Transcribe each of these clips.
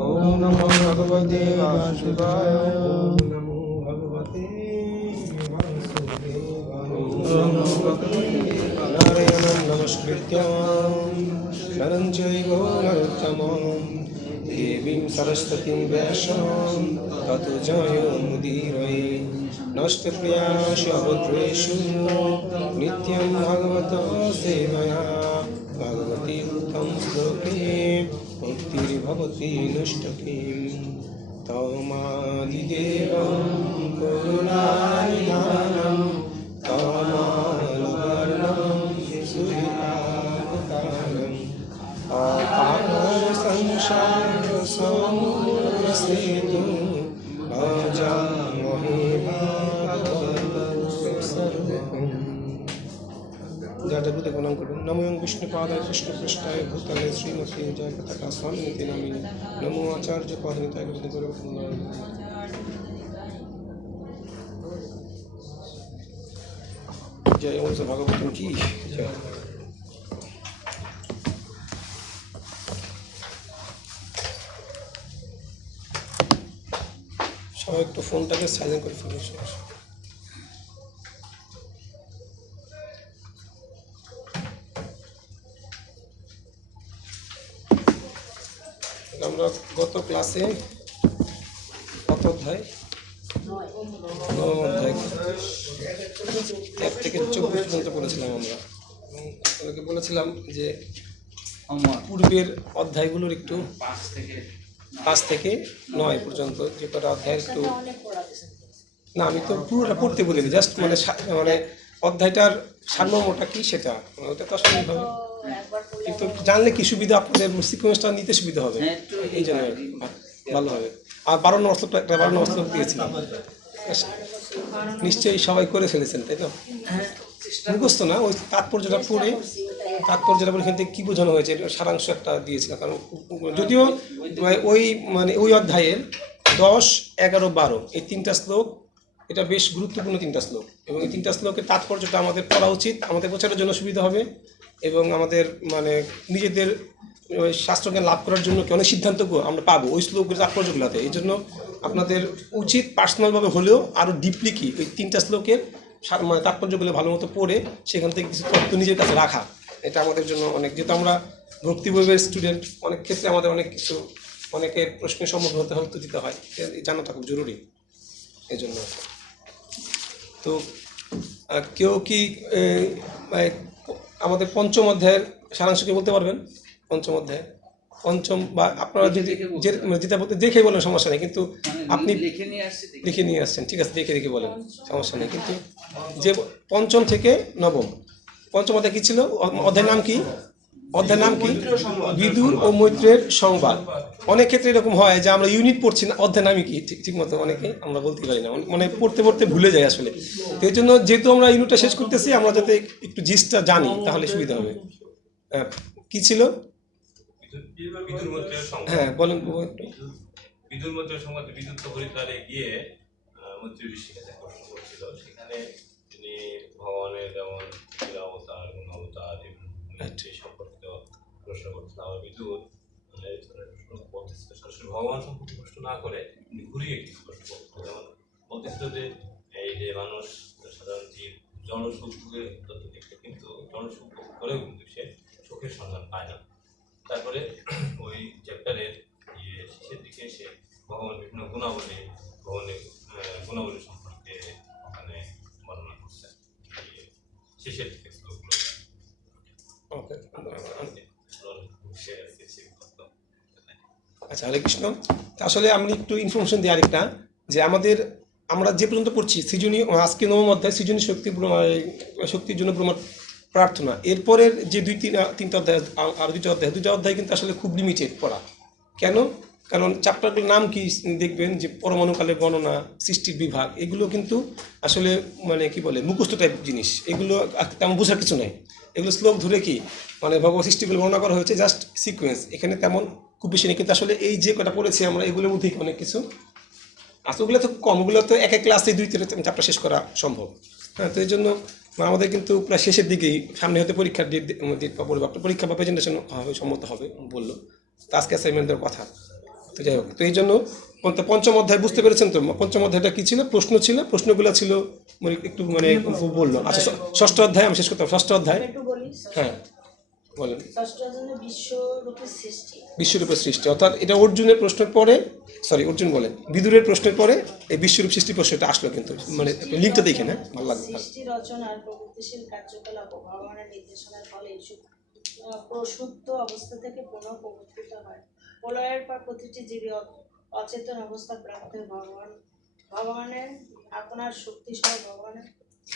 ओम नमो भगवते वासुदेवाय। ओम नमो भगवते वासुदेवाय। ओम नमो भगवते नारायणं नमस्कृत्यं नरं चैव नरोत्तमं देवीं सरस्वतीं व्यासं ततो जयमुदीरये। नष्टप्रियासु भद्रेषु नित्यं भगवतो सेवया भगवती उत्तम श्लोके भक्तिर्भवति नष्टकीं तमादिदेवं करुणानिधानं कमलवर्णं सूर्यावतारम् अपार संसारसमुद्रसेतुं भजामहे भगवत्सर्वम्। जातभूते गुणं कुरु नमो विष्णुपादाय कृष्णपृष्ठाय भूतले श्रीमती जय पताका स्वामिनिति नामिने नमो आचार्य पादनिताय गुरुदेव जय ओम से भगवतम की जय। সবাই একটু ফোনটাকে সাইলেন্ট করে ফেলুন। আমরা গত ক্লাসে কত অধ্যায়? 9 অধ্যায় 1 থেকে 24 পর্যন্ত পড়েছিলাম আমরা। আপনাকে বলেছিলাম যে পূর্বের অধ্যায়গুলোর একটু 5 থেকে 9 পর্যন্ত যে কটা অধ্যায় একটু না, আমি তো পুরোটা পড়তে বলিনি, জাস্ট মানে অধ্যায়টার সারমর্মটা কি সেটা, ওটা তো আসলে হবে কিন্তু জানলে কি সুবিধা, আপনাদের সিকোয়েন্সটা নিতে সুবিধা হবে, এই জন্য ভালো হবে। আর 12 নম্বর শ্লোকটা, একটা 12 নম্বর শ্লোক দিয়েছিলাম, নিশ্চয়ই সবাই করে ফেলেছেন তাই তো? মুখস্থ না, ওই তাৎপর্যটা পড়ে এখান থেকে কী বোঝানো হয়েছে সারাংশ একটা দিয়েছিলাম। কারণ যদিও ওই অধ্যায়ের 10, 11, 12 এই 3টা শ্লোক, এটা বেশ গুরুত্বপূর্ণ 3টা শ্লোক, এবং এই 3টা শ্লোকের তাৎপর্যটা আমাদের পড়া উচিত, আমাদের বোঝার জন্য সুবিধা হবে, এবং আমাদের নিজেদের শাস্ত্রজ্ঞান লাভ করার জন্য অনেক সিদ্ধান্ত আমরা পাবো ওই শ্লোকের তাৎপর্যগুলোতে। এই জন্য আপনাদের উচিত পার্সোনালভাবে হলেও আরও ডিপলি কি ওই 3টা শ্লোকের তাৎপর্যগুলো ভালো মতো পড়ে সেখান থেকে কিছু তথ্য নিজের কাছে রাখা। এটা আমাদের জন্য অনেক, যেহেতু আমরা ভক্তি বইয়ের স্টুডেন্ট, অনেক ক্ষেত্রে আমাদের অনেক কিছু অনেকের প্রশ্নের সম্মুখীন হতে হয়, উত্তর দিতে হয়, জানাটা খুব জরুরি। এই জন্য তো কেউ কি আমাদের 5ম অধ্যায়ের সারাংশ কি বলতে পারবেন? 5ম অধ্যায়, 5ম বা আপনারা যদি যেটা বলতে দেখে বলেন সমস্যা নেই, কিন্তু আপনি লিখে নিয়ে আসছেন, ঠিক আছে, দেখে বলেন সমস্যা নেই, কিন্তু যে 5ম থেকে 9ম 5ম অধ্যায় কী ছিল? অধ্যায়ের নাম কি? বিদুর ও মৈত্রের সংবাদ। অনেক ক্ষেত্রে এরকম হয় যে আমরা ইউনিট পড়ছি না, অধ্যায় নামই কি ঠিক মতো অনেকে আমরা বলতে পারি না, পড়তে ভুলে যাই আসলে। এই জন্য যেহেতু আমরা ইউনিটটা শেষ করতেছি, আমরা যাতে একটু জিনিসটা জানি তাহলে সুবিধা হবে। কি ছিল? হ্যাঁ বলেন। বিদুর মৈত্রের সংবাদ। বিদুর তো হরিদ্বারে গিয়ে মৈত্রী ঋষির কাছে প্রশ্ন করছিল, সেখানে তিনি ভগবানের যেমন অবতার, গুণ অবতার এই সম্পর্কিত প্রশ্ন করছিল। আবার বিদুর বলতেছিল সরাসরি ভগবান সম্পর্কে প্রশ্ন না করে তিনি ঘুরিয়ে কিছু প্রশ্ন করছিল। যেমন বলতেছিল যে এই যে মানুষ সাধারণ জীব জনসুখের তথ্য দেখতে, কিন্তু জনসুখ করেও কিন্তু সে সুখের সন্ধান পায় না। তারপরে ওই চ্যাপ্টারের শেষের দিকে এসে ভগবান বিভিন্ন গুণাবলী সম্পর্কে ওখানে বর্ণনা করছে শেষের দিকে শ্লোকগুলো। আচ্ছা, হরে কৃষ্ণ। আসলে আমি একটু ইনফরমেশন দিই আরেকটা, যে আমরা যে পর্যন্ত পড়ছি সৃজনী, আজকে 9ম অধ্যায় সৃজনী শক্তির জন্য প্রার্থনা। এরপরের যে 2-3টা অধ্যায় আর 2টা অধ্যায় কিন্তু আসলে খুব লিমিটেড পড়া। কেন? কারণ চ্যাপ্টারগুলোর নাম কি দেখবেন যে পরমাণুকালের গণনা, সৃষ্টির বিভাগ, এগুলো কিন্তু আসলে কি বলে মুখস্থ টাইপ জিনিস, এগুলো তেমন বোঝার কিছু নাই। এগুলো শ্লোক ধরে কি ভগবত সৃষ্টিগুলো বর্ণনা করা হয়েছে, জাস্ট সিকোয়েন্স, এখানে তেমন খুব বেশি নেই। কিন্তু আসলে এই যে কটা পড়েছি আমরা, এগুলোর মধ্যে অনেক কিছু আসলে, ওগুলো তো কম, ওগুলো তো এক ক্লাসে 2-3 চ্যাপ্টার শেষ করা সম্ভব। হ্যাঁ, তো এই জন্য আমাদের কিন্তু প্রায় শেষের দিকেই, সামনে হতে পরীক্ষার ডেট পড়বে, আপনার পরীক্ষা বা প্রেজেন্টেশন হবে, সম্মত হবে বললো, তো আজকে অ্যাসাইনমেন্ট দেওয়ার কথা। তো তো যাই হোক, তো এই জন্য পঞ্চম অধ্যায় বুঝতে পেরেছেন তো? পঞ্চম অধ্যায়টা কি ছিল? প্রশ্ন ছিল, প্রশ্নগুলো ছিল মানে একটু মানে বললো। আচ্ছা, ষষ্ঠ অধ্যায় আমি শেষ করতে হবে। ষষ্ঠ অধ্যায়, একটু বলি। হ্যাঁ বলেন। ষষ্ঠ অধ্যায়ে বিশ্বরূপের সৃষ্টি। বিশ্বরূপের সৃষ্টি, অর্থাৎ এটা অর্জুনের প্রশ্নের পরে, সরি অর্জুন বলেন, বিদুরের প্রশ্নের পরে এই বিশ্বরূপ সৃষ্টি প্রশ্নটা আসলো, কিন্তু মানে লিঙ্কটা দেখে না, ভালো লাগবে। সৃষ্টি রচনার প্রগতিশীল কার্যকলাপ ও ভগবানের নির্দেশনার ফলে প্রসূপ্ত অবস্থা থেকে পুনঃ প্রবর্তিত হয়। প্রলয়ের পর প্রতিটি জীবী অচেতন অবস্থা প্রাপ্ত হয়ে ভগবানের আপনার শক্তি সহ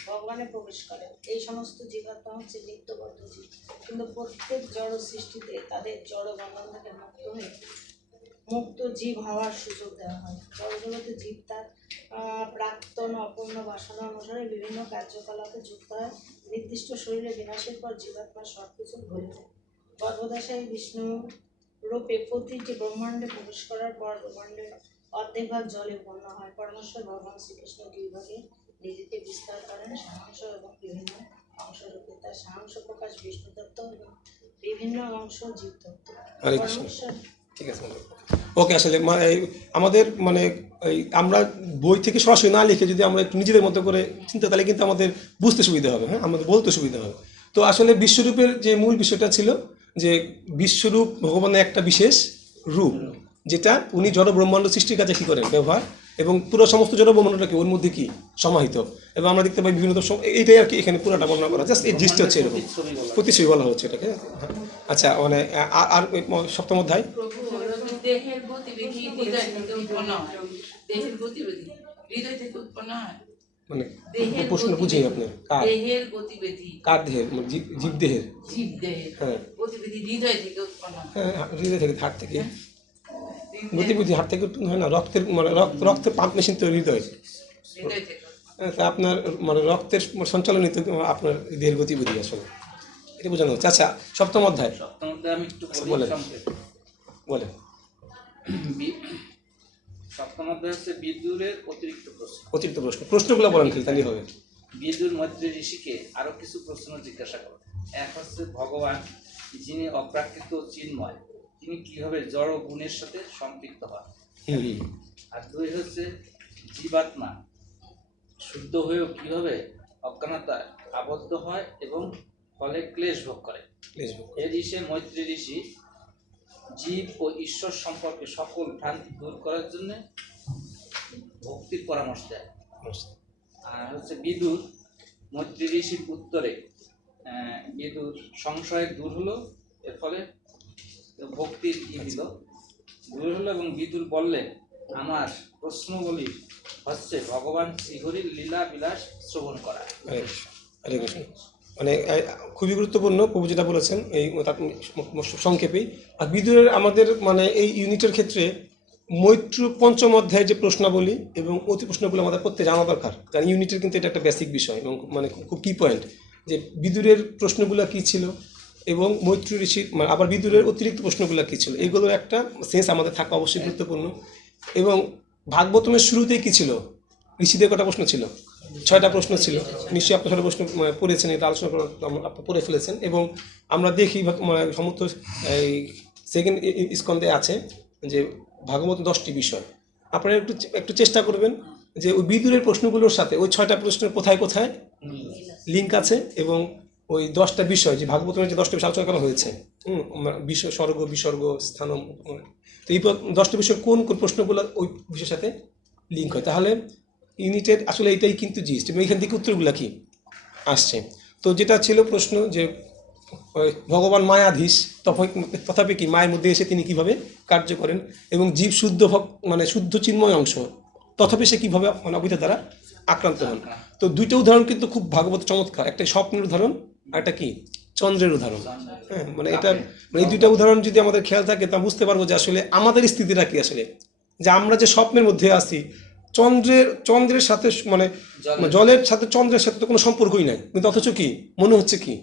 ভগবানে প্রবেশ করে। এই সমস্ত জীবাত্মা হচ্ছে নিত্যবদ্ধ জীব, কিন্তু প্রত্যেক জড় সৃষ্টিতে তাদের জড় বন্ধন থেকে মুক্ত জীব হওয়ার সুযোগ দেওয়া হয়। জড়জগতে জীব তার প্রাক্তন অপূর্ণ বাসনা অনুসারে বিভিন্ন কার্যকলাপে যুক্ত হয়। নির্দিষ্ট শরীরে বিনাশের পর জীবাত্মার সব কিছু ভুলে যায়। গর্ভদশায় বিষ্ণু রূপে প্রতিটি ব্রহ্মাণ্ডে প্রবেশ করার পর ব্রহ্মাণ্ডের অর্ধেক ভাগ জলে পূর্ণ হয়। পরমেশ্বর ভগবান শ্রীকৃষ্ণ দুই ভাগে নিজেকে বিস্তার করেন, সাহাংস এবং বিভিন্ন অংশ রূপে। তার সাহাংস প্রকাশ বিষ্ণু তত্ত্ব এবং বিভিন্ন অংশ জীব তত্ত্ব। ঠিক আছে, ওকে। আসলে আমাদের মানে আমরা বই থেকে সরাসরি না লিখে যদি আমরা একটু নিজেদের মতো করে চিন্তা, তাহলে কিন্তু আমাদের বুঝতে সুবিধা হবে, হ্যাঁ, আমাদের বলতে সুবিধা হবে। তো আসলে বিশ্বরূপের যে মূল বিষয়টা ছিল যে বিশ্বরূপ ভগবানের একটা বিশেষ রূপ, যেটা উনি জড় ব্রহ্মাণ্ড সৃষ্টির কাজে কী করেন ব্যবহার, এবং পুরো সমস্ত জড় ব্রহ্মাণ্ডটাকে ওর মধ্যে কি সমাহিত। এবং আমরা দেখতে পাই বিভিন্ন এইটাই আর কি এখানে পুরোটা বর্ণনা করা, জাস্ট এই জিনিসটা হচ্ছে এরকম প্রতিচ্ছবি বলা হচ্ছে এটাকে। আচ্ছা, মানে আর সপ্তম অধ্যায়, দেহের গতিবিধি হৃদয় থেকে উৎপন্ন হয়। দেহের গতিবিধি হৃদয় থেকে উৎপন্ন হয়। মানে প্রশ্ন বুঝি আপনি দেহের গতিবিধি কার দেহের, মানে জীব দেহের, জীব দেহের হ্যাঁ গতিবিধি হৃদয় থেকে উৎপন্ন হয়। হ্যাঁ, হৃদয় থেকে, হাড় থেকে গতিবিধি, হাড় থেকে উৎপন্ন হয় না, রক্তের মানে রক্তের পাম্প মেশিন তো হৃদয়। হৃদয় থেকে তা আপনার মানে রক্তের সঞ্চালনিত আপনার দেহের গতিবিধি আসলে এটা বোঝানো হচ্ছে। আচ্ছা, সপ্তম অধ্যায়, সপ্তম অধ্যায় আমি একটু বলেন। বলেন। সপ্তম অধ্যায় হচ্ছে বিদুরের অতিরিক্ত প্রশ্ন। প্রশ্নগুলো বলেন, তাহলে হবে। বিদুর মৈত্রী ঋষিকে আরো কিছু প্রশ্ন জিজ্ঞাসা করেন। এক হচ্ছে ভগবান যিনি অপ্রাকৃত চিন্ময়, তিনি কিভাবে জড় গুণের সাথে সম্পৃক্ত হন। আর দুই হচ্ছে জীবাত্মা শুদ্ধ হয়েও কিভাবে অজ্ঞানতায় আবদ্ধ হয় এবং ফলে ক্লেশ ভোগ করে। এর ঋষি মৈত্রী ঋষি জীব ও ঈশ্বর সম্পর্কে সকল ভ্রান্তি দূর করার জন্য ভক্তির পরামর্শ দেয়। আর হচ্ছে বিদুর মৈত্রী ঋষির উত্তরে বিদুর সংশয় দূর হলো, এর ফলে ভক্তির দূর হলো, এবং বিদুর বললেন আমার প্রশ্নগুলি হচ্ছে ভগবান শ্রীহরির লীলা বিলাস শ্রবণ করা। মানে খুবই গুরুত্বপূর্ণ প্রভু যেটা বলেছেন এই সংক্ষেপেই। আর বিদুরের আমাদের মানে এই ইউনিটের ক্ষেত্রে মৈত্র পঞ্চম অধ্যায়ের যে প্রশ্নাবলী এবং অতি প্রশ্নগুলো আমাদের প্রত্যেক জানা দরকার, কারণ ইউনিটের কিন্তু এটা একটা বেসিক বিষয় এবং মানে খুব কি পয়েন্ট যে বিদুরের প্রশ্নগুলো কী ছিল এবং মৈত্র ঋষির মানে আবার বিদুরের অতিরিক্ত প্রশ্নগুলো কী ছিল, এগুলোর একটা সেন্স আমাদের থাকা অবশ্যই গুরুত্বপূর্ণ। এবং ভাগবতমের শুরুতেই কী ছিল, ঋষিদের কটা প্রশ্ন ছিল? 6টা প্রশ্ন ছিল। নিশ্চয়ই আপনি 6টা প্রশ্ন পড়েছেন, এটা আলোচনা করে আপনি পড়ে ফেলেছেন। এবং আমরা দেখি সমস্ত এই সেকেন্ড স্কন্ধে আছে যে ভাগবত 10টি বিষয়। আপনারা একটু চেষ্টা করবেন যে ওই বিদুরের প্রশ্নগুলোর সাথে ওই 6টা প্রশ্নের কোথায় কোথায় লিঙ্ক আছে, এবং ওই 10টা বিষয় যে ভাগবতের যে 10টা বিষয় আলোচনা করা হয়েছে, বিষয় স্বর্গ বিসর্গ স্থানম, তো এই 10টা বিষয় কোন কোন প্রশ্নগুলো ওই বিষয়ের সাথে লিঙ্ক হয়, তাহলে ইউনিটের আসলে এইটাই কিন্তু জিস্ট। এবং এইখান থেকে উত্তরগুলো কি আসছে। তো যেটা ছিল প্রশ্ন যে ভগবান মায়াধীশ, তথাপি কি মায়ের মধ্যে এসে তিনি কিভাবে কার্য করেন, এবং জীব শুদ্ধ মানে শুদ্ধ চিন্ময় অংশ, তথাপি সে কীভাবে মানে অবিদ্যা দ্বারা আক্রান্ত হন। তো দুইটা উদাহরণ কিন্তু খুব ভাগবত চমৎকার, একটা স্বপ্নের উদাহরণ আর একটা কি চন্দ্রের উদাহরণ। হ্যাঁ, মানে এটা মানে এই দুইটা উদাহরণ যদি আমাদের খেয়াল থাকে তা বুঝতে পারবো যে আসলে আমাদের স্থিতিটা কি, আসলে যে আমরা যে স্বপ্নের মধ্যে আছি, চন্দ্রের সাথে মানে জলের সাথে চন্দ্রের সাথে তো কোনো সম্পর্কই নাই, কিন্তু অথচ কি মনে হচ্ছে কি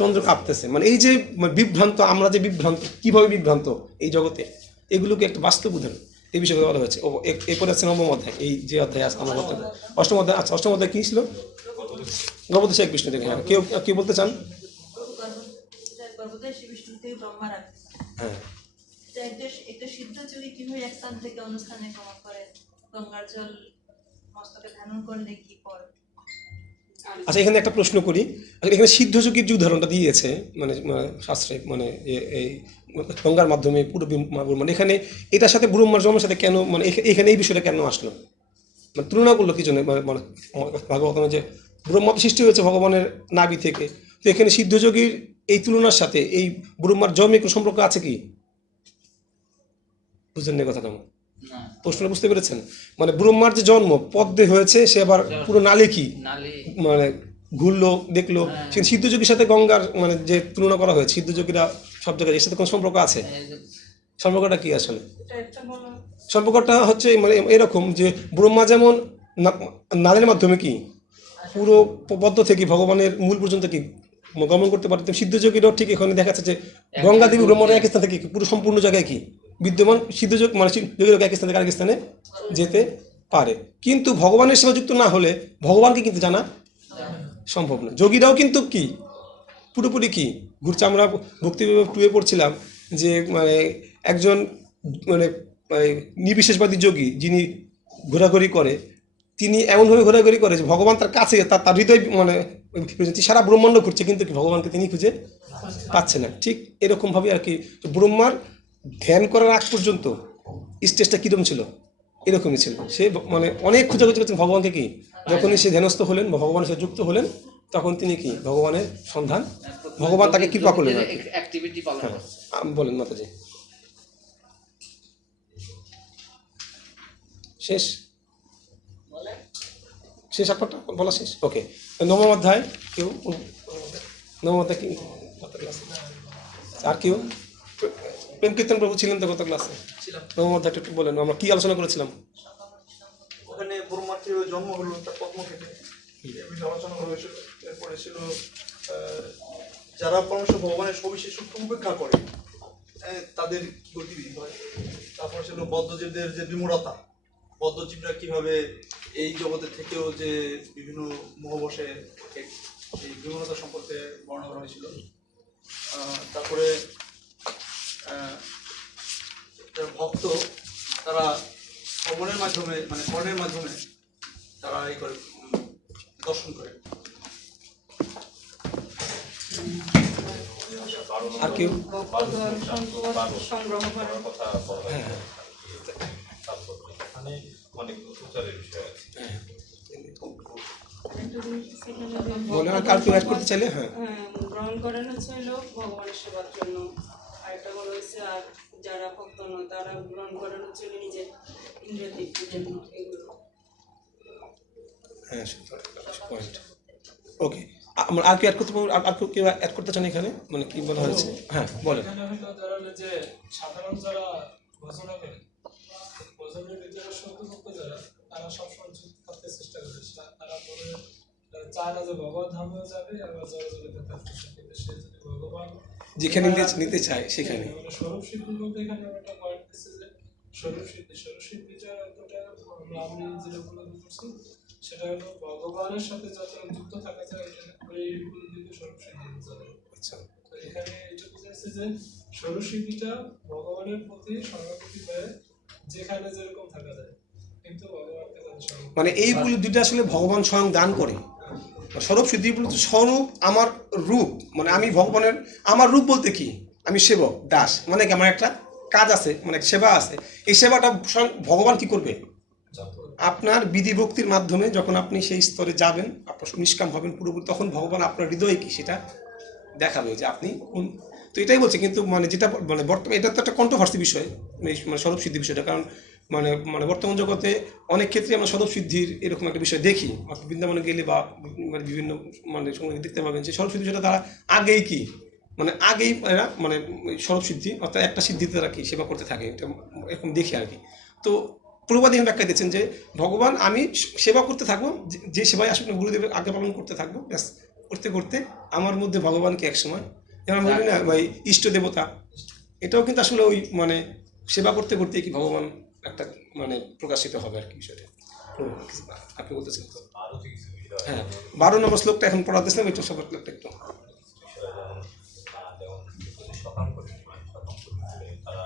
চন্দ্র কাঁপতেছে। মানে এই যে বিভ্রান্ত, আমরা যে বিভ্রান্ত, কিভাবে বিভ্রান্ত এই জগতে, এগুলোকে একটা বাস্তব উদাহরণ এই বিষয়ে বলা হয়েছে। এরপরে আছে নবম অধ্যায়, এই যে অধ্যায় আছে আমরা অষ্টম অধ্যায়। আচ্ছা, অষ্টম অধ্যায় কি ছিল? গর্ভদশা এক বিষ্ণু থেকে। হ্যাঁ, কেউ বলতে চান? হ্যাঁ, একটা সিদ্ধ যোগী কিভাবে এক স্থান থেকে অন্য স্থানে গমন করে? গঙ্গার জল মস্তকে ধারণ করলে কি ফল? আচ্ছা, এখানে একটা প্রশ্ন করি। এখানে সিদ্ধ যোগীর যে উদাহরণটা দিয়েছে মানে শাস্ত্রে, মানে এই গঙ্গার মাধ্যমে পুরো ব্রহ্মাণ্ড, এখানে এটার সাথে ব্রহ্মার জন্মের সাথে কেন, মানে এখানে এই বিষয়টা কেন আসলো, মানে তুলনা করলো কি জন্য? মানে ভাগবতমে যে ব্রহ্মা সৃষ্টি হয়েছে ভগবানের নাভি থেকে, তো এখানে সিদ্ধ যোগীর এই তুলনার সাথে এই ব্রহ্মার জন্মে কোনো সম্পর্ক আছে কি? বুঝলেন না কথাটা? না, প্রশ্নটা বুঝতে পেরেছেন? মানে ব্রহ্মার যে জন্ম পদ্মে হয়েছে, সে আবার পুরো নালে কি নালে মানে ঘুরলো দেখলো, সেখানে সিদ্ধযোগীর সাথে গঙ্গার মানে যে তুলনা করা হয়েছে, সিদ্ধযোগীরা সব জায়গায়, এর সাথে কোনো সম্পর্ক আছে? সম্পর্কটা কি আসলে? সম্পর্কটা হচ্ছে মানে এরকম যে ব্রহ্মা যেমন নালের মাধ্যমে কি পুরো পদ্ম থেকে ভগবানের মূল পর্যন্ত কি গমন করতে পারে, সিদ্ধযোগীরাও ঠিক এখানে দেখা যাচ্ছে যে গঙ্গা দেবী ব্রহ্মার এক স্থান থেকে পুরো সম্পূর্ণ জায়গায় কি বিদ্যমান, সিদ্ধযোগ মানে সিদ্ধযোগীরা এক স্থান থেকে আরেক স্থানে যেতে পারে। কিন্তু ভগবানের সেবা যুক্ত না হলে ভগবানকে কিন্তু জানা সম্ভব না। যোগীরাও কিন্তু কি পুরোপুরি কি ঘুরছে। আমরা ভক্তি টুয়ে পড়ছিলাম যে মানে একজন মানে নির্বিশেষবাদী যোগী যিনি ঘোরাঘুরি করে, তিনি এমনভাবে ঘোরাঘুরি করে যে ভগবান তার কাছে, তার হৃদয় মানে সারা ব্রহ্মাণ্ড ঘুরছে, কিন্তু কি ভগবানকে তিনি খুঁজে পাচ্ছে না। ঠিক এরকমভাবে আর কি ব্রহ্মার ধ্যান করার আগ পর্যন্ত স্টেজটা কীরকম ছিল, এরকমই ছিল। সে মানে অনেক খুঁজাখুঁজি করছেন ভগবানকে, কি যখনই সে ধ্যানস্থ হলেন বা ভগবানের সাথে যুক্ত হলেন, তখন তিনি কি ভগবানের সন্ধান, ভগবান তাকে কৃপা করলেন। অ্যাক্টিভিটি পালন হ্যাঁ, করছে। বলেন মাতাজি। শেষ শেষ আপনারটা বলা শেষ? ওকে, নবম অধ্যায় কেউ? নবম অধ্যায় কি কত ক্লাস? আর কেউ? প্রেম কীর্তন প্রভু ছিলেন তো কত ক্লাসে? নবম অধ্যায়টা একটু বলেন, আমরা কি আলোচনা করেছিলাম? ওখানে ব্রহ্মার কিভাবে জন্ম হলো, তার পদ্ম থেকে এই বিষয়ে আলোচনা করা হয়েছিল। এরপরে ছিল যারা পরমেশ্বর ভগবানের সবিশেষ সূক্ষ্ম উপেক্ষা করে তাদের কি গতিবিধি হয়। তারপর ছিল বদ্ধজীবদের যে বিমূঢ়তা, বদ্ধজীবরা কিভাবে এই জগতে থেকেও যে বিভিন্ন মোহবশে এই বিমূঢ়তা সম্পর্কে বর্ণনা করা হয়েছিল। তারপরে ভক্ত তারা শ্রবণের মাধ্যমে, মানে কর্ণের মাধ্যমে তারা এই করে দর্শন করে। আর কেউ? সংগ্রহ করে। কথা বলা হয়। এখানে অনেক প্রচারের বিষয় আছে। বলেন, আর কার কেউ অ্যাড করতে চাইলে? হ্যাঁ, গ্রহণ করেন হচ্ছিল ভগবানের সেবার জন্য, আরেকটা বলা হয়েছে আর যারা ভক্ত নয় তারা গ্রহণ করেন হচ্ছিল নিজের ইন্দ্রিয় তৃপ্তির জন্য। এগুলো হ্যাঁ, পয়েন্ট। ওকে, আমরা আর কি অ্যাড করতে পারবো? আর কেউ অ্যাড করতে চান এখানে? মানে কি বলা হয়েছে? হ্যাঁ, বলেন। এখানে হয়তো ধরেন যে সাধারণ যারা ভজনা করে, ভজনের ভিতরে সত্যভক্ত যারা, তারা সবসময় যুক্ত থাকতে চেষ্টা করে। তারা মনে চায় না যে ভগবান ধামে যাবে, আবার জড় জগতে থাকতে চায়, কিন্তু সে যদি ভগবান যেখানে নিতে চায় সেখানে। মানে স্বরূপ সিদ্ধির মধ্যে এখানে একটা পয়েন্ট দিচ্ছে যে স্বরূপ সিদ্ধিটা এতটা আমি যেটা উপলব্ধি করছি, সেটা হলো ভগবানের সাথে যত যুক্ত থাকা যায় ওই উপলব্ধিকে স্বরূপ সিদ্ধি যাবে। আচ্ছা, তো এখানে এটা বোঝাচ্ছে যে স্বরূপ সিদ্ধিটা ভগবানের প্রতি সর্বাপতি দেয়, যেখানে যেরকম থাকা যায়, কিন্তু ভগবানকে মানে এই দুইটা আসলে ভগবান স্বয়ং দান করে। স্বরূপ সিদ্ধি বলতে স্বরূপ আমার রূপ, মানে আমি ভগবানের, আমার রূপ বলতে কি আমি সেবক দাস, মানে কি আমার একটা কাজ আছে, মানে সেবা আছে। এই সেবাটা ভগবান কি করবে? আপনার বিধি ভক্তির মাধ্যমে যখন আপনি সেই স্তরে যাবেন, আপনার নিষ্কাম হবেন পুরোপুরি, তখন ভগবান আপনার হৃদয়ে কি সেটা দেখাবে যে আপনি কোন। তো এটাই বলছে, কিন্তু মানে যেটা মানে বর্তমানে এটা তো একটা কন্ট্রোভার্সি বিষয়, মানে স্বরূপ সিদ্ধি বিষয়টা। কারণ মানে মানে বর্তমান জগতে অনেক ক্ষেত্রে আমরা স্বরূপ সিদ্ধির এরকম একটা বিষয় দেখি। আপনি বৃন্দাবনে গেলে বা মানে বিভিন্ন মানে সময় দেখতে পাবেন যে স্বরূপ সিদ্ধি বিষয়টা তারা আগেই কি মানে আগেই এরা মানে স্বরূপ সিদ্ধি অর্থাৎ একটা সিদ্ধিতে তারা কি সেবা করতে থাকে, এটা এরকম দেখি আর কি। তো প্রভুপাদ ব্যাখ্যা দিচ্ছেন যে ভগবান আমি সেবা করতে থাকবো, যে সেবায় আসলে গুরুদেবের আজ্ঞা পালন করতে থাকবো, ব্যাস করতে করতে আমার মধ্যে ভগবানকে এক সময়, যেমন বলি না ভাই ইষ্ট দেবতা, এটাও কিন্তু আসলে ওই মানে সেবা করতে করতে কি ভগবান একটা মানে প্রকাশিত হবে আর কি বিষয়টা। আপনি বলতেছেন তো? আরো কিছু বিষয় আছে। হ্যাঁ, 12 নম্বর শ্লোকটা এখন পড়াতেছিলাম, একটু সবার শ্লোকটা একটু। যেমন সকাম করে তারা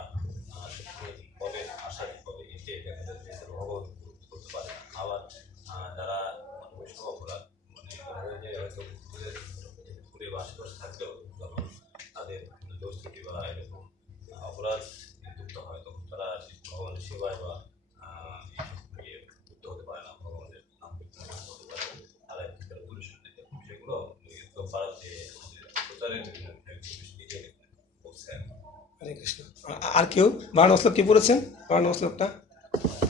নিজে বলছেন। হরে কৃষ্ণ। আর কেউ 12 নম্বর শ্লোক কে পড়েছেন? 12 নম্বর শ্লোকটা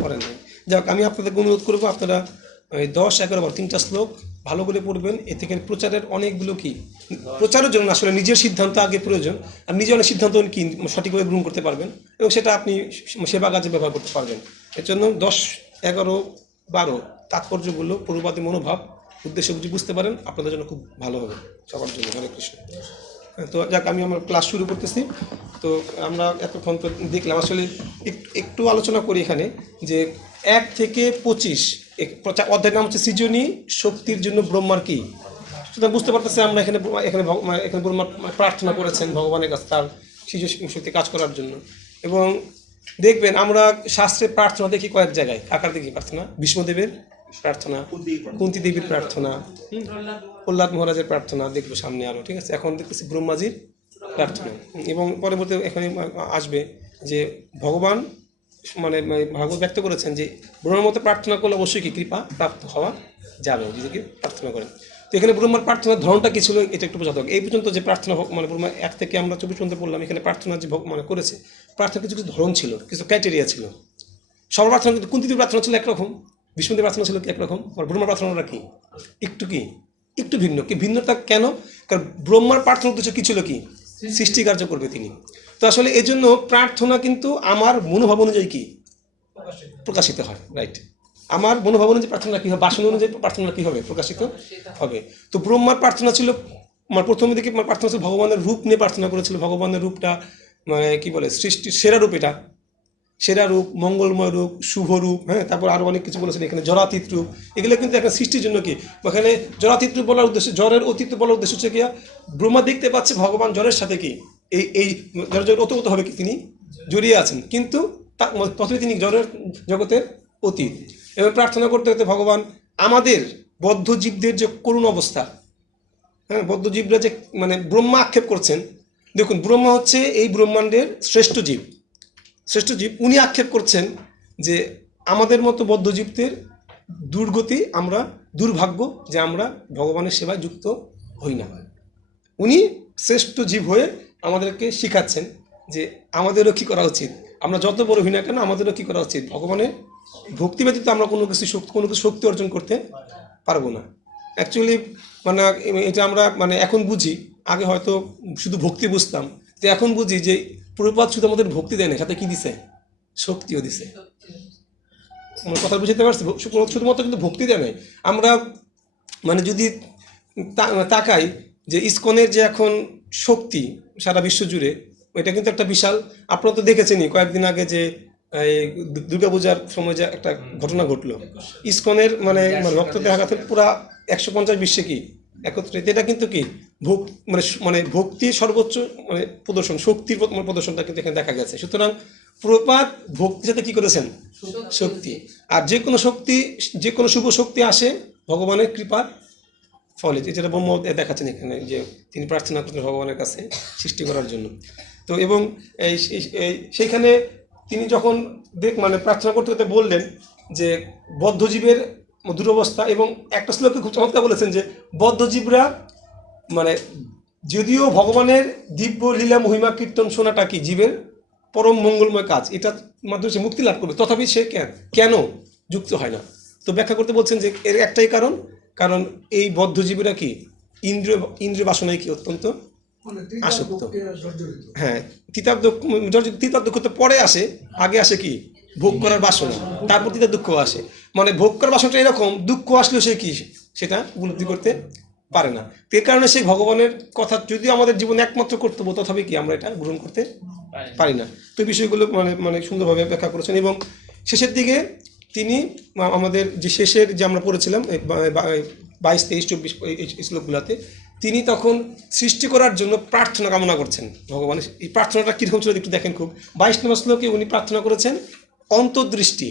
পড়েন নাই। যাক, আমি আপনাদেরকে অনুরোধ করবো আপনারা ওই 10, 11, 12 3টা শ্লোক ভালো করে পড়বেন। এ থেকে প্রচারের অনেকগুলো কি প্রচারের জন্য আসলে নিজের সিদ্ধান্ত আগে প্রয়োজন, আর নিজে অনেক সিদ্ধান্ত কি সঠিকভাবে গ্রহণ করতে পারবেন এবং সেটা আপনি সেবা কাজে ব্যবহার করতে পারবেন। এর জন্য 10, 11, 12 তাৎপর্যগুলো, প্রভুপাদের মনোভাব, উদ্দেশ্য যদি বুঝতে পারেন আপনাদের জন্য খুব ভালো হবে সবার জন্য। হরে কৃষ্ণ। তো যাক, আমি আমার ক্লাস শুরু করতেছি। তো আমরা এতক্ষণ তো দেখলাম, আসলে একটু আলোচনা করি এখানে যে 1 থেকে 25 অধ্যায়ের নাম হচ্ছে সৃজনী শক্তির জন্য ব্রহ্মার কি। সুতরাং বুঝতে পারতেছি আমরা এখানে এখানে ব্রহ্মা প্রার্থনা করেছেন ভগবানের কাছে তার সৃজনী শক্তি কাজ করার জন্য। এবং দেখবেন আমরা শাস্ত্রে প্রার্থনা দেখি কয়েক জায়গায়। কাকার দেখি প্রার্থনা? ভীষ্মদেবের প্রার্থনা, কুন্তী দেবীর প্রার্থনা, প্রহ্লাদ মহারাজের প্রার্থনা দেখবো সামনে আরো। ঠিক আছে, এখন দেখতেছি ব্রহ্মাজির প্রার্থনা। এবং পরবর্তী এখানে আসবে যে ভগবান মানে ভাগবত ব্যক্ত করেছেন যে ব্রহ্মার মতো প্রার্থনা করলে অবশ্যই কি কৃপা প্রাপ্ত হওয়া যাবে যদি কি প্রার্থনা করেন। তো এখানে ব্রহ্মার প্রার্থনার ধরনটা কি ছিল এটা একটু বোঝাতে হবে। এই পর্যন্ত যে প্রার্থনা মানে ব্রহ্মা 1 থেকে আমরা 24 পর্যন্ত বললাম, এখানে প্রার্থনা যে মানে করেছে, প্রার্থনা কিছু কিছু ধরন ছিল, কিছু ক্রাইটেরিয়া ছিল। সবার প্রার্থনা কিন্তু কুন্তীর প্রার্থনা ছিল একরকম, বিষ্ণুদেবের প্রার্থনা ছিল কি একরকম, আর ব্রহ্মার প্রার্থনাটা কি একটু ভিন্ন। কি ভিন্নতা কেন? কারণ ব্রহ্মার প্রার্থনার উদ্দেশ্য কি ছিল? কি সৃষ্টিকার্য করবে তিনি। তো আসলে এই জন্য প্রার্থনা কিন্তু আমার মনোভাব অনুযায়ী কি প্রকাশিত হয়। রাইট, আমার মনোভাব অনুযায়ী প্রার্থনা কি হবে, বাসনা অনুযায়ী প্রার্থনা কি হবে, প্রকাশিত হবে। তো ব্রহ্মার প্রার্থনা ছিল মানে প্রথম দিকে প্রার্থনা ছিল ভগবানের রূপ নিয়ে প্রার্থনা করেছিল। ভগবানের রূপটা মানে কি বলে সৃষ্টির সেরা রূপ, এটা সেরা রূপ, মঙ্গলময় রূপ, শুভ রূপ। হ্যাঁ, তারপর আরও অনেক কিছু বলেছেন এখানে। জরাতীত রূপ, এগুলো কিন্তু একটা সৃষ্টির জন্য কি। এখানে জরাতীত রূপ বলার উদ্দেশ্য, জ্বরের অতীত বলার উদ্দেশ্য হচ্ছে কি ব্রহ্মা দেখতে পাচ্ছে ভগবান জ্বরের সাথে কি এই ওতপ্রোতভাবে কি তিনি জড়িয়ে আছেন, কিন্তু ততই তিনি জ্বরের জগতের অতীত। এবং প্রার্থনা করতে করতে ভগবান আমাদের বদ্ধ জীবদের যে করুণ অবস্থা, হ্যাঁ, বদ্ধ জীবরা যে মানে ব্রহ্মা আক্ষেপ করছেন। দেখুন, ব্রহ্মা হচ্ছে এই ব্রহ্মাণ্ডের শ্রেষ্ঠ জীব, উনি আক্ষেপ করছেন যে আমাদের মতো বদ্ধজীবদের দুর্গতি, আমরা দুর্ভাগ্য যে আমরা ভগবানের সেবায় যুক্ত হই না। উনি শ্রেষ্ঠ জীব হয়ে আমাদেরকে শিখাচ্ছেন যে আমাদেরও কী করা উচিত, আমরা যত বড় হই না কেন আমাদেরও কী করা উচিত, ভগবানের ভক্তি ব্যতীত আমরা কোনো কিছু শক্তি অর্জন করতে পারবো না। অ্যাকচুয়ালি মানে এটা আমরা মানে এখন বুঝি, আগে হয়তো শুধু ভক্তি বুঝতাম, তো এখন বুঝি যে প্রভুপাদ শুধু আমাদের ভক্তি দেয় না, সাথে কি দিছে, শক্তিও দিছে। আমার কথা বুঝতে পারছি, শুধুমাত্র কিন্তু ভক্তি দেয় নাই। আমরা মানে যদি তাকাই যে ইসকনের যে এখন শক্তি সারা বিশ্ব জুড়ে, এটা কিন্তু একটা বিশাল। আপনারা তো দেখেছেনই কয়েকদিন আগে যে দুর্গাপূজার সময় যে একটা ঘটনা ঘটলো, ইসকনের মানে রক্তদেহাঘাতের পুরা 150 বিশ্বে কি একত্রিত। এটা কিন্তু কি মানে ভক্তির সর্বোচ্চ মানে প্রদর্শন, শক্তির প্রদর্শনটা কিন্তু এখানে দেখা গেছে। সুতরাং প্রভুপাদ ভক্তির সাথে কি করেছেন, শক্তি। আর যে কোনো শক্তি, যে কোনো শুভ শক্তি আসে ভগবানের কৃপার ফলে, যেটা ব্রহ্ম দেখাচ্ছেন এখানে যে তিনি প্রার্থনা করতেন ভগবানের কাছে সৃষ্টি করার জন্য। তো এবং সেইখানে তিনি যখন মানে প্রার্থনা করতে করতে বললেন যে বদ্ধজীবের দুরবস্থা, এবং একটা শ্লোকে খুব চমৎকার বলেছেন যে বদ্ধজীবরা মানে যদিও ভগবানের দিব্য লীলা মহিমা কীর্তন শোনাটা কি জীবের পরম মঙ্গলময় কাজ, এটার মাধ্যমে সে মুক্তি লাভ করবে, তথাপি সে কেন যুক্ত হয় না। তো ব্যাখ্যা করতে বলছেন যে এর একটাই কারণ এই বদ্ধজীবীরা কি ইন্দ্রিয় বাসনায় কি অত্যন্ত আসক্ত। হ্যাঁ, তিতার দুঃখ তো পরে আসে, আগে আসে কি ভোগ করার বাসনা, তারপর তিতার দুঃখ আসে। মানে ভোগ করার বাসনাটা এরকম, দুঃখ আসলেও সে কি সেটা উপলব্ধি করতে পারে না। এর কারণে সেই ভগবানের কথা যদিও আমাদের জীবনে একমাত্র কর্তব্য, তথাপি কি আমরা এটা গ্রহণ করতে পারি না। তো বিষয়গুলো মানে সুন্দরভাবে ব্যাখ্যা করেছেন। এবং শেষের দিকে তিনি আমাদের যে শেষের যে আমরা পড়েছিলাম 22, 23, 24 এই শ্লোকগুলোতে, তিনি তখন সৃষ্টি করার জন্য প্রার্থনা কামনা করছেন ভগবানের। এই প্রার্থনাটা কীরকম ছিল একটু দেখেন। খুব 22 নম্বর শ্লোকে উনি প্রার্থনা করেছেন অন্তর্দৃষ্টি।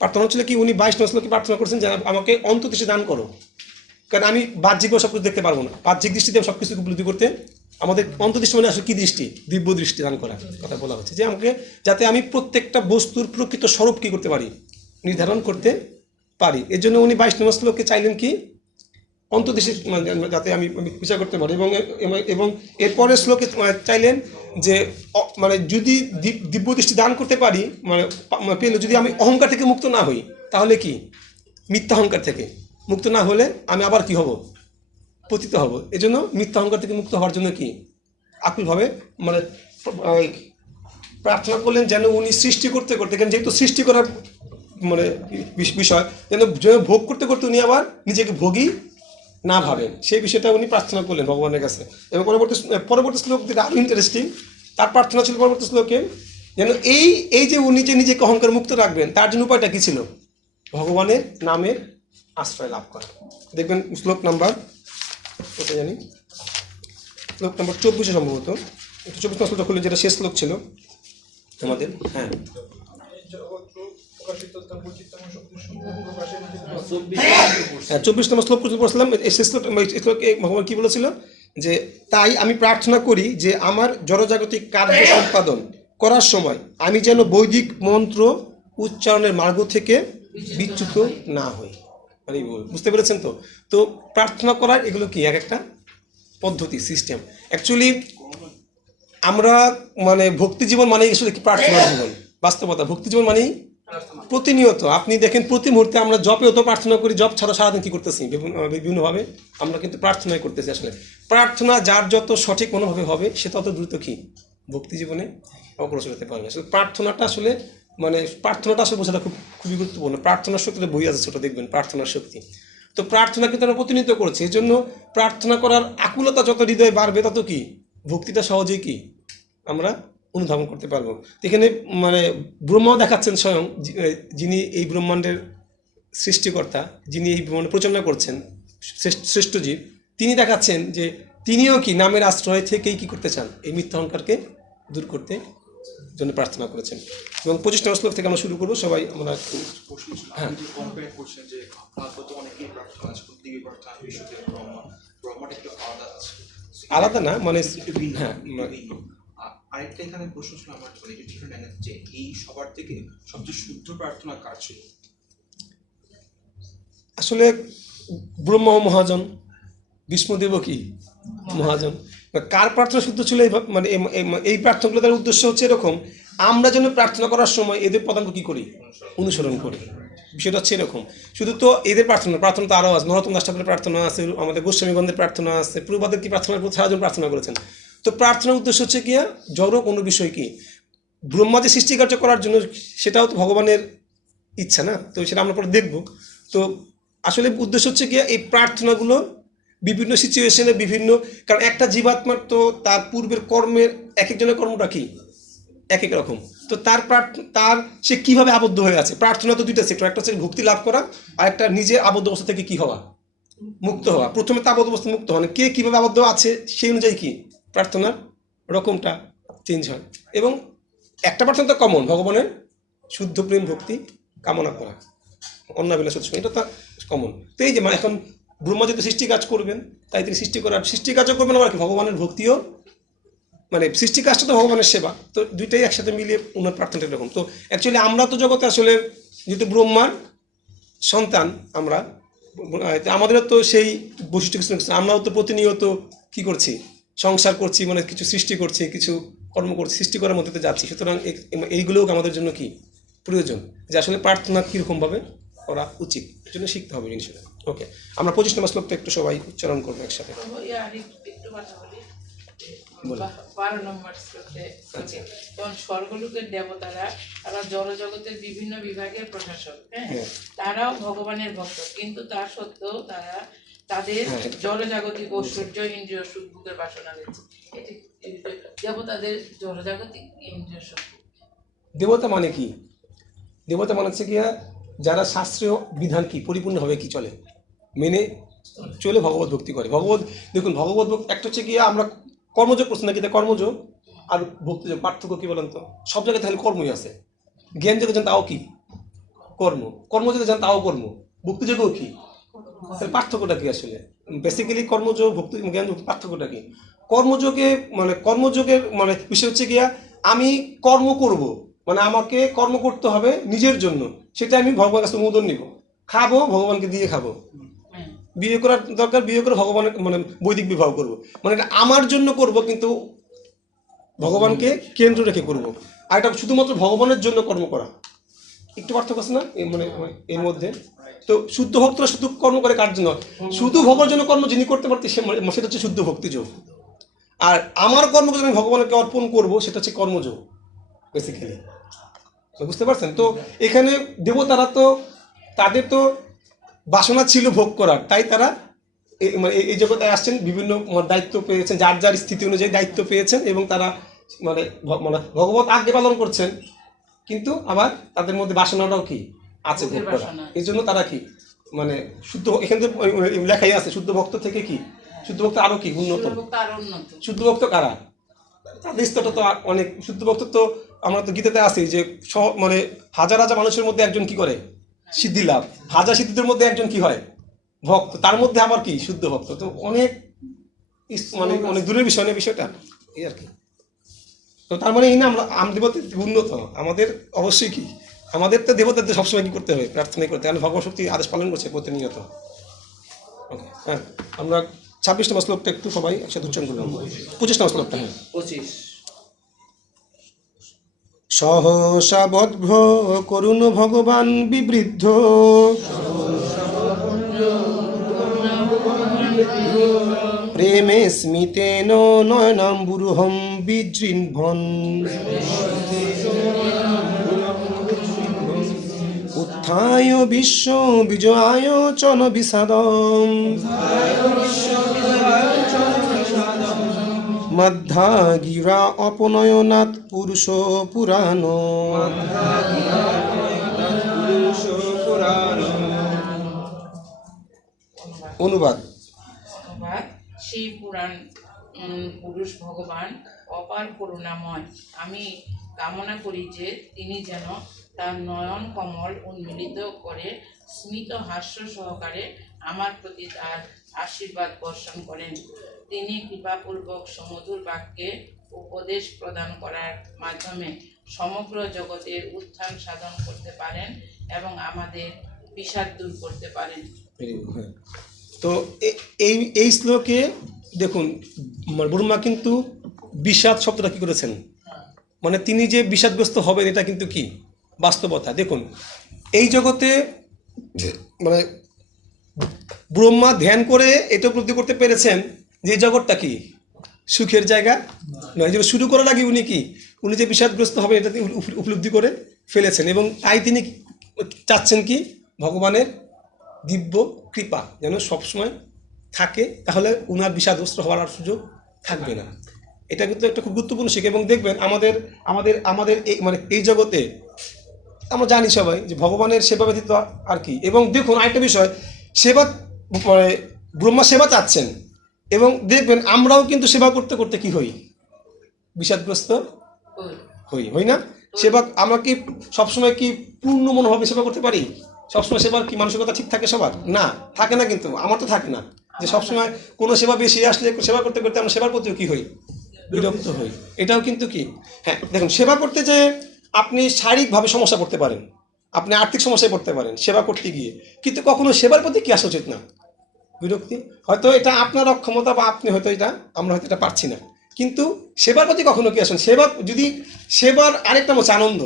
প্রার্থনা ছিল কি, উনি 22 নম্বর শ্লোকে প্রার্থনা করেছেন যে আমাকে অন্তর্দৃষ্টি দান করো, কারণ আমি বাহ্যিকভাবে সব কিছু দেখতে পারবো না, বাহ্যিক দৃষ্টিতে সব কিছু উপলব্ধি করতে আমাদের অন্তর্দৃষ্টি মানে আসলে কি দৃষ্টি, দিব্য দৃষ্টি দান করার কথা বলা হচ্ছে, যে আমাকে যাতে আমি প্রত্যেকটা বস্তুর প্রকৃত স্বরূপ কি করতে পারি, নির্ধারণ করতে পারি। এর জন্য উনি 22 নম্বর শ্লোকে চাইলেন কি, অন্তর্দেশে যাতে আমি বিচার করতে পারি। এবং এরপরে শ্লোকে চাইলেন যে মানে যদি দিব্য দৃষ্টি দান করতে পারি, পেলে যদি আমি অহংকার থেকে মুক্ত না হই, তাহলে কি মিথ্যা অহংকার থেকে মুক্ত না হলে আমি আবার কি হব, পতিত হব। এজন্য মিথ্যা অহংকার থেকে মুক্ত হওয়ার জন্য কি আকুলভাবে প্রার্থনা করলেন, যেন উনি সৃষ্টি করতে করতে, যেহেতু সৃষ্টি করার বিষয়, যেন ভোগ করতে করতে উনি আবার নিজেকে ভোগী না ভাবেন, সেই বিষয়টা উনি প্রার্থনা করলেন ভগবানের কাছে। এবং পরবর্তী শ্লোক যেটা আরো ইন্টারেস্টিং, তার প্রার্থনা ছিল পরবর্তী শ্লোকে যেন এই যে উনি যে নিজেকে অহংকার মুক্ত রাখবেন, তার জন্য উপায়টা কি ছিল, ভগবানের নামের আশ্রয় লাভ করা। দেখবেন শ্লোক নাম্বার কোথায় জানি, শ্লোক নাম্বার 24 সম্ভবত, একটু 24 নম্বর শ্লোকটা খুললেন, যেটা শেষ শ্লোক ছিল আমাদের। হ্যাঁ, হ্যাঁ 24 নম্বর শ্লোক পড়ছিলাম। শেষ শ্লোকে ভগবান কি বলেছিল, যে তাই আমি প্রার্থনা করি যে আমার জড়জাগতিক কার্য সম্পাদন করার সময় আমি যেন বৈদিক মন্ত্র উচ্চারণের মার্গ থেকে বিচ্যুত না হই। বুঝতে পেরেছেন তো? তো প্রার্থনা করার এগুলো কি এক একটা পদ্ধতি, সিস্টেম। অ্যাকচুয়ালি আমরা ভক্তি জীবন মানেই আসলে কি প্রার্থনার জীবন। বাস্তবতা ভক্তি জীবন মানেই প্রতিনিয়ত, আপনি দেখেন প্রতি মুহূর্তে আমরা জপেও তো প্রার্থনা করি, জপ ছাড়া সারাদিন কি করতেছি, বিভিন্নভাবে আমরা কিন্তু প্রার্থনাই করতেছি। আসলে প্রার্থনা যার যত সঠিক মনোভাবে হবে, সে তত দ্রুত কি ভক্তি জীবনে অগ্রসর হতে পারবে। আসলে প্রার্থনাটা আসলে বোঝাটা খুবই গুরুত্বপূর্ণ। প্রার্থনার শক্তিটা বই আছে ছোট, দেখবেন প্রার্থনার শক্তি। তো প্রার্থনা কিন্তু আমরা প্রতিনিয়ত করছি, এই জন্য প্রার্থনা করার আকুলতা যত হৃদয়ে বাড়বে, তত কি ভক্তিটা সহজেই কি আমরা অনুধাবন করতে পারবো। এখানে ব্রহ্মাও দেখাচ্ছেন স্বয়ং, যিনি এই ব্রহ্মাণ্ডের সৃষ্টিকর্তা, যিনি এই ব্রহ্মাণ্ড পরিচালনা করছেন, শ্রেষ্ঠ জীব, তিনি দেখাচ্ছেন যে তিনিও কি নামের আশ্রয় থেকেই কি করতে চান, এই মিথ্যা অহংকারকে দূর করতে জন্য প্রার্থনা করেছেন। এবং 25 নম্বর শ্লোক থেকে আমরা শুরু করবো। সবাই আমরা হ্যাঁ আলাদা না, হ্যাঁ আরেকটা এখানে প্রশ্ন ছিল আমার, যে এই সবার থেকে সবচেয়ে শুদ্ধ প্রার্থনা কার ছিল? আসলে ব্রহ্মা মহাজন, বিষ্ণুদেব কি মহাজন। কার প্রার্থনা শুদ্ধ ছিল, এই প্রার্থনাগুলো তার উদ্দেশ্য হচ্ছে এরকম, আমরা যেন প্রার্থনা করার সময় এদের পদাঙ্ক কি করি, অনুসরণ করি। বিষয়টা হচ্ছে এরকম। শুধু তো এদের প্রার্থনা তো আরও আছে, নরোত্তম দাস ঠাকুরের প্রার্থনা আছে, আমাদের গোস্বামীগণের প্রার্থনা আছে, পূর্বাদের কি প্রার্থনার প্রতি সারাজন প্রার্থনা করেছেন। তো প্রার্থনার উদ্দেশ্য হচ্ছে কি, জড় কোনো বিষয় কি ব্রহ্মা যে সৃষ্টিকার্য করার জন্য, সেটাও তো ভগবানের ইচ্ছা না, তো সেটা আমরা পরে দেখব। তো আসলে উদ্দেশ্য হচ্ছে কি, এই প্রার্থনাগুলো বিভিন্ন সিচুয়েশনে বিভিন্ন, কারণ একটা জীবাত্মার তো তার পূর্বের কর্মের এক একজনের কর্মটা কি এক এক রকম। তো তার সে কিভাবে আবদ্ধ হয়ে আছে, প্রার্থনা তো দুইটা সেক্টর, একটা হচ্ছে ভক্তি লাভ করা, আর একটা নিজের আবদ্ধ অবস্থা থেকে কি হওয়া, মুক্ত হওয়া। প্রথমে তো আবদ্ধ অবস্থা মুক্ত হওয়া, কে কিভাবে আবদ্ধ আছে সেই অনুযায়ী কি প্রার্থনার রকমটা চেঞ্জ হয়। এবং একটা প্রার্থনা তো কমন, ভগবানের শুদ্ধ প্রেম ভক্তি কামনা করা, অন্যাবিলাস সত্য, এটা তো কমন। তো এই যে এখন ব্রহ্মা যদি সৃষ্টি কাজ করবেন, তাই তিনি সৃষ্টি কাজও করবেন, আবার কি ভগবানের ভক্তিও, সৃষ্টি কাজটা তো ভগবানের সেবা, তো দুইটাই একসাথে মিলিয়ে ওনার প্রার্থনাটা এরকম। তো অ্যাকচুয়ালি আমরা তো জগতে আসলে যেহেতু ব্রহ্মার সন্তান আমরা, আমাদেরও তো সেই বৈশিষ্ট্য কিছু, আমরাও তো প্রতিনিয়ত কি করছি, সংসার করছি, কিছু সৃষ্টি করছি, কিছু কর্ম করছি, সৃষ্টি করার মধ্যে তো যাচ্ছি। সুতরাং এইগুলোও আমাদের জন্য কি প্রয়োজন, যে আসলে প্রার্থনা কীরকমভাবে করা উচিত, এর জন্য শিখতে হবে জিনিসটা। ওকে, আমরা 25 নম্বর শ্লোকটা একটু সবাই উচ্চারণ করবো একসাথে। 12 নম্বর শ্লোকে, তখন স্বর্গলোকের দেবতারা, তারা জড়জগতের বিভিন্ন বিভাগের প্রশাসক, হ্যাঁ, তারাও ভগবানের ভক্ত, কিন্তু তা সত্ত্বেও তারা তাদের জড়জাগতিক ঐশ্বর্য, ইন্দ্রিয় সুখ ভোগের বাসনা রয়েছে। এটি দেবতাদের জড়জাগতিক ইন্দ্রিয় সুখ। দেবতা মানে কি? দেবতা মানে হচ্ছে কি, যারা শাস্ত্রীয় বিধান কি পরিপূর্ণভাবে কি চলে, মেনে চলে ভগবত ভক্তি করে। দেখুন ভগবত ভক্তি একটা হচ্ছে কি, আমরা কর্মযোগ করছি না, কি কর্মযোগ আর ভক্তিযোগ পার্থক্য কি বলেন তো? সব জায়গায় তাহলে কর্মই আছে। জ্ঞান যোগে যান তাও কি কর্ম, কর্মযোগে যান তাও কর্ম, ভক্তিযোগও কি, তাহলে পার্থক্যটা কি আসলে? বেসিক্যালি কর্মযোগ, ভক্তি, জ্ঞান যোগ, পার্থক্যটা কি? কর্মযোগে কর্মযোগের বিষয় হচ্ছে গিয়া আমি কর্ম করব, আমাকে কর্ম করতে হবে নিজের জন্য, সেটা আমি ভগবানের কাছে অনুমোদন নিব, খাবো ভগবানকে দিয়ে খাবো, বিয়ে করার দরকার, বিয়ে করে ভগবানের মানে বৈদিক বিবাহ করব, মানে এটা আমার জন্য করব কিন্তু ভগবানকে কেন্দ্র রেখে করব। আর এটা শুধুমাত্র ভগবানের জন্য কর্ম করা, একটু পার্থক্য আছে না মানে এর মধ্যে? তো শুদ্ধ ভক্তরা শুধু কর্ম করে কার জন্য? শুধু ভগবানের জন্য কর্ম যিনি করতে পারতে সেটা হচ্ছে শুদ্ধ ভক্তিযোগ। আর আমার কর্মকে আমি ভগবানকে অর্পণ করব সেটা হচ্ছে কর্মযোগ বেসিক্যালি। বুঝতে পারছেন? তো এখানে দেবতারা তো তাদের তো বাসনা ছিল ভোগ করার, তাই তারা মানে এই জগতে আসছেন, বিভিন্ন দায়িত্ব পেয়েছেন, যার যার স্থিতি অনুযায়ী দায়িত্ব পেয়েছেন এবং তারা মানে মানে ভগবত আজ্ঞা পালন করছেন, কিন্তু আবার তাদের মধ্যে বাসনাটাও কি আছে ভোগ করা। এই জন্য তারা কি মানে শুদ্ধ, এখানে লেখাই আছে শুদ্ধ ভক্ত থেকে কি শুদ্ধ ভক্ত আরো কি উন্নত। শুদ্ধ ভক্ত কারা? তাদের স্তরটা তো অনেক। শুদ্ধ ভক্ত তো আমরা তো গীতাতে আছি যে মানে হাজার হাজার মানুষের মধ্যে একজন কি করে সিদ্ধি লাভ, হাজার সিদ্ধিদের মধ্যে একজন কি হয় ভক্ত, তার মধ্যে আবার কি শুদ্ধ ভক্ত। তো অনেক মানে অনেক দূরের বিষয় না বিষয়টা, এই আর কি। তো তার মানে এই না আমরা দেবতা উন্নত, আমাদের অবশ্যই কি আমাদের তো দেবতাদের সবসময় কি করতে হবে? প্রার্থনা করতে হবে, ভগবান শক্তি আদেশ পালন করছে প্রতিনিয়ত। ওকে, হ্যাঁ, আমরা 26 নম্বর শ্লোকটা একটু সবাই একসাথে উচ্চারণ করলাম। 25 নম্বর শ্লোকটা, হ্যাঁ। 25 সহসা বদ্ভ্র করুণ ভগবান বিবৃদ্ধ প্রেমে স্মিতেন নয়নাম্বুরুহম বিজৃম্ভন উত্থায় বিশ্ব বিজয়ায় চন বিষাদম মধ্যা গিরা অপনয়নাৎ পুরুষ পুরাণ। অনুবাদ। সেই পুরাণ পুরুষ ভগবান অপার করুণাময়। আমি কামনা করি যে তিনি যেন তার নয়ন কমল উন্মিলিত করে স্মিত হাস্য সহকারে আমার প্রতি তার আশীর্বাদ বর্ষণ করেন। তিনি কৃপাপূর্বক সমুদূর বাক্যে উপদেশ প্রদান করার মাধ্যমে সমগ্র জগতের উত্থান সাধন করতে পারেন এবং আমাদের বিষাদ দূর করতে পারেন। তো এই শ্লোকে দেখুন ব্রহ্মা কিন্তু বিষাদ শব্দটা কি করেছেন, মানে তিনি যে বিষাদগ্রস্ত হবেন এটা কিন্তু কি বাস্তবতা। দেখুন এই জগতে মানে ব্রহ্মা ধ্যান করে এটা উপলব্ধি করতে পেরেছেন যে জগৎটা কি সুখের জায়গা নয়। যেন শুরু করার আগে উনি যে বিষাদগ্রস্ত হবেন এটা তিনি উপলব্ধি করে ফেলেছেন এবং তাই তিনি চাচ্ছেন কি ভগবানের দিব্য কৃপা যেন সবসময় থাকে, তাহলে উনার বিষাদগ্রস্ত হওয়ার আর সুযোগ থাকবে না। এটা কিন্তু একটা খুব গুরুত্বপূর্ণ শিক্ষা। এবং দেখবেন আমাদের আমাদের আমাদের এই মানে এই জগতে আমরা জানি সবাই যে ভগবানের সেবা ব্যতীত আর কি। এবং দেখুন আরেকটা বিষয়, সেবা মানে ব্রহ্মা সেবা চাচ্ছেন এবং দেখবেন আমরাও কিন্তু সেবা করতে করতে কি হই বিষাদগ্রস্ত হই না। সেবা আমরা কি সবসময় কি পূর্ণ মনোভাবে সেবা করতে পারি? সবসময় সেবার কি মানসিকতা ঠিক থাকে সবার? না, থাকে না। কিন্তু আমার তো থাকে না যে সবসময় কোনো সেবা বেশি আসলে সেবা করতে করতে আমরা সেবার প্রতিও কি হই বিরক্ত হই। এটাও কিন্তু কি হ্যাঁ দেখুন সেবা করতে যে আপনি শারীরিকভাবে সমস্যা পড়তে পারেন, আপনি আর্থিক সমস্যায় পড়তে পারেন সেবা করতে গিয়ে, কিন্তু কখনো সেবার প্রতি কি আসা উচিত না বিরক্তি। হয়তো এটা আপনার অক্ষমতা বা আপনি হয়তো এটা আমরা হয়তো এটা পারছি না, কিন্তু সেবার প্রতি কখনো কি আসেন সেবা যদি সেবার আরেকটা হচ্ছে আনন্দ।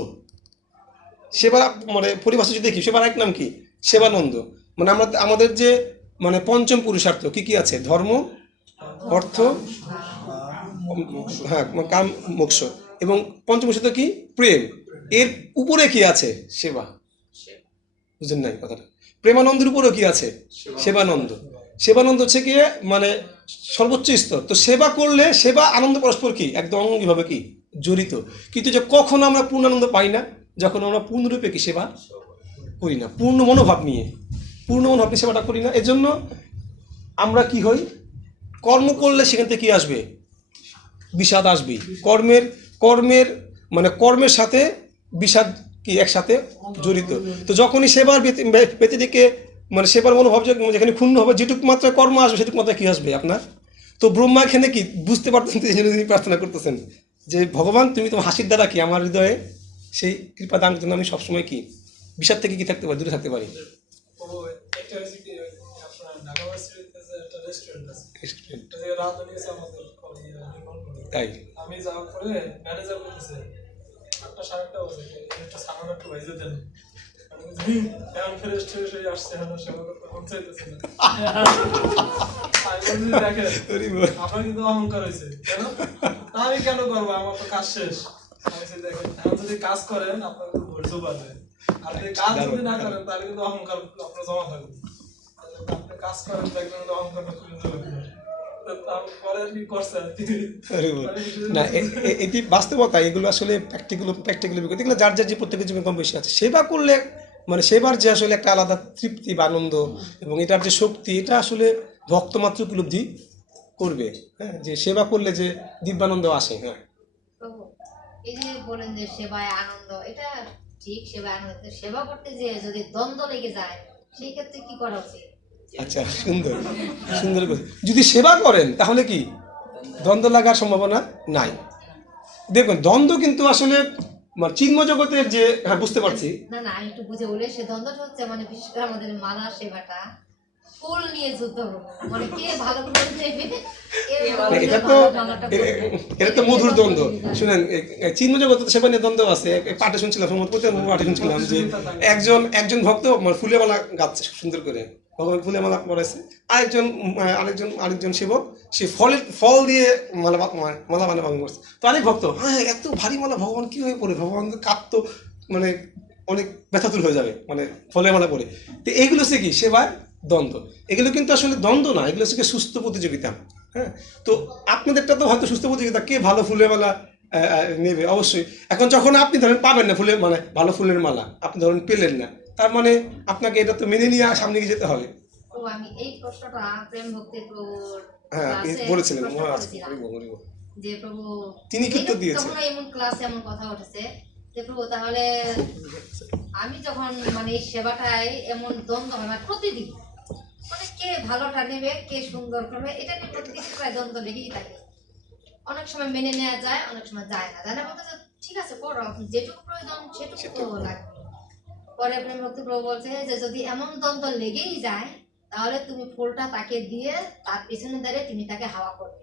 সেবার মানে পরিভাষা যদি দেখি সেবার আরেক নাম কি সেবানন্দ। মানে আমরা আমাদের যে মানে পঞ্চম পুরুষার্থ কি কি আছে ধর্ম অর্থ হ্যাঁ কাম মোক্ষ এবং পঞ্চম পুরুষার্থ কি প্রেম, এর উপরে কি আছে সেবা। বুঝলেন নাই কথাটা? প্রেমানন্দের উপরেও কি আছে সেবানন্দ। সেবানন্দ হচ্ছে কি মানে সর্বোচ্চ স্তর। তো সেবা করলে সেবা আনন্দ পরস্পর কি একদম অঙ্গিভাবে কি জড়িত, কিন্তু যে কখনো আমরা পূর্ণানন্দ পাই না যখন আমরা পূর্ণরূপে কি সেবা করি না, পূর্ণ মনোভাব নিয়ে সেবাটা করি না। এজন্য আমরা কি হই কর্ম করলে সেখান থেকে কি আসবে বিষাদ আসবে। কর্মের মানে কর্মের সাথে বিষাদ কি একসাথে জড়িত। তো যখনই সেবার ব্যতিদিকে মানে সেবার মনোভাব যেখানে ক্ষুণ্ণ হবে যেটুক মাত্রায় কর্ম আসবে সেটুক মাত্রায় কি আসবে আপনার। তো ব্রহ্মা এখানে কি বুঝতে পারতেন, এই জন্য তিনি প্রার্থনা করতেছেন যে ভগবান তুমি তোমার হাসির দ্বারা কি আমার হৃদয়ে সেই কৃপা দান জন্য আমি সবসময় কি বিষাদ থেকে কি থাকতে পারি দূরে থাকতে পারি। এটা হচ্ছে কি আপনার নাগাবাস রেস্টুরেন্ট আছে, Restaurant, ওই যে রাঁধুনি আছে আমাদের নির্মাণ করে। তাই আমি যাওয়ার পরে ম্যানেজার বলতেছে 8টা 8:30 বাজে একটা সালাদ একটু ভেজে দেন। আমি বলছি, এখন ফ্রেশ ট্রেশ হয়ে আসছে, এখন সেবা করতে মন চাইতেছে না। আমি বলছি, দেখেন আরে বাহ। আপনার কিন্তু অহংকার হয়েছে, কেন? তা আমি কেন করবো, আমার তো কাজ শেষ। আমি বলছি, দেখেন এখন যদি কাজ করেন আপনার কিন্তু ধৈর্য বাড়বে, আর যদি কাজ যদি না করেন তাহলে কিন্তু অহংকার আপনার জমা থাকবে। তাহলে আপনি কাজ করেন দেখবেন কিন্তু অহংকারটা খুলে যাবে। তারপরে আর কি করছে আর কি। আরে বাহ। না এটি বাস্তবতা, এগুলো আসলে প্র্যাকটিক্যালি এগুলো যার যার যে প্রত্যেকের জীবনে কম বেশি আছে। সেবা করলে মানে সেবার যে আসলে একটা আলাদা তৃপ্তি বা আনন্দ এবং এটার যে শক্তি, এটা আসলে ভক্ত মাত্র উপলব্ধি করবে। হ্যাঁ, যে সেবা করলে যে দিব্যানন্দ আসে। হ্যাঁ, প্রভু, এই যে বলেন যে সেবায় আনন্দ, এটা ঠিক, সেবায় আনন্দ, কিন্তু সেবা করতে যে যদি দ্বন্দ্ব লেগে যায় সেই ক্ষেত্রে কি করা উচিত? আচ্ছা, সুন্দর সুন্দর কথা। যদি সেবা করেন তাহলে কি দ্বন্দ্ব লাগার সম্ভাবনা নাই। দেখুন, দ্বন্দ্ব কিন্তু আসলে মানে চিন্ময় জগতের যে, হ্যাঁ বুঝতে পারছি। না না, আমি একটু বুঝে বলি, সে দ্বন্দ্বটা হচ্ছে মানে বিশেষ করে আমাদের মালা সেবাটা ফুল নিয়ে যুদ্ধ করবো, মানে কে ভালো ফুল নেবে, কে ভালো এটা তো মালাটা এটা তো মধুর দ্বন্দ্ব। শুনেন, চিন্ময় জগতের সেবা নিয়ে দ্বন্দ্ব আছে। এক পাঠে শুনছিলাম, পাঠে শুনছিলাম যে একজন ভক্ত মানে ফুলের মালা গাচ্ছে সুন্দর করে, ভগবান ফুলের মালা পড়াইছে। আরেকজন সেবক সে ফল দিয়ে মালা বানানো করছে। তো আরেক ভক্ত, হ্যাঁ এত ভারী মালা ভগবান কিভাবে পড়ে, ভগবান কাঁপতো, মানে অনেক ব্যথাতুর হয়ে যাবে মানে ফলের মালা পড়ে। তো এইগুলো হচ্ছে কি সেবার দ্বন্দ্ব। এগুলো কিন্তু আসলে দ্বন্দ্ব না, এগুলো হচ্ছে সুস্থ প্রতিযোগিতা। হ্যাঁ, তো আপনাদেরটা তো হয়তো সুস্থ প্রতিযোগিতা, কে ভালো ফুলের মালা নেবে অবশ্যই। এখন যখন আপনি ধরেন পাবেন না ফুলের মানে ভালো ফুলের মালা, আপনি ধরেন পেলেন না, তার মানে আপনাকে এটা তো মেনে নিয়ে সামনে গিয়ে যেতে হবে। তো আমি এই প্রশ্নটা প্রেম ভক্তি প্রভুর হ্যাঁ, ক্লাসে বলেছিলেন প্রশ্ন করেছিলাম যে প্রভু, তিনি কিন্তু দিয়েছেন। তখন এমন ক্লাসে এমন কথা উঠেছে যে প্রভু, তাহলে আমি যখন মানে এই সেবাটায় এমন দ্বন্দ্ব হয় মানে প্রতিদিন, মানে কে ভালোটা নেবে, কে সুন্দর করবে, এটা নিয়ে প্রতিদিন প্রায় দ্বন্দ্ব লেগেই থাকে। অনেক সময় মেনে নেওয়া যায়, অনেক সময় যায় না। জানা বলতে ঠিক আছে করো, যেটুকু প্রয়োজন সেটুকু তো লাগবে। পরে প্রেম ভক্তি প্রভু বলছে যে যদি এমন দ্বন্দ্ব লেগেই যায় তাহলে তুমি ফুলটা তাকে দিয়ে তার পিছনে দাঁড়িয়ে তুমি তাকে হাওয়া করবে।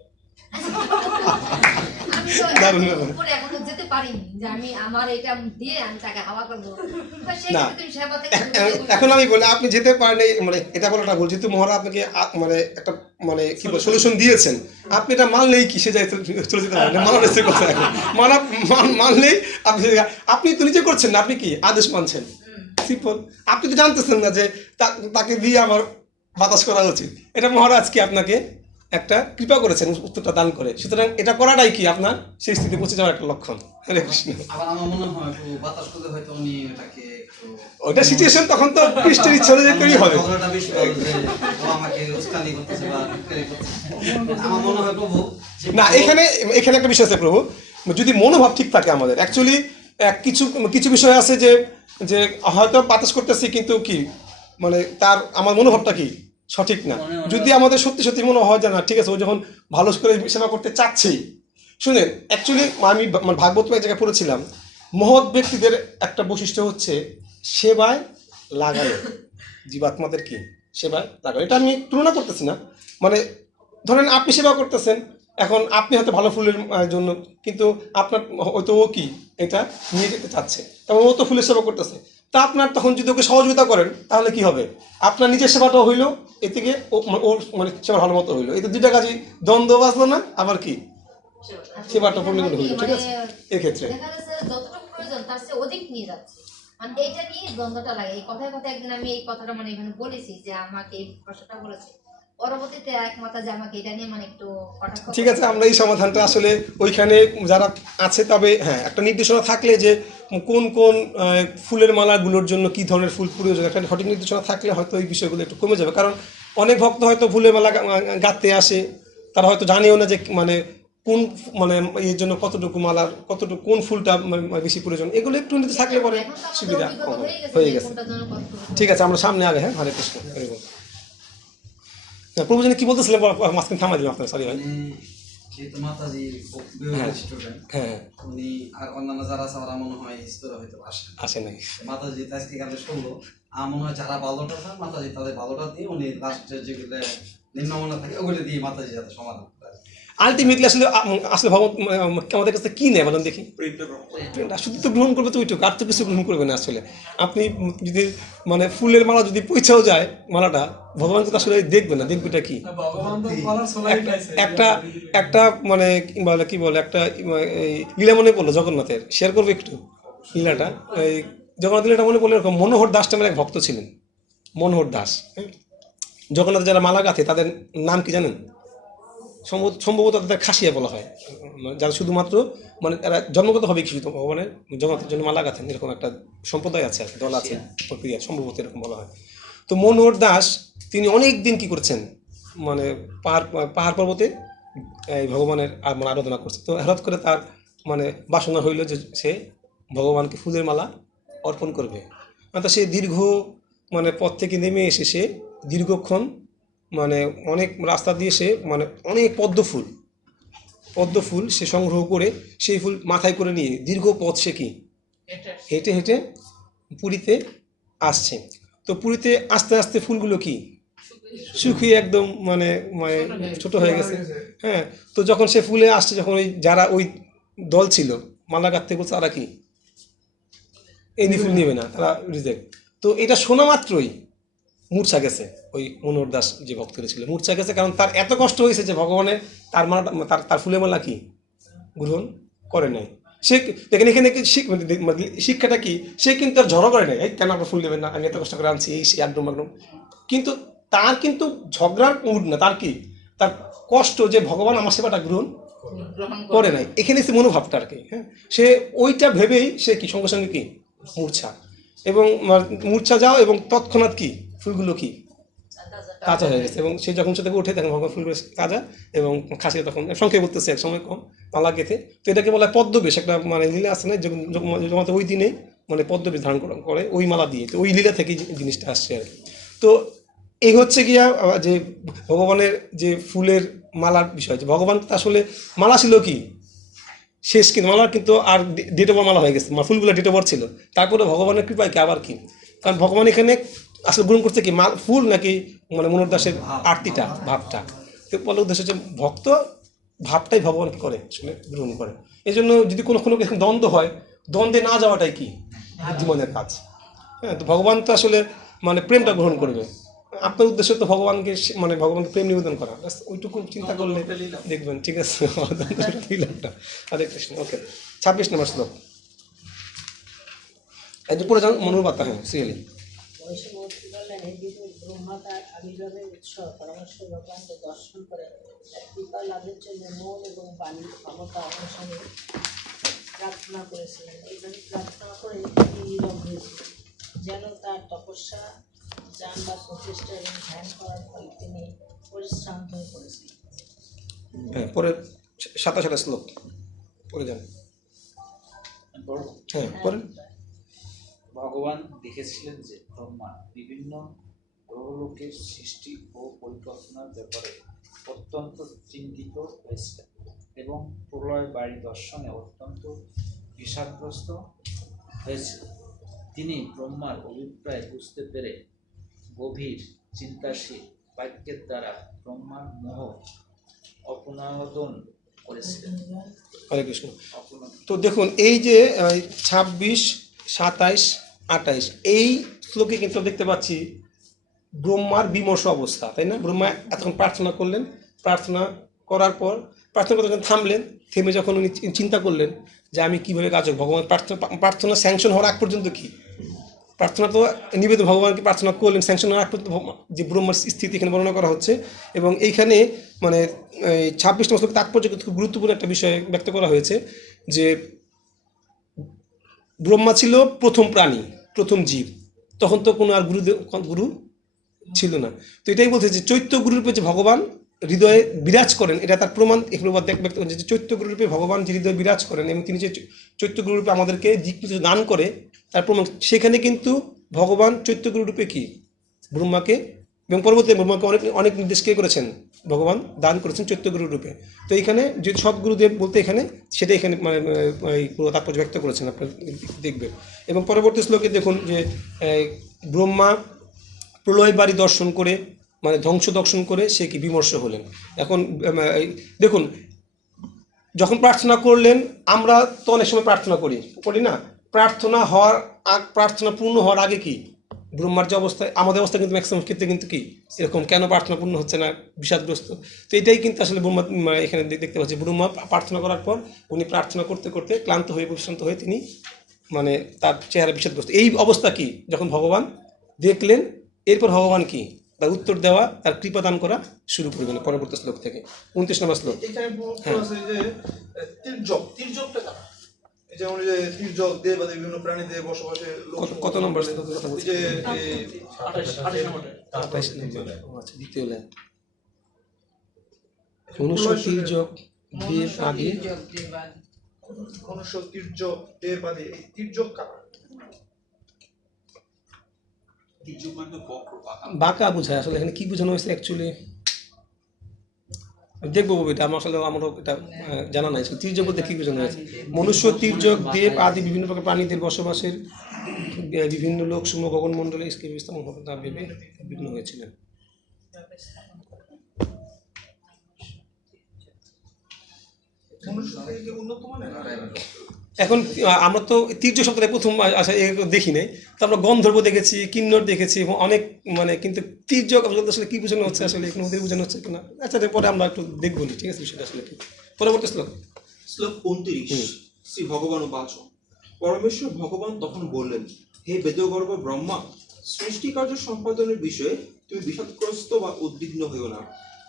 আমি তো উপরে এখনো যেতে পারিনি যে আমি আমার এটা দিয়ে আমি তাকে হাওয়া করবো। না, এখন আমি বলি আপনি যেতে পারেন, মানে এটা বলাটা বলছি তো, মহারাজ আপনাকে মানে একটা মানে কি বল সলিউশন দিয়েছেন, আপনি এটা মানলেই কি সে যায় চলে যেতে পারেন, মানার হচ্ছে কথা। এখন মানলেই আপনি তো নিজে করছেন না, আপনি কি আদেশ মানছেন, সিম্পল। আপনি তো জানতেছেন না যে তাকে দিয়ে আমার বাতাস করা উচিত, এটা মহারাজ কি আপনাকে একটা কৃপা করেছেন উত্তরটা দান করে। সুতরাং এটা করাটাই কি আপনার সেই স্থিতিতে পৌঁছে যাওয়ার একটা লক্ষণ। হরে কৃষ্ণ। আবার আমার মনে হয় বাতাস করতে হয়তো উনি এটাকে ওইটা সিচুয়েশন, তখন তো কৃষ্ণের ইচ্ছা অনুযায়ী করেই হবে। ঝগড়াটা বেশি বলে যে ও আমাকে উস্কানি করতেছে বা টিটকারি করতেছে। আমার মনে হয় প্রভু না, এখানে একটা বিষয় আছে প্রভু, যদি মনোভাব ঠিক থাকে আমাদের, অ্যাকচুয়ালি কিছু বিষয় আছে যে হয়তো বাতাস করতেছি কিন্তু কি মানে তার আমার মনোভাবটা কি সঠিক না। যদি আমাদের সত্যি সত্যি মনে হয় যে না ঠিক আছে, ও যখন ভালো করে সেবা করতে চাচ্ছেই। শুনেন, অ্যাকচুয়ালি আমি ভাগবত এক জায়গায় পড়েছিলাম, মহৎ ব্যক্তিদের একটা বৈশিষ্ট্য হচ্ছে সেবায় লাগানো, জীবাত্মাদের কি সেবায় লাগানো। এটা আমি তুলনা করতেছি না, মানে ধরেন আপনি সেবা করতেছেন, এখন আপনি হয়তো ভালো ফুলের জন্য, কিন্তু আপনার হয়তো ও কি এটা নিয়ে যেতে চাচ্ছে, এবং ও তো ফুলের সেবা করতেছে, তা আপনার তখন যদি ওকে সহযোগিতা করেন তাহলে কি হবে, আপনার নিজের সেবাটাও হইলো, এ থেকে ওর মানে সেবা ভালো মতো হইলো, এতে দুইটা কাজই দ্বন্দ্ব বাঁচলো না, আবার কি সেবাটা পূর্ণগুলো হইলো। ঠিক আছে, এক্ষেত্রে দেখা যাচ্ছে যতটুকু প্রয়োজন তার চেয়ে অধিক নিয়ে যাচ্ছে, মানে এইটা নিয়ে দ্বন্দ্বটা লাগে। এই কথায় কথায় একদিন আমি এই কথাটা মানে এখানে বলেছি যে আমাকে এই প্রশ্নটা বলেছে, পরবর্তীতে একমাত্র যে আমাকে এটা নিয়ে মানে একটু ঠিক আছে, আমরা এই সমাধানটা আসলে ওইখানে যারা আছে, তবে হ্যাঁ একটা নির্দেশনা থাকলে যে কোন কোন ফুলের মালাগুলোর জন্য কি ধরনের ফুল প্রয়োজন, একটা সঠিক নির্দেশনা থাকলে হয়তো এই বিষয়গুলো একটু কমে যাবে। কারণ অনেক ভক্ত হয়তো ফুলের মালা গাঁথতে আসে, তারা হয়তো জানেও না যে মানে কোন মানে এর জন্য কতটুকু মালার কতটুকু কোন ফুলটা বেশি প্রয়োজন, এগুলো একটু নিতে থাকলে পরে সুবিধা হয়ে গেছে। ঠিক আছে, আমরা সামনে আগে। হ্যাঁ, হরে কৃষ্ণ। প্রভু জানি কি বলতেছিলেন, মাঝখানে থামাই দিলাম আপনার, সরি ভাই। যেহেতু মাতাজির স্টুডেন্ট, হ্যাঁ উনি আর অন্যান্য যারা আছে ওরা মনে হয় স্তরে হয়তো আসে নাই, মাতাজি আজকে গালে শুনলো, আমার মনে হয় যারা ভালোটা হয় মাতাজি তাদের ভালোটা দিয়ে উনি লাস্টে যেগুলো নিম্নমান্য থাকে ওগুলো দিয়ে মাতাজি যাতে সমাধান করে। আলটিমেটলি আসলে আসলে ভগবান আমাদের কাছে কি নেয় বলেন দেখি? শুধু তো গ্রহণ করবে তো ওইটুকু, আর তো কিছু গ্রহণ করবে না আসলে। আপনি যদি মানে ফুলের মালা যদি পৌঁছেও যায় মালাটা, ভগবান তো আসলে দেখবে না, দেখবেটা কি? ভগবান তো বলার সোলাই পাইছে একটা মানে কি বলে একটা লীলা মনে পড়লো জগন্নাথের, শেয়ার করবো একটু লীলাটা। এই জগন্নাথ লীলাটা মনে পড়লো এরকম, মনোহর দাস নামের এক ভক্ত ছিলেন, মনোহর দাস। জগন্নাথের যারা মালা গাঁথে তাদের নাম কি জানেন? সম্ভবত তাদের খাসিয়া বলা হয়, যারা শুধুমাত্র মানে তারা জন্মগতভাবে কি শুধু ভগবানের জগন্নাথের জন্য মালা গাঁথেন, এরকম একটা সম্প্রদায় আছে, দল আছে, প্রক্রিয়া সম্ভবত এরকম বলা হয়। তো মনোহর দাস তিনি অনেক দিন কি করছেন, মানে পাহাড় পর্বতে এই ভগবানের মানে আরাধনা করছে। তো হঠাৎ করে তার মানে বাসনা হইল যে সে ভগবানকে ফুলের মালা অর্পণ করবে। তো সে দীর্ঘ মানে পথ থেকে নেমে এসে সে দীর্ঘক্ষণ মানে অনেক রাস্তা দিয়ে সে মানে অনেক পদ্ম ফুল সে সংগ্রহ করে সেই ফুল মাথায় করে নিয়ে দীর্ঘ পথ সে কি হেঁটে হেঁটে পুরীতে আসছে। তো পুরীতে আস্তে আস্তে ফুলগুলো কি শুকিয়ে একদম মানে মানে ছোট হয়ে গেছে। হ্যাঁ, তো যখন সে ফুলে আসছে, যখন ওই যারা ওই দল ছিল মালা গাঁথতে বলছে, তারা কি এই ফুল নেবে না, তারা রিজেক্ট। তো এটা শোনা মাত্রই মূর্ছা গেছে ওই মনোহর দাস যে ভক্ত ছিল, মূর্ছা গেছে, কারণ তার এত কষ্ট হয়েছে যে ভগবানের তার মালা তার ফুলের মালা কি গ্রহণ করে নাই। সে দেখেন এখানে শিক্ষাটা কি, সে কিন্তু আর ঝগড়া করে নাই, কেন আপনার ফুল দেবেন না, আমি এত কষ্ট করে আনছি, এই সে একদম একদম। কিন্তু তার কিন্তু ঝগড়ার মুড না, তার কি তার কষ্ট যে ভগবান আমার সেবাটা গ্রহণ করে নাই, এখানে সে মনোভাবটা আর কি। হ্যাঁ, সে ওইটা ভেবেই সে কি সঙ্গে সঙ্গে কি মূর্ছা, এবং মূর্ছা যাও এবং তৎক্ষণাৎ কি ফুলগুলো কি কাঁচা হয়ে গেছে, এবং সে যখন সে থেকে উঠে তখন ভগবান ফুলগুলো কাঁচা এবং খাসিয়ে তখন সংখ্যায় বলতেছে এক সময় কম মালা গেঁথে। তো এটাকে বলা হয় পদ্মবেশ, একটা মানে লীলা আছে না, যখন ওই দিনে মানে পদ্মবেশ ধারণ করে ওই মালা দিয়ে, তো ওই লীলা থেকে জিনিসটা আসছে আর কি। তো এই হচ্ছে গিয়া যে ভগবানের যে ফুলের মালার বিষয়, যে ভগবান আসলে মালা ছিল কি শেষ, কিন্তু মালার কিন্তু আর ডেট ওভার মালা হয়ে গেছে, ফুলগুলো ডেট ওভার ছিল, তারপরে ভগবানের কৃপায় কি আবার কি, কারণ ভগবান এখানে আসলে গ্রহণ করছে কি ফুল নাকি মানে মনোহর দাসের আরতিটা ভাবটা। তো বলার উদ্দেশ্য হচ্ছে ভক্ত ভাবটাই ভগবান কি করে আসলে গ্রহণ করে। এই জন্য যদি কোনো দ্বন্দ্ব হয়, দ্বন্দ্বে না যাওয়াটাই কি জীবনের কাজ। হ্যাঁ, তো ভগবান তো আসলে মানে প্রেমটা গ্রহণ করবে, আপনার উদ্দেশ্য তো ভগবানকে মানে ভগবানকে প্রেম নিবেদন করা, ওইটুকু চিন্তা করলে দেখবেন। ঠিক আছে, হরে কৃষ্ণ। ওকে, 26 নম্বর শ্লোক এই পড়ে যান মনোবার্তা। হ্যাঁ, সিরিয়ালি মহিষমূর্তি বললেন, এই বিদুর ব্রহ্মা তার আবির্ভাবের উৎস পরামর্শ ভগবানকে দর্শন করে তার কৃপা লাভের জন্য মন এবং বাণীর ক্ষমতা অনুসারে প্রার্থনা করেছিলেন। এইভাবে প্রার্থনা করে তিনি নীরব হয়েছিলেন, যেন তার তপস্যা জ্ঞান বা প্রচেষ্টা এবং ধ্যান করার ফলে তিনি পরিশ্রান্ত হয়ে পড়েছিলেন। হ্যাঁ, পরে 27 শ্লোক পড়ে যান। হ্যাঁ, পরে ভগবান দেখেছিলেন যে ব্রহ্মা বিভিন্ন গ্রহলোকের সৃষ্টি ও পরিকল্পনার ব্যাপারে অত্যন্ত চিন্তিত হয়েছিলেন এবং প্রলয় বাড়ি দর্শনে অত্যন্ত বিষাদগ্রস্ত হয়েছিলেন। তিনি ব্রহ্মার অভিপ্রায় বুঝতে পেরে গভীর চিন্তাশীল বাক্যের দ্বারা ব্রহ্মার মোহ অপনোদন করেছিলেন। হরে কৃষ্ণ। তো দেখুন এই যে 26, 27, 28 এই শ্লোকে কিন্তু দেখতে পাচ্ছি ব্রহ্মার বিমর্ষ অবস্থা, তাই না? ব্রহ্মা এতক্ষণ প্রার্থনা করলেন, প্রার্থনা করার পর প্রার্থনা করতে যখন থামলেন, থেমে যখন উনি চিন্তা করলেন যে আমি কীভাবে কাজ করব, ভগবান প্রার্থনা স্যাংশন হওয়ার আগ পর্যন্ত কি প্রার্থনা তো নিবেদন ভগবানকে প্রার্থনা করলেন, স্যাংশন হওয়ার আগ পর্যন্ত যে ব্রহ্মার স্থিতি এখানে বর্ণনা করা হচ্ছে। এবং এইখানে মানে 26 নম্বর শ্লোকে তাৎপর্য খুব গুরুত্বপূর্ণ একটা বিষয় ব্যক্ত করা হয়েছে, যে ব্রহ্মা ছিল প্রথম প্রাণী, প্রথম জীব, তখন তো কোনো আর গুরু ছিল না। তো এটাই বলছে যে চৈত্য গুরুরূপে যে ভগবান হৃদয়ে বিরাজ করেন, এটা তার প্রমাণ এগুলো ব্যক্ত করেন যে চৈত্য গুরুরূপে ভগবান যে হৃদয়ে বিরাজ করেন এবং তিনি যে চৈত্য গুরুরূপে আমাদেরকে দিকনির্দেশ দান করে তার প্রমাণ, সেখানে কিন্তু ভগবান চৈত্য গুরুরূপে কি ব্রহ্মাকে এবং পরবর্তী ব্রহ্মাকে অনেক নির্দেশ কে করেছেন, ভগবান দান করেছেন চৈত্য গুরুর রূপে। তো এখানে যে সব গুরুদেব বলতে এখানে সেটা এখানে মানে তাৎপর্য ব্যক্ত করেছেন, আপনার দেখবেন। এবং পরবর্তী শ্লোকে দেখুন যে ব্রহ্মা প্রলয় বাড়ি দর্শন করে মানে ধ্বংস দর্শন করে সে কি বিমর্ষ হলেন। এখন দেখুন, যখন প্রার্থনা করলেন, আমরা তো অনেক সময় প্রার্থনা করি না? প্রার্থনা পূর্ণ হওয়ার আগে কি ব্রহ্মার যে অবস্থায়, আমাদের অবস্থা কিন্তু ম্যাক্সিমাম ক্ষেত্রে কিন্তু কি এরকম, কেন প্রার্থনা পূর্ণ হচ্ছে না, বিষাদগ্রস্ত। তো এটাই কিন্তু আসলে ব্রহ্মা এখানে দেখতে পাচ্ছি, ব্রহ্মা প্রার্থনা করার পর উনি প্রার্থনা করতে করতে ক্লান্ত হয়ে বিশ্রান্ত হয়ে তিনি মানে তার চেহারা বিষাদগ্রস্ত। এই অবস্থা কি যখন ভগবান দেখলেন, এরপর ভগবান কি তার উত্তর দেওয়া, তার কৃপা দান করা শুরু করবেন পরবর্তী শ্লোক থেকে। 29 নম্বর শ্লোক। এখানে আছে যে তির্যকটা কারা? যেমন যে তির্যক দেব বা বিভিন্ন প্রাণীতে বসবাসে কত নম্বর শ্লোক কথা বলছি? যে 28 নম্বর। আচ্ছা, দ্বিতীয় লাইন। মনুষ্য তির্যক দেব আদি, মনুষ্য তির্যক দেব আদি, এই তির্যক কারা? বাঁকা বোঝায় আসলে এখানে কি বোঝানো হয়েছে অ্যাকচুয়ালি দেখবো এটা আমারও এটা জানা নাই। তির্যক বলতে কি বোঝানো হয়েছে? মনুষ্য তির্যক দেব আদি বিভিন্ন প্রকার প্রাণীদের বসবাসের বিভিন্ন লোক সমূহ গগনমণ্ডলে তার ভেবে বিঘ্ন হয়েছিলেন। এখন আমরা তো তির্যক শব্দটা প্রথম দেখি নাই, তো আমরা গন্ধর্ব দেখেছি, কিন্নর দেখেছি এবং অনেক মানে, কিন্তু তির্যক আসলে কি বোঝানো হচ্ছে, আসলে এখানে ওদের বোঝানো হচ্ছে কিনা, আচ্ছা পরে আমরা একটু দেখবো, ঠিক আছে বিষয়টা আসলে কি। পরবর্তী শ্লোক। শ্লোক 29। শ্রী ভগবান উবাচ, পরমেশ্বর ভগবান তখন বললেন, হে বেদগর্ভ ব্রহ্মা, সৃষ্টি কার্য সম্পাদনের বিষয়ে তুমি বিষাদগ্রস্ত বা উদ্বিগ্ন হইও না।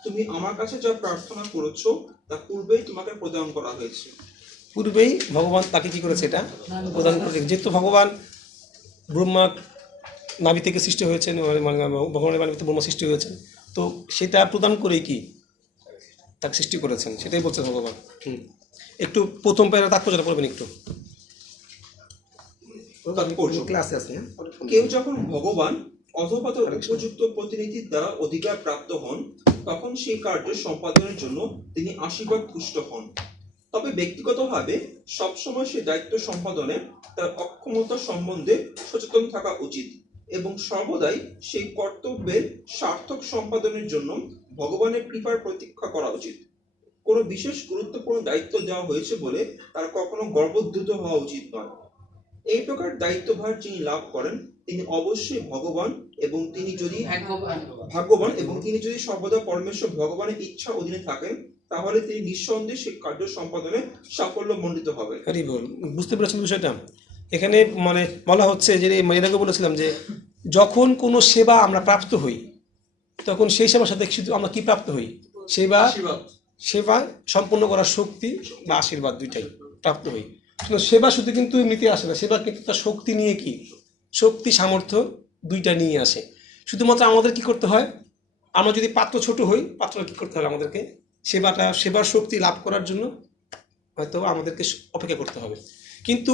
তুমি আমার কাছে যা প্রার্থনা করেছো তা পূর্বেই তোমাকে প্রদান করা হয়েছে। পূর্বেই ভগবান তাকে কি করেছে, এটা প্রদান করে। যেহেতু ভগবান ব্রহ্মা নাভি থেকে সৃষ্টি হয়েছেন, ভগবানের নাভিতে ব্রহ্মা সৃষ্টি হয়েছেন, তো সেটা প্রদান করেই কি তাকে সৃষ্টি করেছেন, সেটাই বলছেন ভগবান। একটু প্রথম প্যারা তাৎপর্যটা পড়বেন একটু, ক্লাসে আছে। কেউ যখন ভগবান অথবা তার উপযুক্ত প্রতিনিধির দ্বারা অধিকার প্রাপ্ত হন, তখন সেই কার্য সম্পাদনের জন্য তিনি আশীর্বাদ তুষ্ট হন। তবে ব্যক্তিগতভাবে সবসময় সেই দায়িত্ব সম্পাদনে তার অক্ষমতা সম্বন্ধে সচেতন থাকা উচিত এবং সর্বদাই সেই কর্তব্যের সার্থক সম্পাদনের জন্য ভগবানের কৃপার প্রতীক্ষা করা উচিত। কোনো বিশেষ গুরুত্বপূর্ণ দায়িত্ব দেওয়া হয়েছে বলে তার কখনো গর্বোদ্ধত হওয়া উচিত নয়। এই প্রকার দায়িত্বভার যিনি লাভ করেন তিনি অবশ্যই ভগবান এবং তিনি যদি ভাগ্যবান এবং তিনি যদি সর্বদা পরমেশ্বর ভগবানের ইচ্ছা অধীনে থাকেন, তাহলে তিনি নিঃসন্দেহে সেই কার্য সম্পাদনে সাফল্য মণ্ডিত হবে। হরি বল। বুঝতে পেরেছেন বিষয়টা? এখানে মানে বলা হচ্ছে যে এর আগে বলেছিলাম যে যখন কোনো সেবা আমরা প্রাপ্ত হই, তখন সেই সেবার সাথে শুধু আমরা কি প্রাপ্ত হই? সেবা সম্পন্ন করার শক্তি বা আশীর্বাদ দুইটাই প্রাপ্ত হই। সেবা শুধু কিন্তু এমনিতে আসে না, সেবা কিন্তু তার শক্তি নিয়ে কি, শক্তি সামর্থ্য দুইটা নিয়ে আসে। শুধুমাত্র আমাদের কি করতে হয়, আমরা যদি পাত্র ছোট হই, পাত্রটা কি করতে হবে, আমাদেরকে সেবার শক্তি লাভ করার জন্য হয়তো আমাদেরকে অপেক্ষা করতে হবে। কিন্তু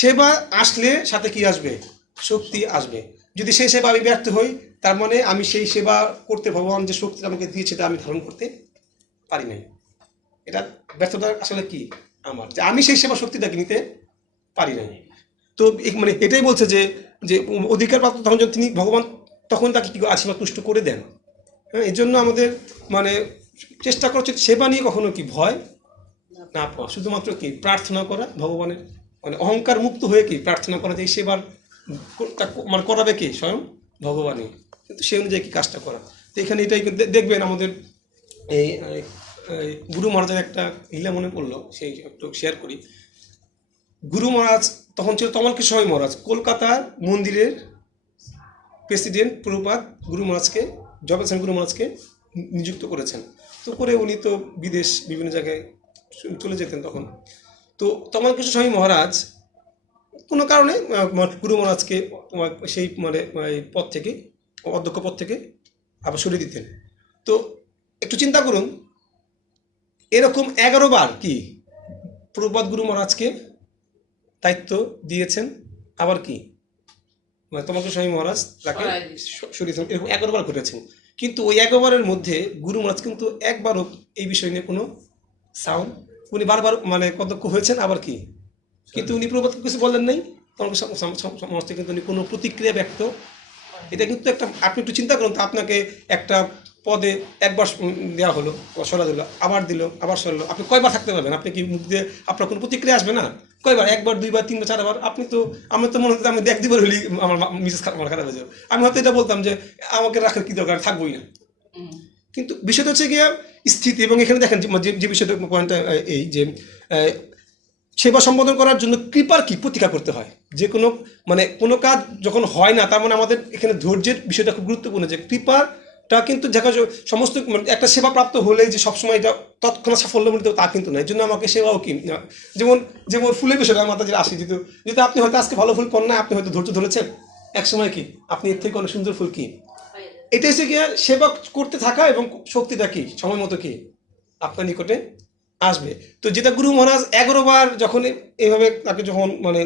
সেবা আসলে সাথে কি আসবে, শক্তি আসবে। যদি সেই সেবা আমি ব্যর্থ হই, তার মানে আমি সেই সেবা করতে ভগবান যে শক্তি আমাকে দিয়েছে সেটা আমি ধারণ করতে পারি নাই। এটা ব্যর্থতা আসলে কি আমার, যে আমি সেই সেবা শক্তিটাকে নিতে পারি নাই। তো মানে এটাই বলছে যে যে অধিকার প্রাপ্ত তখন যখন তিনি ভগবান তখন তাকে কি আশীর্বাদ তুষ্ট করে দেন। হ্যাঁ, এই জন্য আমাদের মানে চেষ্টা করা উচিত সেবা নিয়ে কখনো কি ভয় না পাওয়া, শুধুমাত্র কি প্রার্থনা করা ভগবানের, মানে অহংকার মুক্ত হয়ে কি প্রার্থনা করা, যে সেবার মানে করাবে কি স্বয়ং ভগবানই, কিন্তু সে অনুযায়ী কি কাজটা করা। তো এখানে এটাই দেখবেন আমাদের এই গুরু মহারাজের একটা লীলা মনে পড়লো, সেই একটু শেয়ার করি। গুরু মহারাজ তখন ছিল তমালকৃষ্ণ স্বামী মহারাজ, কলকাতার মন্দিরের প্রেসিডেন্ট প্রভুপাদ গুরু মহারাজকে, জগৎ গুরু মহারাজকে নিযুক্ত করেছেন। তো করে উনি তো বিদেশ বিভিন্ন জায়গায় চলে যেতেন তখন। তো তমালকৃষ্ণ স্বামী মহারাজ কোনো কারণে গুরু মহারাজকে সেই মানে পদ থেকে, অধ্যক্ষ পদ থেকে আবার সরিয়ে দিতেন। তো একটু চিন্তা করুন, এরকম 11 বার কি প্রভুপাদ গুরু মহারাজকে দায়িত্ব দিয়েছেন, আবার কি মানে তোমাকে স্বামী মহারাজ তাকে সরিয়েছেন, এরকম 11 বার ঘটেছেন। কিন্তু ওই 11 বারের মধ্যে গুরু মহারাজ কিন্তু একবারও এই বিষয় নিয়ে কোনো সাউন্ড, উনি বারবার মানে কতক্ষ হয়েছেন, আবার কি কিন্তু উনি প্রভুপাদকে কিছু বললেন নাই, তোমাকে মহারাজ কিন্তু উনি কোনো প্রতিক্রিয়া ব্যক্ত এটা কিন্তু একটা, আপনি একটু চিন্তা করুন তো, আপনাকে একটা পদে একবার দেওয়া হলো, সরা দিল, আবার দিল, আবার সরলো, আপনি কয়বার থাকতে পারবেন? আপনি কি মুখ দিয়ে আপনার কোনো প্রতিক্রিয়া আসবে না? কয়বার? একবার, দুইবার, তিনবার, চারবার? আপনি তো, আমার তো মনে হতো আমি এক দুবার হলেই আমার মিসেস আমার খারাপ হয়ে যাবে। আমি হয়তো এটা বলতাম যে আমাকে রাখার কি দরকার, থাকবোই না। কিন্তু বিষয়টা হচ্ছে গিয়ে স্থিতি। এবং এখানে দেখেন যে বিষয়টা পয়েন্টটা এই যে সেবা সম্বোধন করার জন্য কৃপার কি প্রতীক্ষা করতে হয়। যে কোনো মানে কোনো কাজ যখন হয় না, তার মানে আমাদের এখানে ধৈর্যের বিষয়টা খুব গুরুত্বপূর্ণ। যে কৃপাটা কিন্তু দেখা সমস্ত মানে একটা সেবা প্রাপ্ত হলেই যে সবসময় এটা তৎক্ষণাৎ সাফল্য মিলতে তা কিন্তু নয়। এই জন্য আমাকে সেবাও কি, যেমন যেমন ফুলের বিষয়টা মাথা যেটা আসে, যেহেতু যেহেতু আপনি হয়তো আজকে ভালো ফুল পান না, আপনি হয়তো ধৈর্য ধরেছেন, এক সময় কি আপনি এর থেকে অনেক সুন্দর ফুল কি, এটা হচ্ছে গিয়ে সেবা করতে থাকা এবং শক্তিটা কি সময় মতো কি আপনার নিকটে আসবে। তো যেটা গুরু মহারাজ 11 বার যখন এইভাবে তাকে যখন মানে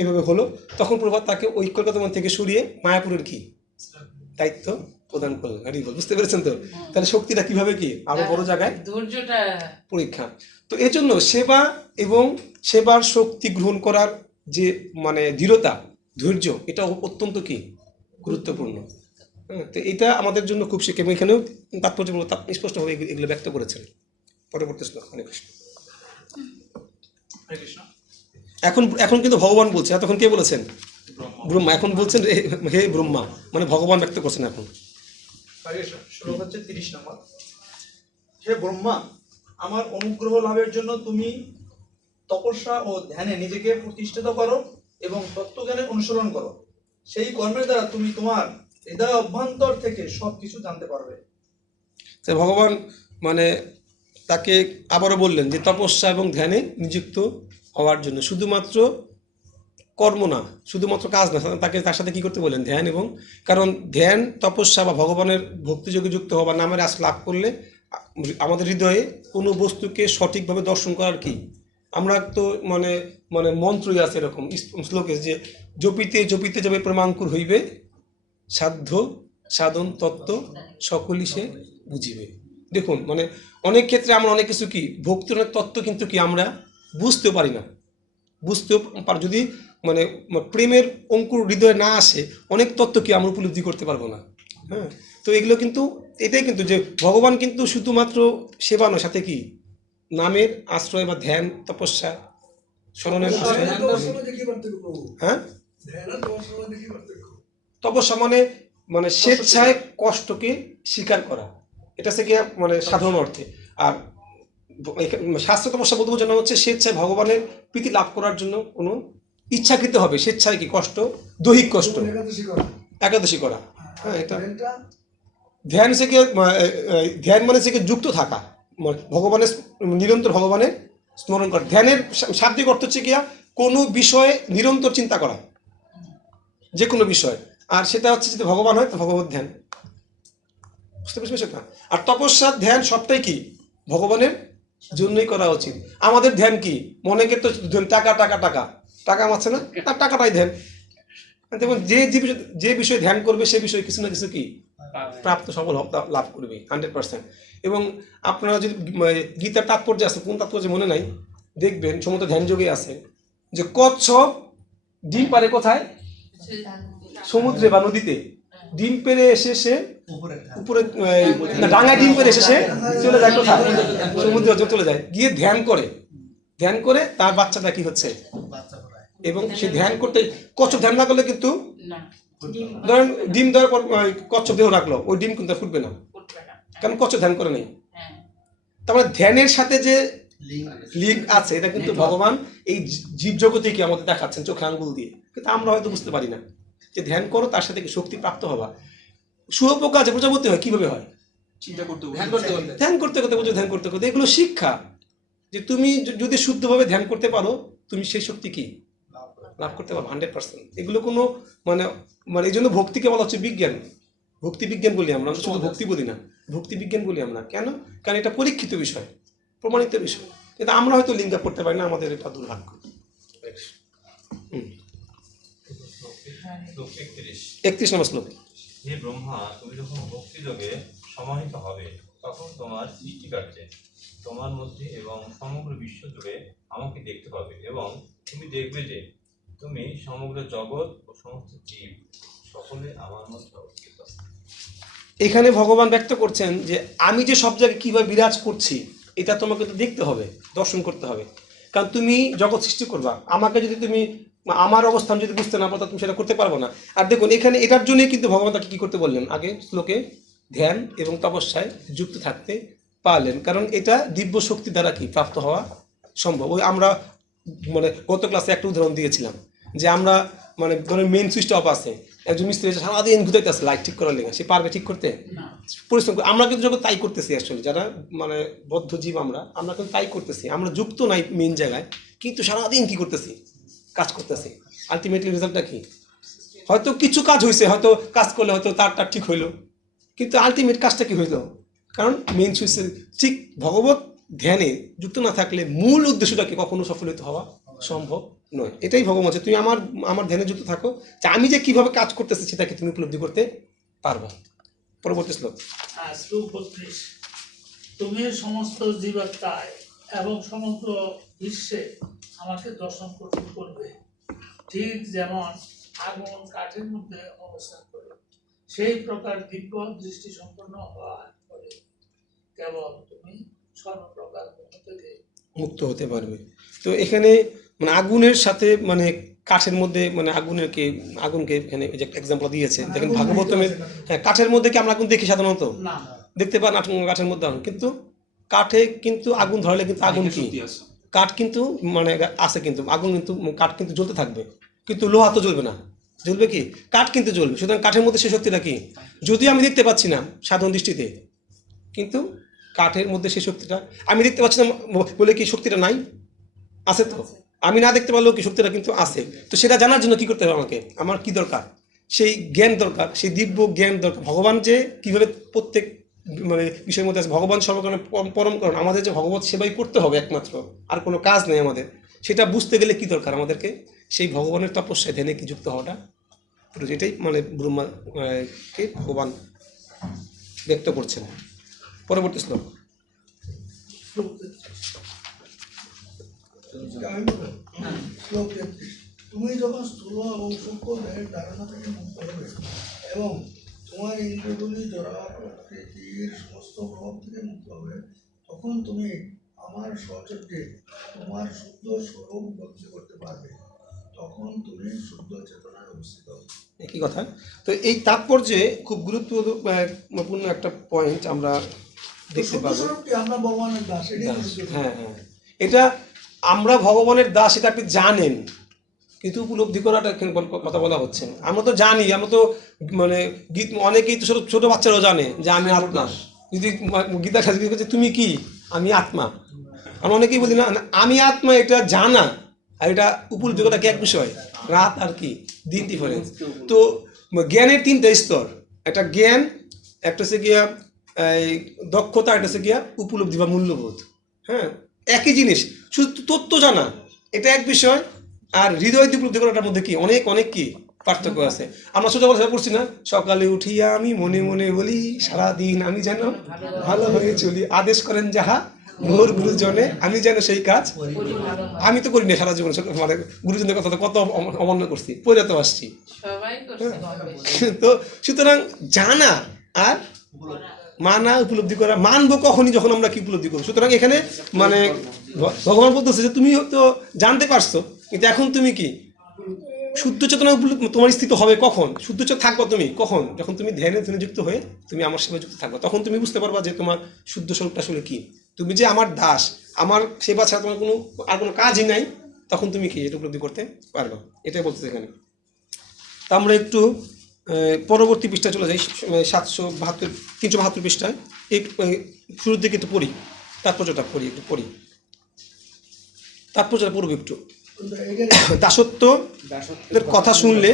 এইভাবে হলো, তখন প্রভাত তাকে ওই কলকাতা থেকে সরিয়ে মায়াপুরের কি দায়িত্ব প্রদান করলেন। বুঝতে পেরেছেন তো? তাহলে শক্তিটা কিভাবে কি আরো বড় জায়গায় ধৈর্যটা পরীক্ষা। তো এই জন্য সেবা এবং সেবার শক্তি গ্রহণ করার যে মানে দৃঢ়তা, ধৈর্য, এটা অত্যন্ত কি গুরুত্বপূর্ণ। তো এটা আমাদের জন্য খুব শিক্ষা। এবং এখানেও তাৎপর্যপূর্ণ স্পষ্টভাবে এগুলো ব্যক্ত করেছেন। পরবর্তী শ্লোক। হরে কৃষ্ণ। এখন এখন কিন্তু ভগবান বলছে, এতক্ষণ কে বলেছেন? ব্রহ্মা। এখন বলছেন হে ব্রহ্মা, মানে ভগবান ব্যক্ত করছেন এখন। শ্লোক হচ্ছে 30 নম্বর। হে ব্রহ্মা, আমার অনুগ্রহ লাভের জন্য তুমি তপস্যা ও ধ্যানে নিজেকে প্রতিষ্ঠিত করো এবং তত্ত্বজ্ঞানের অনুসরণ করো। সেই কর্মের দ্বারা তুমি তোমার হৃদয় অভ্যন্তর থেকে সবকিছু জানতে পারবে। ভগবান মানে তাকে আবারও বললেন যে তপস্যা এবং ধ্যানে নিযুক্ত হওয়ার জন্য, শুধুমাত্র কর্ম না, শুধুমাত্র কাজ না, তাকে তার সাথে কি করতে বললেন? ধ্যান। এবং কারণ ধ্যান, তপস্যা বা ভগবানের ভক্তিযোগে যুক্ত হওয়া, নামের আশ লাভ করলে আমাদের হৃদয়ে কোনো বস্তুকে সঠিকভাবে দর্শন করার কি, আমরা তো মানে মানে মন্ত্রই আছে এরকম শ্লোকে যে জপিতে জপিতে যাবে প্রেমাঙ্কুর হইবে, সাধ্য সাধন তত্ত্ব সকলই সে বুঝিবে। দেখুন মানে অনেক ক্ষেত্রে আমরা অনেক কিছু কি ভক্তির অনেক তত্ত্ব কিন্তু কি আমরা বুঝতেও পারি না, বুঝতেও পার যদি মানে প্রেমের অঙ্কুর হৃদয়ে না আসে, অনেক তত্ত্ব কি আমরা উপলব্ধি করতে পারবো না। হ্যাঁ, তো এগুলো কিন্তু এটাই কিন্তু যে ভগবান কিন্তু শুধুমাত্র সেবা নয়, সাথে কি নামের আশ্রয় বা ধ্যান, তপস্যা, স্মরণের আশ্রয়। হ্যাঁ, তপস্যা মানে মানে স্বেচ্ছায় কষ্টকে স্বীকার করা, এটা থেকে মানে সাধারণ অর্থে। আর শাস্ত্র তপস্যা বলতে বোঝানো হচ্ছে স্বেচ্ছায় ভগবানের প্রীতি লাভ করার জন্য কোনো ইচ্ছাকৃত হবে স্বেচ্ছায় কি কষ্ট, দৈহিক কষ্ট, একাদশী করা। হ্যাঁ, এটা ধ্যান থেকে ধ্যান মানে থেকে যুক্ত থাকা, ভগবানের নিরন্তর ভগবানের স্মরণ করা। ধ্যানের শাব্দিক অর্থ হচ্ছে গিয়া কোনো বিষয়ে নিরন্তর চিন্তা করা, যে কোনো বিষয়। আর সেটা হচ্ছে যদি ভগবান হয় তো ভগবত ধ্যান। বুঝতে পারছি সেটা। আর তপস্যা ধ্যান সবটাই কি ভগবানের জন্যই করা উচিত। আমাদের ধ্যান কি, অনেকের তো টাকা টাকা টাকা টাকা মারছে না, তার টাকাটাই ধ্যান। দেখুন যে বিষয়ে ধ্যান করবে সে বিষয়ে কিছু না কিছু কি প্রাপ্ত সফল লাভ করবে 100%। এবং আপনারা যদি গীতার তাৎপর্য আছে, কোন তাৎপর্য মনে নাই, দেখবেন সমস্ত ধ্যান যোগে আছে যে কচ্ছপ ডিম পারে কোথায়? সমুদ্রে বা নদীতে। ডিম পেরে এসে সে উপরে ডাঙায় ডিম পেরে এসে সে চলে যায় কোথায়? সমুদ্রে চলে যায়, গিয়ে ধ্যান করে। ধ্যান করে তার বাচ্চাটা কি হচ্ছে, এবং সে ধ্যান করতে, কচ্ছপ ধ্যান না করলে কিন্তু ধরেন ডিম দেওয়ার পর কচ্ছপ দেহ রাখলো, ওই ডিম কিন্তু ফুটবে না, কারণ কচ্ছপ ধ্যান করে নেই। তারপরে ধ্যানের সাথে যে লিঙ্ক আছে, এটা কিন্তু ভগবান এই জীব জগতে কি আমাদের দেখাচ্ছেন চোখে আঙ্গুল দিয়ে, কিন্তু আমরা হয়তো বুঝতে পারি না যে ধ্যান করো, তার সাথে শক্তি প্রাপ্ত হওয়া। শুয়োপোকা যে প্রজাপতি হয় কিভাবে হয়? চিন্তা করতে ধ্যান করতে করতে বুঝো, ধ্যান করতে করতে। এগুলো শিক্ষা, যে তুমি যদি শুদ্ধভাবে ধ্যান করতে পারো, তুমি সেই শক্তি কি লাভ করতে পারো 100%। এগুলো কোনো মানে মানে এই জন্য ভক্তিকে বলা হচ্ছে বিজ্ঞান। ভক্তি বিজ্ঞান বলি আমরা, শুধু ভক্তি বলি না, ভক্তি বিজ্ঞান বলি আমরা। কেন? কারণ এটা পরীক্ষিত বিষয়, প্রমাণিত বিষয়। কিন্তু আমরা হয়তো লিঙ্ক আপ করতে পারি না, আমাদের এটা দুর্ভাগ্য। 31 নম্বর শ্লোক। হে ব্রহ্মা, তুমি যখন ভক্তিযোগে সমাহিত হবে, তখন তোমার সৃষ্টিকার্যে তোমার মধ্যে এবং সমগ্র বিশ্ব জুড়ে আমাকে দেখতে পাবে, এবং তুমি দেখবে যে তুমি সমগ্র জগৎ ও সমস্ত জীব সকলে আমার মধ্যে অবস্থিত। এখানে ভগবান ব্যক্ত করছেন যে আমি যে সব জায়গায় কীভাবে বিরাজ করছি এটা তোমাকে তো দেখতে হবে, দর্শন করতে হবে। কারণ তুমি জগৎ সৃষ্টি করবা, আমাকে যদি তুমি আমার অবস্থান যদি বুঝতে না পারো তুমি সেটা করতে পারবো না। আর দেখুন এখানে এটার জন্যই কিন্তু ভগবান তাকে কী করতে বললেন, আগে শ্লোকে ধ্যান এবং তপস্যায় যুক্ত থাকতে পারলেন, কারণ এটা দিব্য শক্তি দ্বারা কি প্রাপ্ত হওয়া সম্ভব। ওই আমরা মানে গত ক্লাসে একটা উদাহরণ দিয়েছিলাম যে আমরা মানে ধরেন মেইন সুইচটা অফ আছে, একজন মিস্ত্রি এসে সারাদিন ঘুরাইতে আসে লাইট ঠিক করার লেগে, সে পারবে ঠিক করতে? পরিশ্রম করে। আমরা কিন্তু যখন তাই করতেছি, আসলে যারা মানে বদ্ধ জীব আমরা কিন্তু তাই করতেছি, আমরা যুক্ত নাই মেইন জায়গায়, কিন্তু সারাদিন কি করতেছি, কাজ করতেছি। আলটিমেটলি রেজাল্টটা কি? হয়তো কিছু কাজ হয়েছে, হয়তো কাজ করলে হয়তো তারটা ঠিক হইলো, কিন্তু আলটিমেট কাজটা কি হইলো? কারণ মেইন সুইচের ঠিক ভগবত ধ্যানে যুক্ত না থাকলে মূল উদ্দেশ্যটাকে কখনো সফলিত হওয়া সম্ভব নয়। এটাই ভগবান আছে, তুমি আমার ধ্যানে যুক্ত থাকো, যে আমি যে কিভাবে কাজ করতেছি সেটাকে তুমি উপলব্ধি করতে পারবা। পরবর্তী শ্লোক। শ্লোক 32। তুমি সমস্ত জীবাত্মায় এবং সমগ্র বিশ্বে আমাকে দর্শন করবে, ঠিক যেমন আগুন কাঠের মধ্যে অবস্থান করে, সেই প্রকার দিব্য দৃষ্টি সম্পন্ন হওয়ার পরে কেবল তুমি সর্বপ্রকার থেকে মুক্ত হতে পারবে। তো এখানে মানে আগুনের সাথে মানে কাঠের মধ্যে মানে আগুনকে এখানে যে এক্সাম্পল দিয়েছে, দেখেন ভাগবতমের। হ্যাঁ, কাঠের মধ্যে কি আমরা আগুন দেখি সাধারণত? দেখতে পান কাঠের মধ্যে আগুন, কিন্তু কাঠে কিন্তু আগুন ধরলে কিন্তু আগুন কি কাঠ কিন্তু মানে আছে, কিন্তু আগুন কিন্তু কাঠ কিন্তু জ্বলতে থাকবে, কিন্তু লোহা তো জ্বলবে না। জ্বলবে কি? কাঠ কিন্তু জ্বলবে। সুতরাং কাঠের মধ্যে সেই শক্তিটা কি, যদিও আমি দেখতে পাচ্ছি না সাধারণ দৃষ্টিতে, কিন্তু কাঠের মধ্যে সেই শক্তিটা আমি দেখতে পাচ্ছি না বলে কি শক্তিটা নাই? আছে তো। আমি না দেখতে পারলেও কি শক্তিটা কিন্তু আছে। তো সেটা জানার জন্য কি করতে হবে আমাকে? আমার কি দরকার? সেই জ্ঞান দরকার, সেই দিব্য জ্ঞান দরকার। ভগবান যে কিভাবে প্রত্যেক মানে বিষয়ের মধ্যে আছে, ভগবান সর্বকারণে পরম কারণ, আমাদের যে ভগবত সেবাই করতে হবে একমাত্র, আর কোনো কাজ নেই আমাদের। সেটা বুঝতে গেলে কি দরকার আমাদেরকে? সেই ভগবানের তপস্যায় ধ্যানে কি যুক্ত হওয়াটা, এটাই মানে ব্রহ্মাকে ভগবান ব্যক্ত করছেন। পরবর্তী শ্লোক। তুমি যখন স্থূল এবং সূক্ষ্ম দেহের ধারণা থেকে মুক্ত হবে এবং তোমার ইন্দ্রিয়গুলি জড়া প্রকৃতির সমস্ত প্রভাব থেকে মুক্ত হবে, তখন তুমি আমার সহযোগে তোমার শুদ্ধ স্বরূপ উপলব্ধি করতে পারবে। তখন তুমি শুদ্ধ চেতনায় অবস্থিত হবে। একই কথা। তো এই তাৎপর্যে খুব গুরুত্বপূর্ণ একটা পয়েন্ট আমরা দেখতে পাবো। আমরা ভগবানের দাস। হ্যাঁ হ্যাঁ, এটা আমরা ভগবানের দাস, এটা আপনি জানেন, কিন্তু উপলব্ধি করাটা এখানে কথা বলা হচ্ছে। আমরা তো জানি, আমরা তো মানে অনেকেই তো ছোট বাচ্চারাও জানে যে আমি আত্মা। যদি গীতা শাস্ত্রী বলছে তুমি কি, আমি আত্মা, আমরা অনেকেই বলি না আমি আত্মা। এটা জানা আর এটা উপলব্ধি করা কি এক বিষয়? রাত আর কি দিন ডিফারেন্স। তো জ্ঞানের তিনটা স্তর, একটা জ্ঞান, একটা হচ্ছে গিয়া দক্ষতা, একটা হচ্ছে গিয়া উপলব্ধি বা মূল্যবোধ। হ্যাঁ, একই জিনিস, শুধু তত্ত্ব জানা এটা এক বিষয়, আর হৃদয় উপলব্ধি করাটার মধ্যে কি অনেক অনেক কি পার্থক্য আছে। আমরা ছোটবেলা পড়ছি না, সকালে উঠিয়া আমি মনে মনে বলি সারাদিন আমি যেন ভালো হয়ে চলি, আদেশ করেন যাহা মোর গুরুজনে আমি যেন সেই কাজ। আমি তো করি না সারা জীবন, মানে গুরুজনের কথা তো কত অমান্য করছি, পড়ে তো আসছি। তো সুতরাং জানা আর মানা, উপলব্ধি করা, মানবো কখনই যখন আমরা কি উপলব্ধি করবো। সুতরাং এখানে মানে ভগবান বলতেছে যে তুমি তো জানতে পারছো, কিন্তু এখন তুমি কি শুদ্ধ চেতনা তোমার স্থিত হবে কখন? শুদ্ধ চেতনা থাকবো তুমি কখন? যখন তুমি ধ্যানে যুক্ত হয়ে তুমি আমার সেবা যুক্ত থাকবে, তখন তুমি বুঝতে পারবা যে তোমার শুদ্ধ স্বরূপটা আসলে কি। তুমি যে আমার দাস, আমার সেবা ছাড়া তোমার কোনো কাজই নাই, তখন তুমি কি এটা উপলব্ধি করতে পারবা। এটাই বলতেছে এখানে। তা আমরা একটু পরবর্তী পৃষ্ঠায় চলে যাই, 372 পৃষ্ঠায় এই শুরুর দিকে একটু পড়ি, তাৎপর্যটা পড়ি তাৎপর্যটা পড়ব একটু। দাসত্বের কথা শুনলে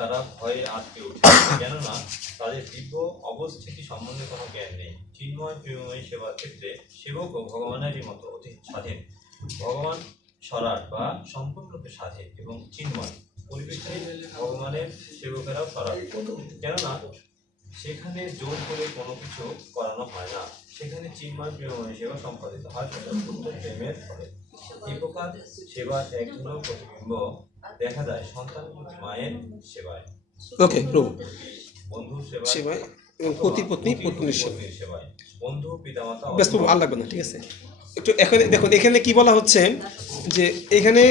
তারা ভয়ে আটকে ওঠে, কেননা তাদের দিব্য অবস্থিতি সম্বন্ধে কোনো জ্ঞান নেই। চিন্ময় প্রেমময় সেবার ক্ষেত্রে সেবক ও ভগবানেরই মতো অতি স্বাধীন। ভগবান সরাট বা সম্পূর্ণরূপে স্বাধীন এবং চিন্ময়। পরিবেশে ভগবানের সেবকেরাও সরাট, কেননা সেখানে জোর করে কোনো কিছু করানো হয় না, সেখানে চিন্ময় প্রেমময় সেবা সম্পাদিত হয় শুদ্ধ প্রেমের ফলে। এই প্রকার সেবার এক প্রতিবিম্ব দেখা যায় সন্তান মায়ের সেবায়। ওকে প্রভু বন্ধু সেবায় এবং পতি পত্নী পত্নীর সেবা পত্নীর সেবায়, বন্ধু পিতামাতা ব্যস্ত আর লাগবে না, ঠিক আছে। একটু এখানে দেখুন, এখানে কি বলা হচ্ছে যে এখানে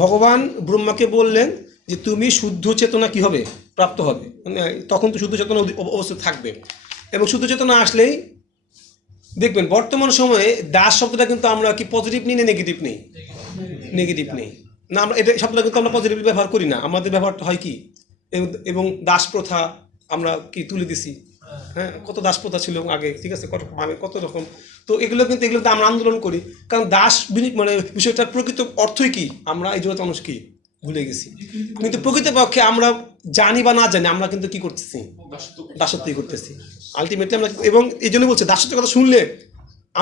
ভগবান ব্রহ্মাকে বললেন যে তুমি শুদ্ধ চেতনা কি হবে প্রাপ্ত হবে, মানে তখন তো শুদ্ধ চেতনা অবস্থা থাকবে। এবং শুদ্ধ চেতনা আসলেই দেখবেন বর্তমান সময়ে দাস শব্দটা কিন্তু আমরা কি পজিটিভ নিই না নেগেটিভ নেই? নেগেটিভ নেই না, আমরা এটা শব্দটা কিন্তু আমরা পজিটিভ ব্যবহার করি না। আমাদের ব্যবহারটা হয় কি, এবং দাস প্রথা আমরা কি তুলে দিছি, হ্যাঁ, কত দাস প্রথা ছিল আগে, ঠিক আছে, কত রকম। তো এগুলোতে আমরা আন্দোলন করি, কারণ দাস মানে বিষয়টার প্রকৃত অর্থই কি আমরা এই জগৎ মানুষ কি ভুলে গেছি। কিন্তু প্রকৃতপক্ষে আমরা জানি বা না জানি আমরা কিন্তু কি করতেছি, দাসত্বই করতেছি আলটিমেটলি আমরা। এবং এই জন্য বলছে দাসত্বের কথা শুনলে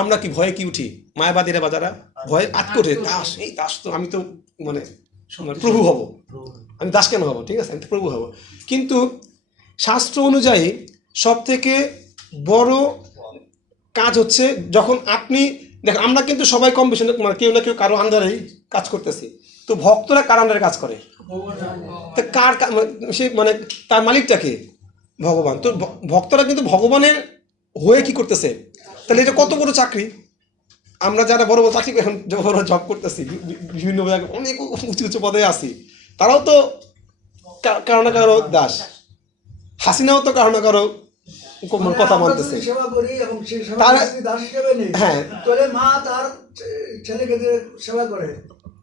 আমরা কি ভয়ে কি উঠি, মায়াবাদীরা বা যারা ভয়ে আটকে ওঠে, দাস, এই দাস তো আমি তো মানে প্রভু হব, আমি দাস কেন হব, ঠিক আছে, আমি তো প্রভু হব। কিন্তু শাস্ত্র অনুযায়ী সব থেকে বড় কাজ হচ্ছে যখন আপনি দেখেন, আমরা কিন্তু সবাই কম বেশি মানে কেউ না কেউ কারো আন্ডারেই কাজ করতেছি। তো ভক্তরা কার আন্ডারে কাজ করে, তা কার সে মানে তার মালিকটাকে ভগবান। তো ভক্তরা কিন্তু ভগবানের হয়ে কি করতেছে, তাহলে এটা কত বড় চাকরি। আমরা যারা বড় বড় চাকরি এখন বড় জব করতেছি, বিভিন্ন অনেক উঁচু উঁচু পদে আছি, তারাও তো কারো না কারো দাস। হাসিনাও তো কারো না কারো কথা মানতেছে। সেবা করি এবং সেই সেবা তারা দাস হিসেবে নেই, হ্যাঁ, তাহলে মা তার ছেলেকে যে সেবা করে,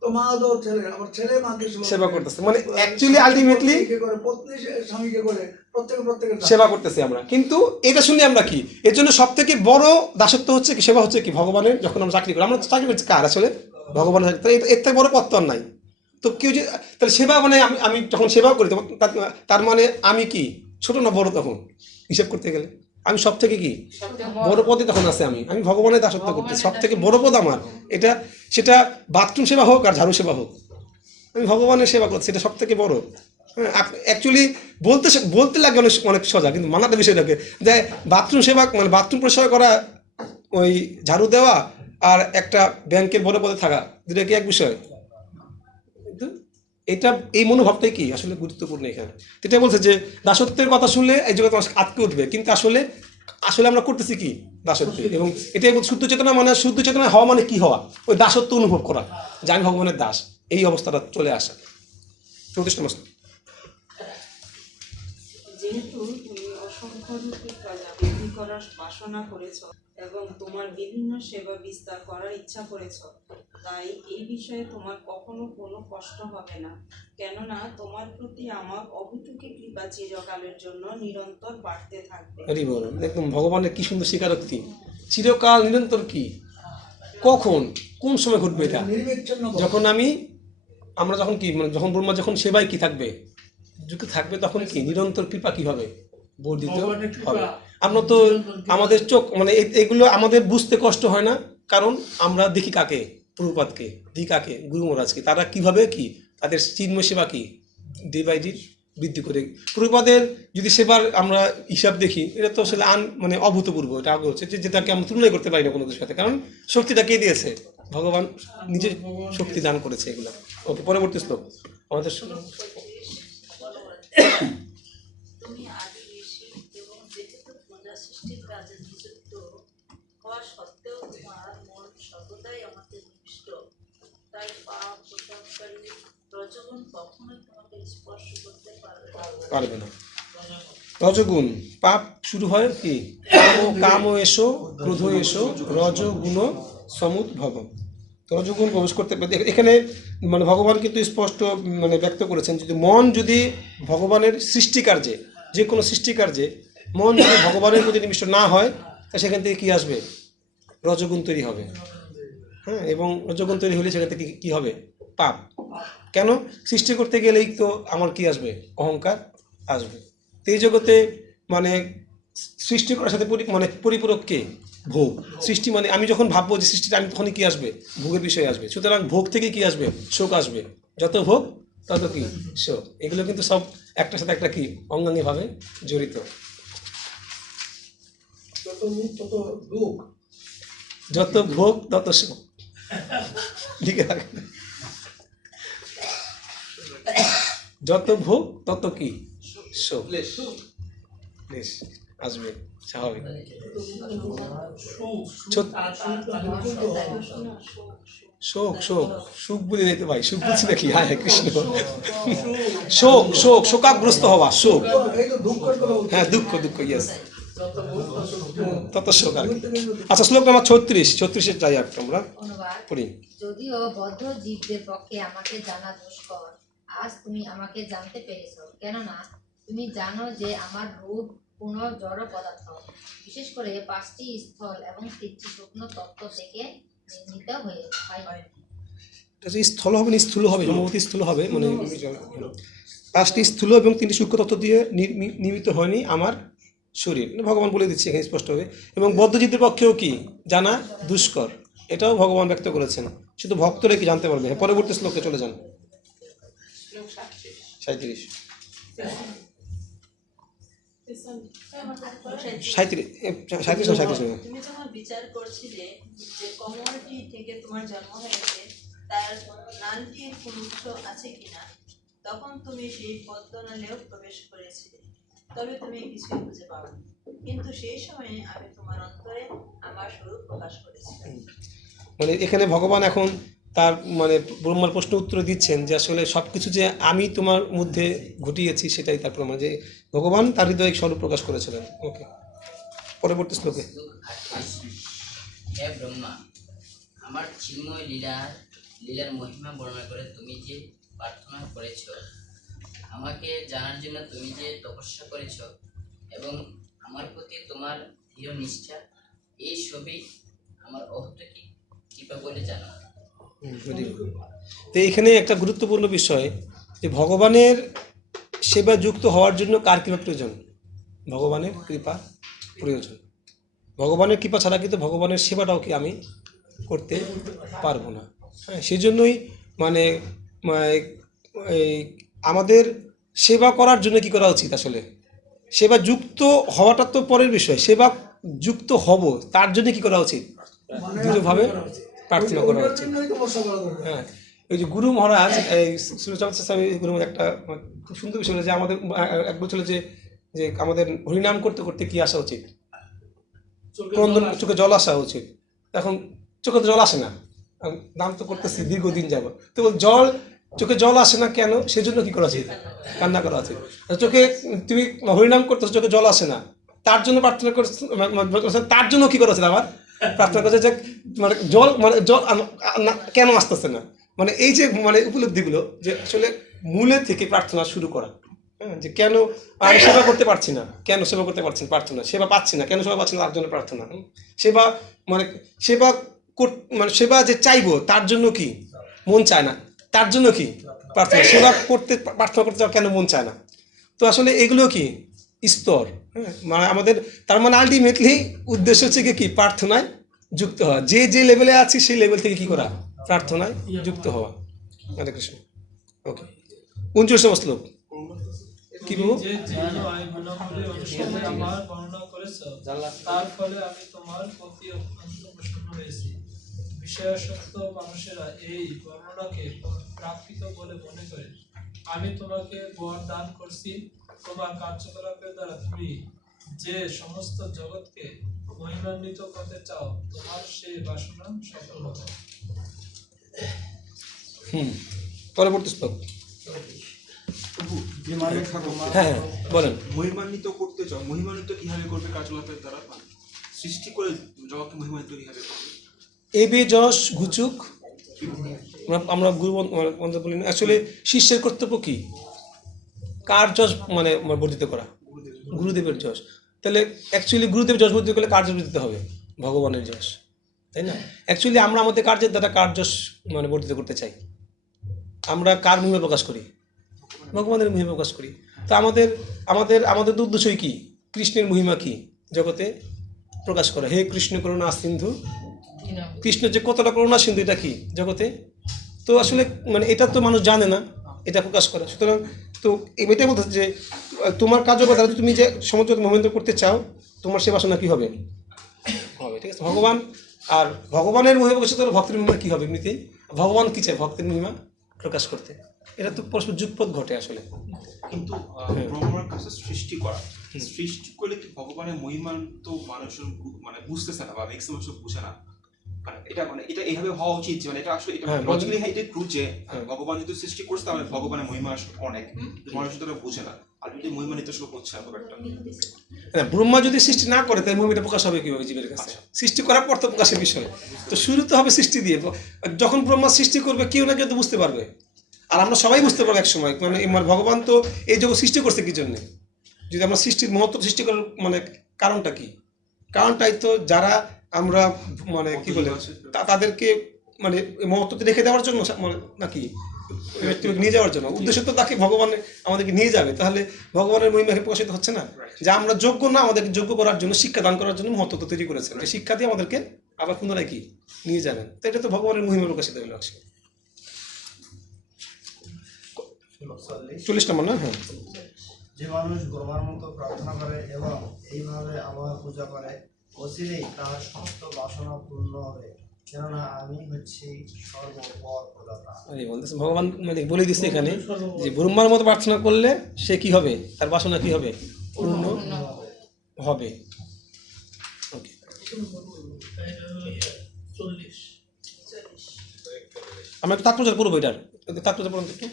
তো মা তো ছেলে, আবার ছেলে মাকে সেবা করতেছে, মানে অ্যাকচুয়ালি আলটিমেটলি করে, পত্নী স্বামীকে করে, প্রত্যেকের সেবা করতেছি আমরা। কিন্তু এটা শুনে আমরা কি, এর জন্য সব থেকে বড় দাসত্ব হচ্ছে কি, সেবা হচ্ছে কি ভগবানের। যখন আমরা চাকরি করি, আমরা চাকরি করছি কার, আসলে ভগবানের। এর থেকে বড় পথ আর নাই। তো কেউ যে তাহলে সেবা মানে আমি যখন সেবা করি তখন তার মানে আমি কি ছোট না বড়, তখন হিসাব করতে গেলে আমি সব থেকে কি বড় পদে তখন আছে। আমি ভগবানের দাসত্ব করতে, সব থেকে বড় পদ আমার এটা। সেটা বাথরুম সেবা হোক আর ঝাড়ু সেবা হোক, আমি ভগবানের সেবা করছি, এটা সব থেকে বড়। হ্যাঁ, অ্যাকচুয়ালি বলতে লাগে অনেক সোজা, কিন্তু মানাতে বিষয়টাকে যে বাথরুম সেবা মানে বাথরুম পরিষ্কার করা, ওই ঝাড়ু দেওয়া আর একটা ব্যাংকের বড় পদে থাকা, দুটো কি এক বিষয়? এটা এই মনোভাবটাই কি আসলে গুরুত্বপূর্ণ এখানে। এটা বলছে যে দাসত্বের কথা শুনলে এই জগৎ মানুষ আটকে উঠবে, কিন্তু আসলে আমরা করতেছি কি দাসত্ব। এবং এটাই শুদ্ধ চেতনা মানে, শুদ্ধ চেতনা হওয়া মানে কি হওয়া, ওই দাসত্ব অনুভব করা, যে আমি ভগবানের দাস, এই অবস্থাটা চলে আসা। 34 মাস যেহেতু তুমি অসংখ্য রূপে প্রজা বৃদ্ধি করার বাসনা করেছ এবং তোমার বিভিন্ন সেবা বিস্তার করার ইচ্ছা করেছ, তাই এই বিষয়ে তোমার কখনো কোনো কষ্ট হবে না, কেননা তোমার প্রতি আমার অভূতকে কৃপা চিরকালের জন্য নিরন্তর বাড়তে থাকবে। একদম ভগবানের কি সুন্দর স্বীকারোক্তি, চিরকাল নিরন্তর কি, কখন কোন সময় ঘটবে এটা, যখন আমরা যখন কি মানে যখন ব্রহ্মা যখন সেবায় কি থাকবে, যুক্ত থাকবে, তখন কি নিরন্তর কৃপা কি হবে, বর্ধিত হবে। আমরা তো আমাদের চোখ মানে এগুলো আমাদের বুঝতে কষ্ট হয় না, কারণ আমরা দেখি কাকে, প্রভুপাদকে, দেখি কাকে, গুরু মহারাজকে, তারা কিভাবে কি তাদের চিন্ময় সেবা কি ডে বাই ডে বৃদ্ধি করে। প্রভুপাদের যদি সেবার আমরা হিসাব দেখি, এটা তো আসলে মানে অভূতপূর্ব, এটা আগে হচ্ছে যেটাকে আমরা তুলনাই করতে পারি না কোনো কিছুর সাথে, কারণ শক্তিটা কে দিয়েছে, ভগবান নিজের শক্তি দান করেছে এগুলা। ওকে, পরবর্তী শ্লোক আমাদের তুমি আদি ঋষি এবং যেহেতু প্রজা সৃষ্টির কাজে নিযুক্ত হওয়া সত্ত্বেও তোমার মন সর্বদাই আমাকে নিবিষ্ট, তাই পাপ প্রতাপকারী রজগুণ কখনোই তোমাকে স্পর্শ করতে পারবে না। রজগুণ পাপ শুরু হয় কি, কাম এসো, ক্রোধ এসো, রজগুণ সমুদ্ভব। রজগুণ প্রবেশ করতে পারে এখানে, মানে ভগবান কিন্তু স্পষ্ট মানে ব্যক্ত করেছেন, যদি মন যদি ভগবানের সৃষ্টিকার্যে, যে কোনো সৃষ্টিকার্যে মন যদি ভগবানের প্রতি নিবিষ্ট না হয়, তা সেখান থেকে কি আসবে, রজগুণ তৈরি হবে। হ্যাঁ, এবং রজগুণ তৈরি হলে সেখান থেকে কি হবে, পাপ। কেন, সৃষ্টি করতে গেলেই তো আমার কি আসবে, অহংকার আসবে। এই জগতে মানে সৃষ্টি করার সাথে মানে পরিপূরক কে, ভোগ। সৃষ্টি মানে আমি যখন ভাববো যে সৃষ্টিটা, আমি তখনই কি আসবে, ভোগের বিষয় আসবে। সুতরাং ভোগ থেকে কি আসবে, শোক আসবে। যত ভোগ তত কি শোক। এগুলো কিন্তু সব একটার সাথে একটা কি অঙ্গাঙ্গিভাবে জড়িত। যত ভোগ তত শোক, ঠিক আছে। যত ভোগ তত কি শোক, ক্লেশ আসবে স্বাভাবিক। শোক শোক সুখ বলি নাই তো ভাই, সুখ বলছি নাকি? হ্যাঁ হ্যাঁ কৃষ্ণ। শোক শোক শোকাগ্রস্ত হওয়া, শোক, হ্যাঁ দুঃখ দুঃখ, ইয়েস, তত শোক আর কি। আচ্ছা শ্লোক নাম্বার 36 যাই আর আমরা পড়ি। যদিও বদ্ধ জীবদের পক্ষে আমাকে জানা দুষ্কর, আজ তুমি আমাকে জানতে পেরেছ, কেননা তুমি জানো যে আমার রূপ পূর্ণ জড় পদার্থ, বিশেষ করে 5টি স্থল এবং 3টি শুকনো তত্ত্ব থেকে নির্মিত হয়। স্থল হবে না স্থূল হবে, সম্ভবত স্থূল হবে, মানে 5টি স্থূল এবং 3টি সূক্ষ্ম তত্ত্ব দিয়ে নির্মিত হয়নি আমার শরীর, ভগবান বলে দিচ্ছে এখানে স্পষ্টভাবে। এবং বদ্ধজীবদের পক্ষেও কি জানা দুষ্কর, এটাও ভগবান ব্যক্ত করেছেন, শুধু ভক্তরা কি জানতে পারবে। পরবর্তী শ্লোকে চলে যান, 37 তুমি যখন বিচার করছিলে যে কমলটি থেকে তোমার জন্ম হয়েছে তার নালটির কোন উৎস আছে কিনা, তখন তুমি সেই পদ্মনালেও প্রবেশ করেছিলে, তবে তুমি কিছুই খুঁজে পাওনি, কিন্তু সেই সময়ে আমি তোমার অন্তরে আমার স্বরূপ প্রকাশ করেছিলাম। মানে এখানে ভগবান এখন তার মানে ব্রহ্মার প্রশ্ন উত্তর দিচ্ছেন যে আসলে সব কিছু যে আমি তোমার মধ্যে ঘটিয়েছি সেটাই তার প্রমাণ, যে ভগবান তার হৃদয়ে স্বরূপ প্রকাশ করেছিলেন। ওকে, পরবর্তী শ্লোকে। হে ব্রহ্মা, আমার চিন্ময় লীলার মহিমা বর্ণনা করে তুমি যে প্রার্থনা করেছ, আমাকে জানার জন্য তুমি যে তপস্যা করেছ এবং আমার প্রতি তোমার দৃঢ় নিষ্ঠা, এই সবই আমার অহৈতুকী কৃপা বলে জানো। তো এখানে একটা গুরুত্বপূর্ণ বিষয় যে ভগবানের সেবা যুক্ত হওয়ার জন্য কার কৃপা প্রয়োজন? ভগবানের কৃপা প্রয়োজন। ভগবানের কৃপা ছাড়া কিন্তু ভগবানের সেবাটাও কি আমি করতে পারবো না। হ্যাঁ, সেই জন্যই মানে আমাদের সেবা করার জন্য কি করা উচিত? আসলে সেবা যুক্ত হওয়াটা তো পরের বিষয়, সেবা যুক্ত হব তার জন্য কি করা উচিত? দৃঢ়ভাবে প্রার্থনা করা উচিত। হ্যাঁ, ওই যে গুরু মহারাজ, এই স্বামী গুরু মহারাজ একটা খুব সুন্দর বিষয় হলো যে আমাদের এক বলছিল যে যে আমাদের হরিনাম করতে করতে কি আসা উচিত? চোখে জল আসা উচিত। এখন চোখে তো জল আসে না, নাম তো করতেছি দীর্ঘদিন যাব, তো জল চোখে জল আসে না কেন? সেজন্য কি করা উচিত? কান্না করা উচিত। চোখে তুমি হরিনাম করতেছো, চোখে জল আসে না, তার জন্য প্রার্থনা করছো, তার জন্য কি করা উচিত? আবার প্রার্থনা করছে যে মানে জল কেন আসতেছে না, মানে এই যে মানে উপলব্ধিগুলো যে আসলে মূলে থেকে প্রার্থনা শুরু করা। হ্যাঁ, যে কেন আমি সেবা করতে পারছি না, কেন সেবা করতে পারছি না, প্রার্থনা। সেবা পাচ্ছি না, কেন সেবা পাচ্ছি না, তার জন্য প্রার্থনা। সেবা মানে মানে সেবা যে চাইবো তার জন্য কি মন চায় না, তার জন্য কি প্রার্থনা। সেবা করতে প্রার্থনা করতে কেন মন চায় না? তো আসলে এগুলো কি স্তর। হ্যাঁ, মানে আমাদের তার মানে আলটিমেটলি উদ্দেশ্য হচ্ছে কি প্রার্থনায় যুক্ত হওয়া। যে যে লেভেলে আছি সেই লেভেল থেকে কি করা? প্রার্থনায় যুক্ত হওয়া। হরে কৃষ্ণ। ওকে, 29 শ্লোক কি বলবো? তার ফলে আমি তোমার প্রতি অত্যন্ত প্রসন্ন হয়েছি। বিষয়াসক্ত মানুষেরা এই বর্ণনাকে প্রাকৃত বলে মনে করে। আমি তোমাকে বর দান করছি, তোমার কার্যকলাপের দ্বারা তুমি যে সমস্ত জগৎকে মহিমান্বিত করতে চাও, তোমার সেই বাসনা সফল হবে। পরবর্তী শ্লোক। হ্যাঁ বলেন। মহিমান্বিত করতে চাও, মহিমান্বিত কিভাবে করবে? কার্যকলাপের দ্বারা। সৃষ্টি করে জগৎকে মহিমান্বিত কিভাবে করবে? এবে যশ ঘুচুক, আমরা গুরু মন্ত্র বলি না, আসলে শিষ্যের কর্তব্য কি? কার যশ মানে বর্ধিত করা? গুরুদেবের যশ। তাহলে অ্যাকচুয়ালি গুরুদেবের যশ বর্ধিত করলে কার যশ বর্ধিত হবে? ভগবানের যশ, তাই না? অ্যাকচুয়ালি আমরা আমাদের কার্যের দ্বারা কার যশ মানে বর্ধিত করতে চাই। আমরা কার মহিমা প্রকাশ করি? ভগবানের মহিমা প্রকাশ করি। তো আমাদের আমাদের আমাদের উদ্দেশ্যই কি? কৃষ্ণের মহিমা কি জগতে প্রকাশ করা। হে কৃষ্ণ করুণা সিন্ধু, কৃষ্ণ যে কতটা করুণা সিন্ধু এটা কি জগতে। তো আসলে মানে এটা তো মানুষ জানে না, এটা প্রকাশ করা। সুতরাং তো এটাই বলতে যে তোমার কার্যকতা তুমি যে সমস্ত মহিমান্বিত করতে চাও, তোমার সে বাসনা কি হবে? হবে, ঠিক আছে। ভগবান আর ভগবানের মহিমা প্রকাশ করতে ভক্তের মহিমা কি হবে? এমনিতেই ভগবান কি চায়? ভক্তের মহিমা প্রকাশ করতে। এটা তো পরস্পর যুগপৎ ঘটে আসলে। কিন্তু ব্রহ্মার কাছে সৃষ্টি করা, সৃষ্টি করলে কি ভগবানের মহিমা তো মানুষের মানে বুঝতেছে না বা ম্যাক্সিমাম সব বুঝে না, এটা এইভাবে হওয়া উচিত যে এটা আসলে এটা লজিক্যালি এটা ট্রু যে ভগবান যদি সৃষ্টি করছে তাহলে ভগবানের মহিমা অনেক, মানুষ তো বুঝে না আর যদি মহিমা নিতে আসলে করছে না খুব একটা। ব্রহ্মা যদি সৃষ্টি না করে তাহলে মহিমাটা প্রকাশ হবে কিভাবে জীবের কাছে? সৃষ্টি করার পর তো প্রকাশের বিষয়, তো শুরু তো হবে সৃষ্টি দিয়ে। যখন ব্রহ্মা সৃষ্টি করবে কেউ না কেউ তো বুঝতে পারবে, আর আমরা সবাই বুঝতে পারবো এক সময় মানে ভগবান তো এই জগৎ সৃষ্টি করছে কি জন্য? যদি আমরা সৃষ্টির মহত্ব সৃষ্টি করার মানে কারণটা কি? কারণটাই তো যারা আমরা মানে কি বলে তাদেরকে মানে মহত্বতে রেখে দেওয়ার জন্য নাকি নিয়ে যাওয়ার জন্য? উদ্দেশ্য তো তাকে ভগবান আমাদেরকে নিয়ে যাবে, তাহলে ভগবানের মহিমা প্রকাশিত হচ্ছে না? যে আমরা যোগ্য না, আমাদেরকে যোগ্য করার জন্য শিক্ষা দান করার জন্য মহত্ব তৈরি করেছেন, এই শিক্ষা দিয়ে আমাদেরকে আবার পুনরায় কি নিয়ে যাবেন। তো এটা তো ভগবানের মহিমা প্রকাশিত হলো। 40 নম্বর না? হ্যাঁ। যে মানুষ ব্রহ্মার মতো প্রার্থনা করে এবং এইভাবে আমার পূজা করে অচিরেই তার সমস্ত বাসনা পূর্ণ হবে, কেননা আমি হচ্ছি সর্বপর প্রদাতা। ভগবান মানে বলে দিচ্ছে এখানে যে ব্রহ্মার মতো প্রার্থনা করলে সে কি হবে, তার বাসনা কি হবে, পূর্ণ হবে। আমরা একটু তাৎপর্য পড়বো, এটার তাৎপর্য পড়ুন একটু।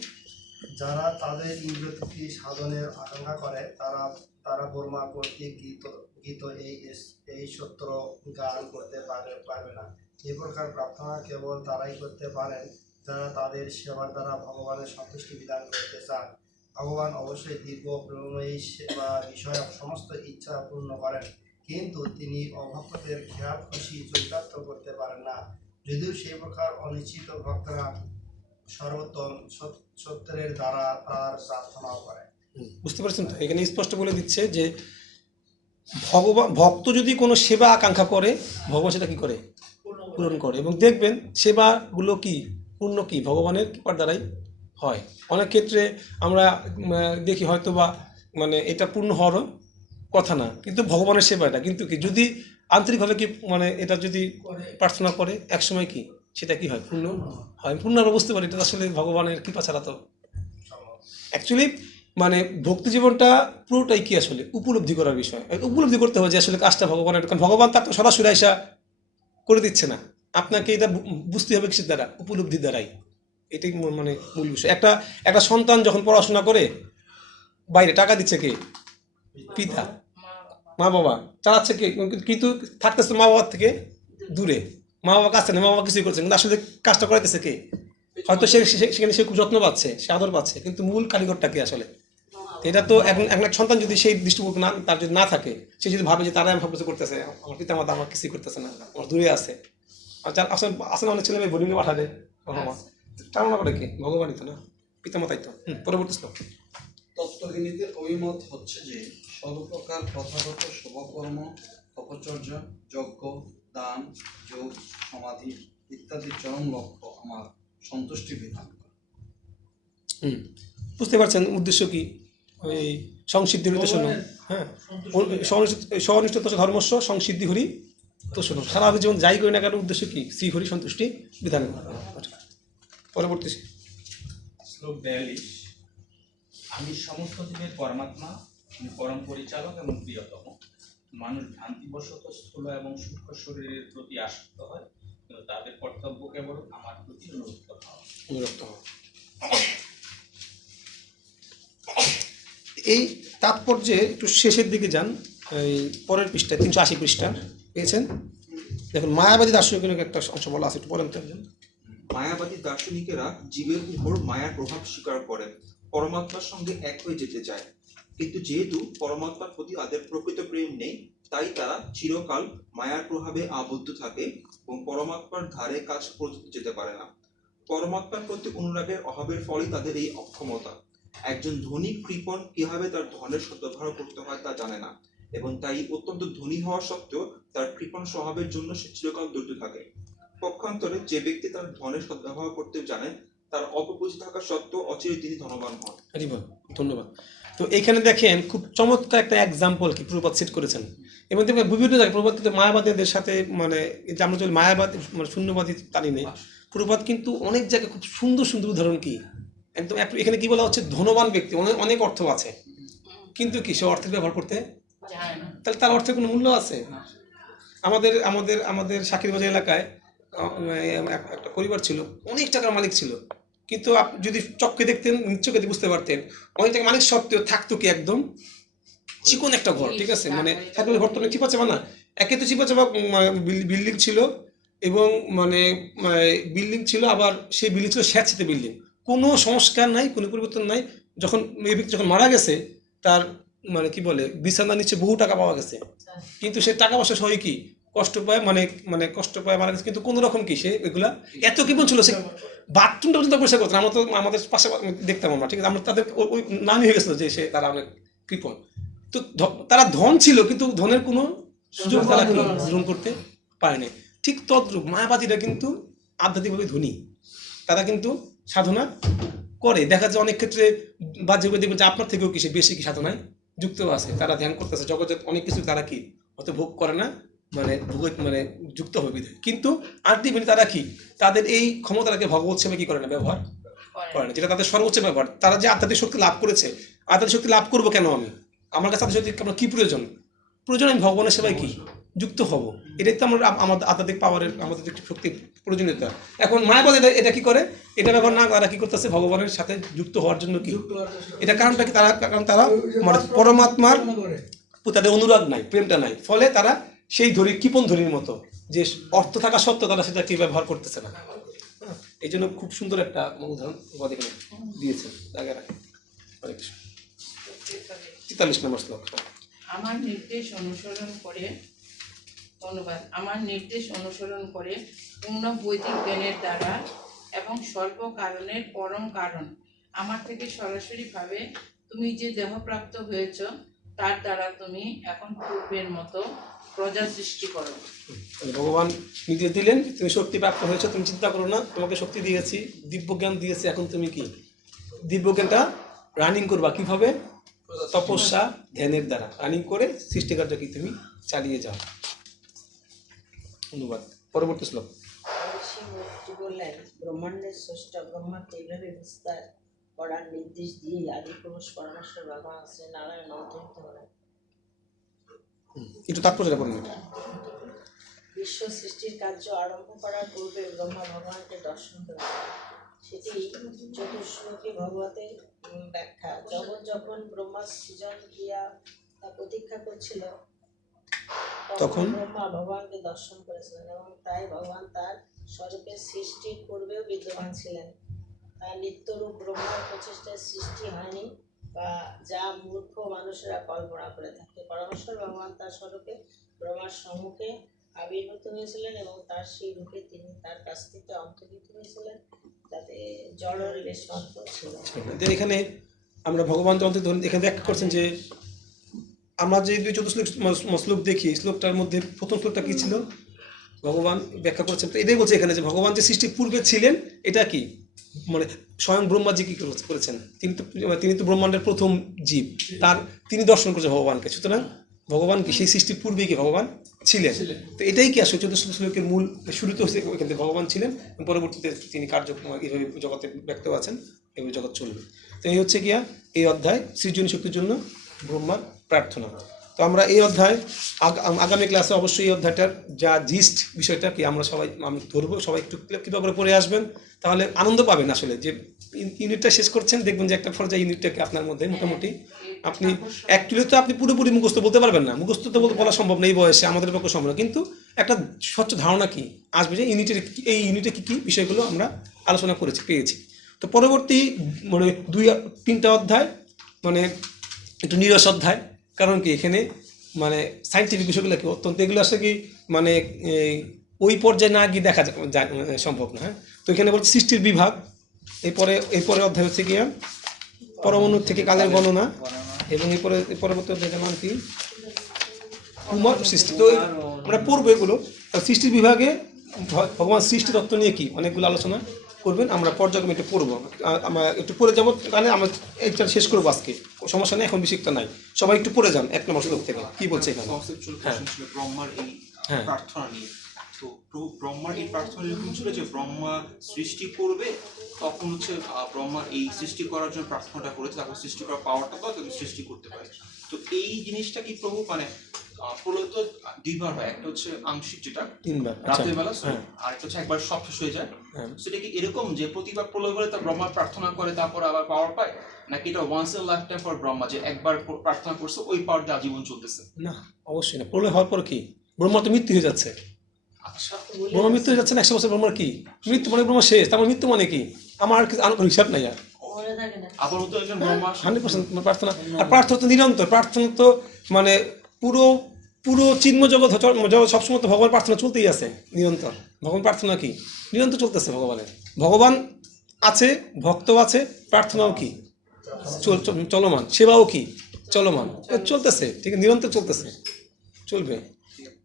যারা তাদের ইন্দ্রতৃপ্তি সাধনের আকাঙ্ক্ষা করে তারা ব্রহ্মা কর্তৃক গীত এই সত্য গান করতে পারবে না। এই প্রকার প্রার্থনা কেবল তারাই করতে পারেন যারা তাদের সেবার দ্বারা ভগবানের সন্তুষ্টি বিধান করতে চান। ভগবান অবশ্যই দীর্ঘ প্রেমময়ী সেবা বিষয়ক সমস্ত ইচ্ছা পূর্ণ করেন, কিন্তু তিনি অভক্তদের খেয়াল খুশি চরিতার্থ করতে পারেন না, যদিও সেই প্রকার অনিশ্চিত ভক্তরা সর্বোত্তম সত্যের দ্বারা তার প্রার্থনাও করে। বুঝতে পারছেন তো? এখানে স্পষ্ট বলে দিচ্ছে যে ভক্ত যদি কোনো সেবা আকাঙ্ক্ষা করে ভগবান সেটা কি করে, পূরণ করে। এবং দেখবেন সেবাগুলো কি পূর্ণ কি ভগবানের কৃপার দ্বারাই হয়। অনেক ক্ষেত্রে আমরা দেখি হয়তো বা মানে এটা পূর্ণ হওয়ারও কথা না, কিন্তু ভগবানের সেবাটা কিন্তু কি যদি আন্তরিকভাবে কি মানে এটা যদি প্রার্থনা করে একসময় কি সেটা কি হয়, পূর্ণ হয়। পূর্ণ আমরা বুঝতে পারি এটা আসলে ভগবানের কৃপা ছাড়া তো অ্যাকচুয়ালি মানে ভক্তি জীবনটা পুরোটাই কি আসলে উপলব্ধি করার বিষয়। উপলব্ধি করতে হবে যে আসলে কাজটা ভগবানের, কারণ ভগবান তার তো সরাসরি আইসা করে দিচ্ছে না, আপনাকে এটা বুঝতে হবে কিসের দ্বারা, উপলব্ধির দ্বারাই। এটাই মানে মূল বিষয়। একটা সন্তান যখন পড়াশোনা করে বাইরে টাকা দিচ্ছে কে, পিতা মা বাবা, চালাচ্ছে কে, কিন্তু থাকতেছে মা বাবার থেকে দূরে, মা বাবা কাছে না, মা বাবা কিছুই করছে, কিন্তু আসলে কাজটা করাইতেছে কে? হয়তো সেখানে সে খুব যত্ন পাচ্ছে, সে আদর পাচ্ছে, কিন্তু মূল কারিগরটা কে আসলে? এটা তো এখন একটা সন্তান যদি সেই দৃষ্টিভঙ্গি না তার যদি না থাকে, সে যদি ভাবে যে তারাই আমার সব কিছু করতেছে, আমার পিতা মাতা আমার কিছুই করতেছে না, আমার দূরে আছে। আসলে আসলে অনেক ছেলে মেয়ে বোর্ডিংয়ে পাঠাবে বাবা মা, চালনা করে কি ভগবানই তো না, পিতা মাতাই তো। পরবর্তী শ্লোক। তত্ত্বজ্ঞানীদের অভিমত হচ্ছে যে সর্বপ্রকার প্রথাগত শুভকর্ম, তপচর্য, যজ্ঞ, দান, যোগ, সমাধি ইত্যাদি চরম লক্ষ্য আমার সন্তুষ্টি বিধান। বুঝতে পারছেন উদ্দেশ্য কি? ওই সংসিদ্ধি হরি তোষণ, হ্যাঁ, সনিষ্ঠ ধর্মস্ব সংসিদ্ধি হরি তোষণ। সারা জীবন যাই করি না কেন উদ্দেশ্য কি? শ্রী হরি সন্তুষ্টি বিধান। পরবর্তী শ্লোক 42। আমি সমস্ত জীবের পরমাত্মা, আমি পরম পরিচালক এবং প্রিয়তম। মানুষ ভ্রান্তিবশত স্থূল এবং সূক্ষ্ম শরীরের প্রতি আসক্ত হয়, কিন্তু তাদের কর্তব্য কেবল আমার প্রতি অনুরক্ত হওয়া। এই তাৎপর্যে একটু শেষের দিকে যান, এই পরের পৃষ্ঠায় 380 পৃষ্ঠা পেয়েছেন। দেখুন মায়াবাদী দার্শনিকের একটা অংশ বলা আছে, একটু পড়েন তো। মায়াবাদী দার্শনিকেরা জীবের উপর মায়ার প্রভাব স্বীকার করেন, পরমাত্মার সঙ্গে এক হয়ে যেতে চায়, কিন্তু যেহেতু পরমাত্মার প্রতি তাদের প্রকৃত প্রেম নেই, তাই তারা চিরকাল মায়ার প্রভাবে আবদ্ধ থাকে এবং পরমাত্মার ধারে কাজ পর্যন্ত যেতে পারে না। পরমাত্মার প্রতি অনুরাগের অভাবের ফলেই তাদের এই অক্ষমতা। একজন ধনী কৃপণ কিভাবে তার ধনের সদ্ব্যবহার করতে হয় তা জানে না, এবং তাই অত্যন্ত ধনী হওয়া সত্ত্বেও তার কৃপণ স্বভাবের জন্য সে চিরকাল দরিদ্র থাকে। পক্ষান্তরে যে ব্যক্তি তার ধনের সদ্ব্যবহার করতে জানেন, তার অল্প পুঁজি থাকা সত্ত্বেও অচিরে তিনি ধনবান হন। ধন্যবাদ। তো এখানে দেখেন খুব চমৎকার একটা এক্সাম্পল কি প্রভুপাদ সেট করেছেন। এবং দেখবেন বিভিন্ন জায়গায় প্রভুপাদ কিন্তু মায়াবাদীদের সাথে মানে যে আমরা যদি মায়াবাদী মানে শূন্যবাদী তালিমে প্রভুপাদ কিন্তু অনেক জায়গায় খুব সুন্দর সুন্দর উদাহরণ কি একদম এখানে কি বলা হচ্ছে, ধনবান ব্যক্তি, অনেক অনেক অর্থ আছে, কিন্তু কি সে অর্থের ব্যবহার করতে, তাহলে তার অর্থের কোনো মূল্য আছে? আমাদের আমাদের আমাদের শাকিরবাজার এলাকায় একটা পরিবার ছিল, অনেক টাকার মালিক ছিল, কিন্তু আপনি যদি চোখে দেখতেন, চোখে বুঝতে পারতেন অনেক টাকা মালিক সত্ত্বেও থাকতো কি একদম চিকন একটা ঘর, ঠিক আছে, মানে থাকলে ঘরটা অনেক চিপা চাপা না, একে তো চিপা চাপা বিল্ডিং ছিল, এবং মানে বিল্ডিং ছিল, আবার সেই বিল্ডিং ছিল স্যাঁতসেঁতে বিল্ডিং, কোনো সংস্কার নাই, কোনো পরিবর্তন নাই। যখন এই ব্যক্তি যখন মারা গেছে, তার মানে কি বলে বিছানার নিচে বহু টাকা পাওয়া গেছে, কিন্তু সে টাকা পয়সা সহ কি কষ্ট পায়, মানে মানে কষ্ট পায় মারা গেছে, কিন্তু কোনো রকম কি সে এগুলা এত কি ছিল, সে বাথরুমটা পর্যন্ত পরিষ্কার করতো না। আমরা তো আমাদের পাশে দেখতাম আমরা, ঠিক আছে, আমরা তাদের ওই নামই হয়ে গেছিল যে সে তারা অনেক কৃপণ। তো তারা ধন ছিল, কিন্তু ধনের কোনো সুযোগ তারা গ্রহণ করতে পারেনি। ঠিক তদ্রূপ মায়াবাদীরা কিন্তু আধ্যাত্মিকভাবে ধনী, তারা কিন্তু সাধনা করে, দেখা যায় অনেক ক্ষেত্রে বাহ্যিক দেখবেন যে আপনার থেকেও কি সে বেশি কি সাধনায় যুক্ত আছে, তারা ধ্যান করতেছে, জগতের অনেক কিছু তারা কি অত ভোগ করে না, মানে ভোগ মানে যুক্ত হবে বিধায়, কিন্তু আলটিমেটলি তারা কি তাদের এই ক্ষমতাটাকে ভগবত সেবা কি করে না, ব্যবহার করে না, যেটা তাদের সর্বোচ্চ ব্যবহার। তারা যে আধ্যাত্মিক শক্তি লাভ করেছে, আধ্যাত্মিক শক্তি লাভ করবো কেন আমি, আমার কাছে আধ্যাত্মিক শক্তি আমার কি প্রয়োজন, আমি ভগবানের সেবায় কি যুক্ত হব, এটাই তো আমরা আমাদের আধ্যাত্মিক পাওয়ারের আমাদের শক্তির প্রয়োজনীয়তা। এখন মায়াবাদ এটা কি করে, এটা ব্যবহার না তারা কি করতেছে, ভগবানের সাথে যুক্ত হওয়ার জন্য কি, এটা কারণটা কি, কারণ তারা মানে পরমাত্মার তাদের অনুরাগ নাই, প্রেমটা নাই, ফলে তারা সেই কৃপণ ধরির মতো, যে অর্থ থাকা সত্ত্বেও তারা সেটা কি ব্যবহার করতেছে না। এই জন্য খুব সুন্দর একটা উদাহরণ এখানে দিয়েছে। 43 নম্বর শ্লোক। আমার নির্দেশ অনুসরণ করে পূর্ণ বৈদিক জ্ঞানের দ্বারা এবং স্বল্প কারণের পরম কারণ আমার থেকে সরাসরি ভাবে তুমি যে দেহপ্রাপ্ত হয়েছ, তার দ্বারা তুমি এখন পূর্বের মতো প্রজা সৃষ্টি করো। ভগবান নির্দেশ দিলেন, তুমি শক্তি প্রাপ্ত হয়েছো, তুমি চিন্তা করো না, তোমাকে শক্তি দিয়েছি, দিব্যজ্ঞান দিয়েছি, এখন তুমি কি দিব্যজ্ঞানটা রানিং করবা, কিভাবে, তপস্যা ধ্যানের দ্বারা রানিং করে সৃষ্টিকার্য কি তুমি চালিয়ে যাও। অনুবাদ। পরবর্তী শ্লোক। বললেন, ব্রহ্মাণ্ডের স্রষ্টা ব্রহ্মাকে এইভাবে বিস্তার করার নির্দেশ দিয়ে আদি পুরুষ পরমেশ্বর ভগবান শ্রী নারায়ণ অবতরিত হলেন। একটু তাৎপর্যটা বলুন। বিশ্ব সৃষ্টির কার্য আরম্ভ করার পূর্বে ব্রহ্মা ভগবানকে দর্শন করেছিলেন। সেটি চতুর্শ্লোকী ভগবতের ব্যাখ্যা। জগৎ যখন ব্রহ্মা সৃজন ক্রিয়া তা প্রতীক্ষা করছিল, তখন ব্রহ্মা ভগবানকে দর্শন করেছিলেন, এবং তাই ভগবান তার স্বরূপের সৃষ্টির পূর্বেও বিদ্যমান ছিলেন। তার নিত্যরূপ ব্রহ্মার প্রচেষ্টায় সৃষ্টি হয়নি, বা যা মূর্খ মানুষেরা কল্পনা করে থাকে। পরমেশ্বর ভগবান তার স্বরূপে ব্রহ্মার সম্মুখে আবির্ভূত হয়েছিলেন, এবং তার সেই রূপে তিনি তার কাছ থেকে অন্তর্হিত হয়েছিলেন, যাতে জড়ের বেশ অন্ত ছিল। এখানে আমরা ভগবান এখানে ব্যাখ্যা করছেন যে আমরা যে 2 শ্লোক দেখি, শ্লোকটার মধ্যে প্রথম শ্লোকটা কি ছিল, ভগবান ব্যাখ্যা করছেন, তো এটাই বলছে এখানে যে ভগবান যে সৃষ্টির পূর্বে ছিলেন, এটা কি মানে স্বয়ং ব্রহ্মাজি কি করেছেন, তিনি তো ব্রহ্মাণ্ডের প্রথম জীব, তিনি দর্শন করেছেন ভগবানকে, সুতরাং ভগবান কি সেই সৃষ্টির পূর্বে কি ভগবান ছিলেন। তো এটাই কি আসলে 14 শ্লোকের মূল, শুরুতে এখান থেকে ভগবান ছিলেন, পরবর্তীতে তিনি এইভাবে জগতে ব্যক্ত আছেন, এইভাবে জগৎ চলবে। তো এই হচ্ছে গিয়া এই অধ্যায় সৃজনী শক্তির জন্য ব্রহ্মার প্রার্থনা। তো আমরা এই অধ্যায় আগামী ক্লাসে অবশ্যই এই অধ্যায়টার যা জিস্ট বিষয়টা কি আমরা সবাই ধরবো, সবাই একটু কৃপা করে পড়ে আসবেন, তাহলে আনন্দ পাবেন। আসলে যে ইউনিটটা শেষ করছেন, দেখবেন যে একটা পর্যায়ে ইউনিটটাকে আপনার মধ্যে মোটামুটি আপনি অ্যাকচুয়ালি তো আপনি পুরোপুরি মুখস্থ বলতে পারবেন না, মুখস্থ তো বলা সম্ভব নেই বয়সে, আমাদের পক্ষে সম্ভব না, কিন্তু একটা স্বচ্ছ ধারণা কি আসবে যে এই ইউনিটে কী কী বিষয়গুলো আমরা আলোচনা পেয়েছি। তো পরবর্তী মানে 2-3টা অধ্যায় মানে একটু নিরস অধ্যায়, কারণ কি এখানে মানে সায়েন্টিফিক বিষয়গুলো কি অত্যন্ত, এগুলো আসলে কি মানে ওই পর্যায়ে না গিয়ে দেখা যায় সম্ভব না। হ্যাঁ, তো এখানে বলছে সৃষ্টির বিভাগ, এরপরে অধ্যায় হচ্ছে গিয়া পরমাণু থেকে কালের গণনা, এবং পরবর্তী অধ্যায়টার নাম কি কুমার সৃষ্টি। তো আমরা পড়বো এগুলো। সৃষ্টির বিভাগে ভগবান সৃষ্টি তত্ত্ব নিয়ে কি অনেকগুলো আলোচনা করবেন, আমরা পর্যায়ক্রমে একটু পড়বো, আমরা একটু পড়ে যাবো, কারণ আমরা এইটা শেষ করবো আজকে, সমস্যা নেই, এখন বেশিটা নাই, সবাই একটু পড়ে যান 1 নম্বর শ্লোক থেকে কি বলছে এখানে। ব্রহ্মার এই প্রার্থনা নিয়ে তো প্রভু ব্রহ্মার এই প্রার্থনা এরকম ছিল যে ব্রহ্মা সৃষ্টি করবে, তখন হচ্ছে ব্রহ্মা এই সৃষ্টি করার জন্য প্রার্থনাটা করেছে, তারপর সৃষ্টি করার পাওয়ারটা তো তুমি সৃষ্টি করতে পারে। তো এই জিনিসটা কি প্রভু মানে প্রলয় তো দুইবার হয়, একটা হচ্ছে আংশিক যেটা রাতের বেলা, আর একটা হচ্ছে একবার সব শেষ হয়ে যায়। সেটা কি এরকম যে প্রতিবার প্রলয় বলে তার ব্রহ্মা প্রার্থনা করে তারপর আবার পাওয়ার পায়, নাকি এটা once in life time for Brahma যে একবার প্রার্থনা করছে ওই পাওয়ার দিয়ে আজীবন চলতেছে? না, অবশ্যই না। প্রলয় হওয়ার পর কি ব্রহ্মা তো মৃত্যু হয়ে যাচ্ছে। আচ্ছা, ব্রহ্মা মৃত্যু হয়ে যাচ্ছে না 100 বছর, ব্রহ্মার কি মৃত্যু মানে ব্রহ্মা শেষ, তারপর মৃত্যু মানে কি আমার আর কোনো হিসাব নাই। আর আবার তো একজন ব্রহ্মা 100% প্রার্থনা, আর প্রার্থনা তো নিরন্তর, প্রার্থনা তো মানে পুরো পুরো চিন্ময় জগৎ সবসময় তো ভগবান প্রার্থনা চলতেই আছে নিরন্তর। ভগবান প্রার্থনা কি নিরন্তর চলতেছে, ভগবানের ভগবান আছে, ভক্ত আছে, প্রার্থনাও কি চলমান, সেবাও কি চলমান, চলতেছে, ঠিক আছে, নিরন্তর চলতেছে, চলবে।